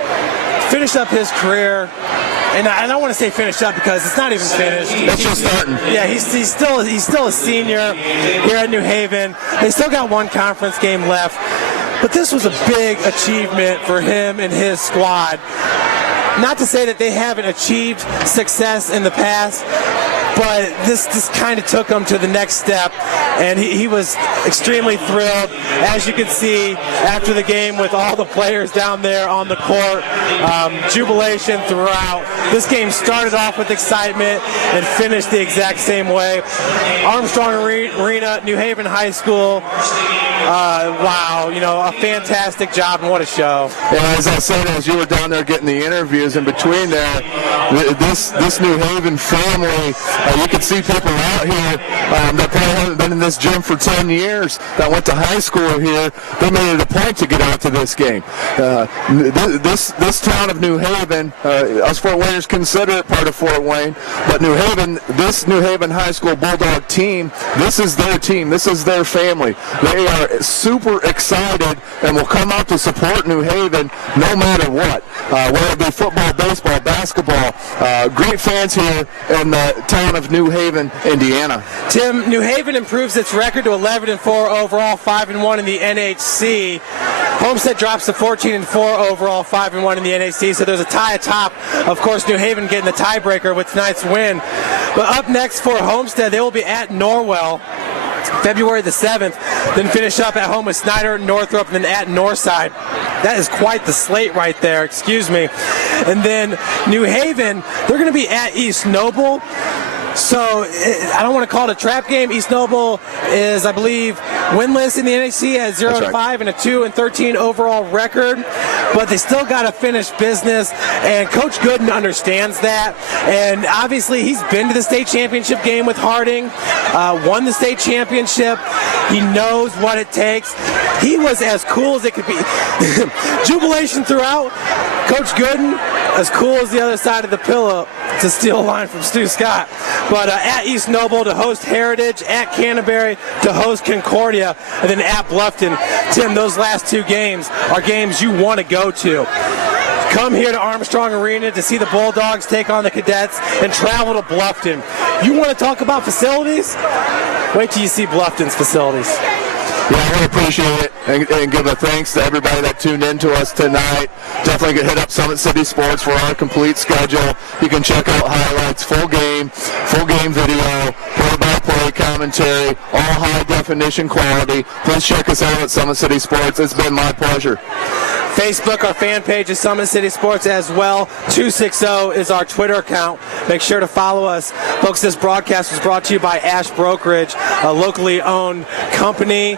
finish up his career. And I don't want to say finish up because it's not even finished. It's just starting. Yeah, he's still a senior here at New Haven. They still got one conference game left, but this was a big achievement for him and his squad. Not to say that they haven't achieved success in the past, but this kind of took him to the next step, and he was extremely thrilled, as you can see after the game with all the players down there on the court. Jubilation throughout. This game started off with excitement and finished the exact same way. Armstrong Arena, New Haven High School. Wow, a fantastic job, and what a show. Yeah, as I said, as you were down there getting the interviews in between there, this New Haven family, you can see people out here that probably haven't been in this gym for 10 years that went to high school here. They made it a point to get out to this game. This town of New Haven, us Fort Wayners consider it part of Fort Wayne, but this New Haven High School Bulldog team, this is their team. This is their family. They are super excited and will come out to support New Haven no matter what, whether it be football, baseball, basketball. Great fans here in the town of New Haven, Indiana. Tim, New Haven improves its record to 11-4 overall, 5-1 in the NHC. Homestead drops to 14-4 overall, 5-1 in the NHC. So there's a tie atop. Of course, New Haven getting the tiebreaker with tonight's win. But up next for Homestead, they will be at Norwell February the 7th, then finish up at home with Snyder, Northrop, and then at Northside. That is quite the slate right there, excuse me. And then New Haven, they're going to be at East Noble. So I don't want to call it a trap game. East Noble is, I believe, winless in the NHC at 0-5 and a 2-13 overall record, but they still got to finish business, and Coach Gooden understands that. And obviously, he's been to the state championship game with Harding, won the state championship. He knows what it takes. He was as cool as it could be. Jubilation throughout. Coach Gooden, as cool as the other side of the pillow, to steal a line from Stu Scott. But at East Noble to host Heritage, at Canterbury to host Concordia, and then at Bluffton. Tim, those last two games are games you want to go to. Come here to Armstrong Arena to see the Bulldogs take on the Cadets and travel to Bluffton. You want to talk about facilities? Wait till you see Bluffton's facilities. Yeah, I really appreciate it and give a thanks to everybody that tuned in to us tonight. Definitely hit up Summit City Sports for our complete schedule. You can check out highlights, full game video, play-by-play commentary, all high-definition quality. Please check us out at Summit City Sports. It's been my pleasure. Facebook, our fan page is Summit City Sports as well. 260 is our Twitter account. Make sure to follow us. Folks, this broadcast was brought to you by Ash Brokerage, a locally owned company,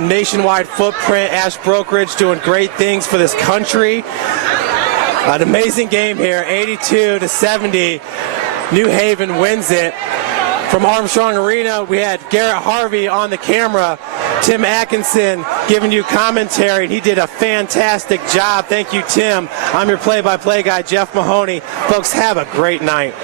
nationwide footprint. Ash Brokerage doing great things for this country. An amazing game here, 82-70. New Haven wins it. From Armstrong Arena, we had Garrett Harvey on the camera, Tim Atkinson giving you commentary, and he did a fantastic job. Thank you, Tim. I'm your play-by-play guy, Jeff Mahoney. Folks, have a great night.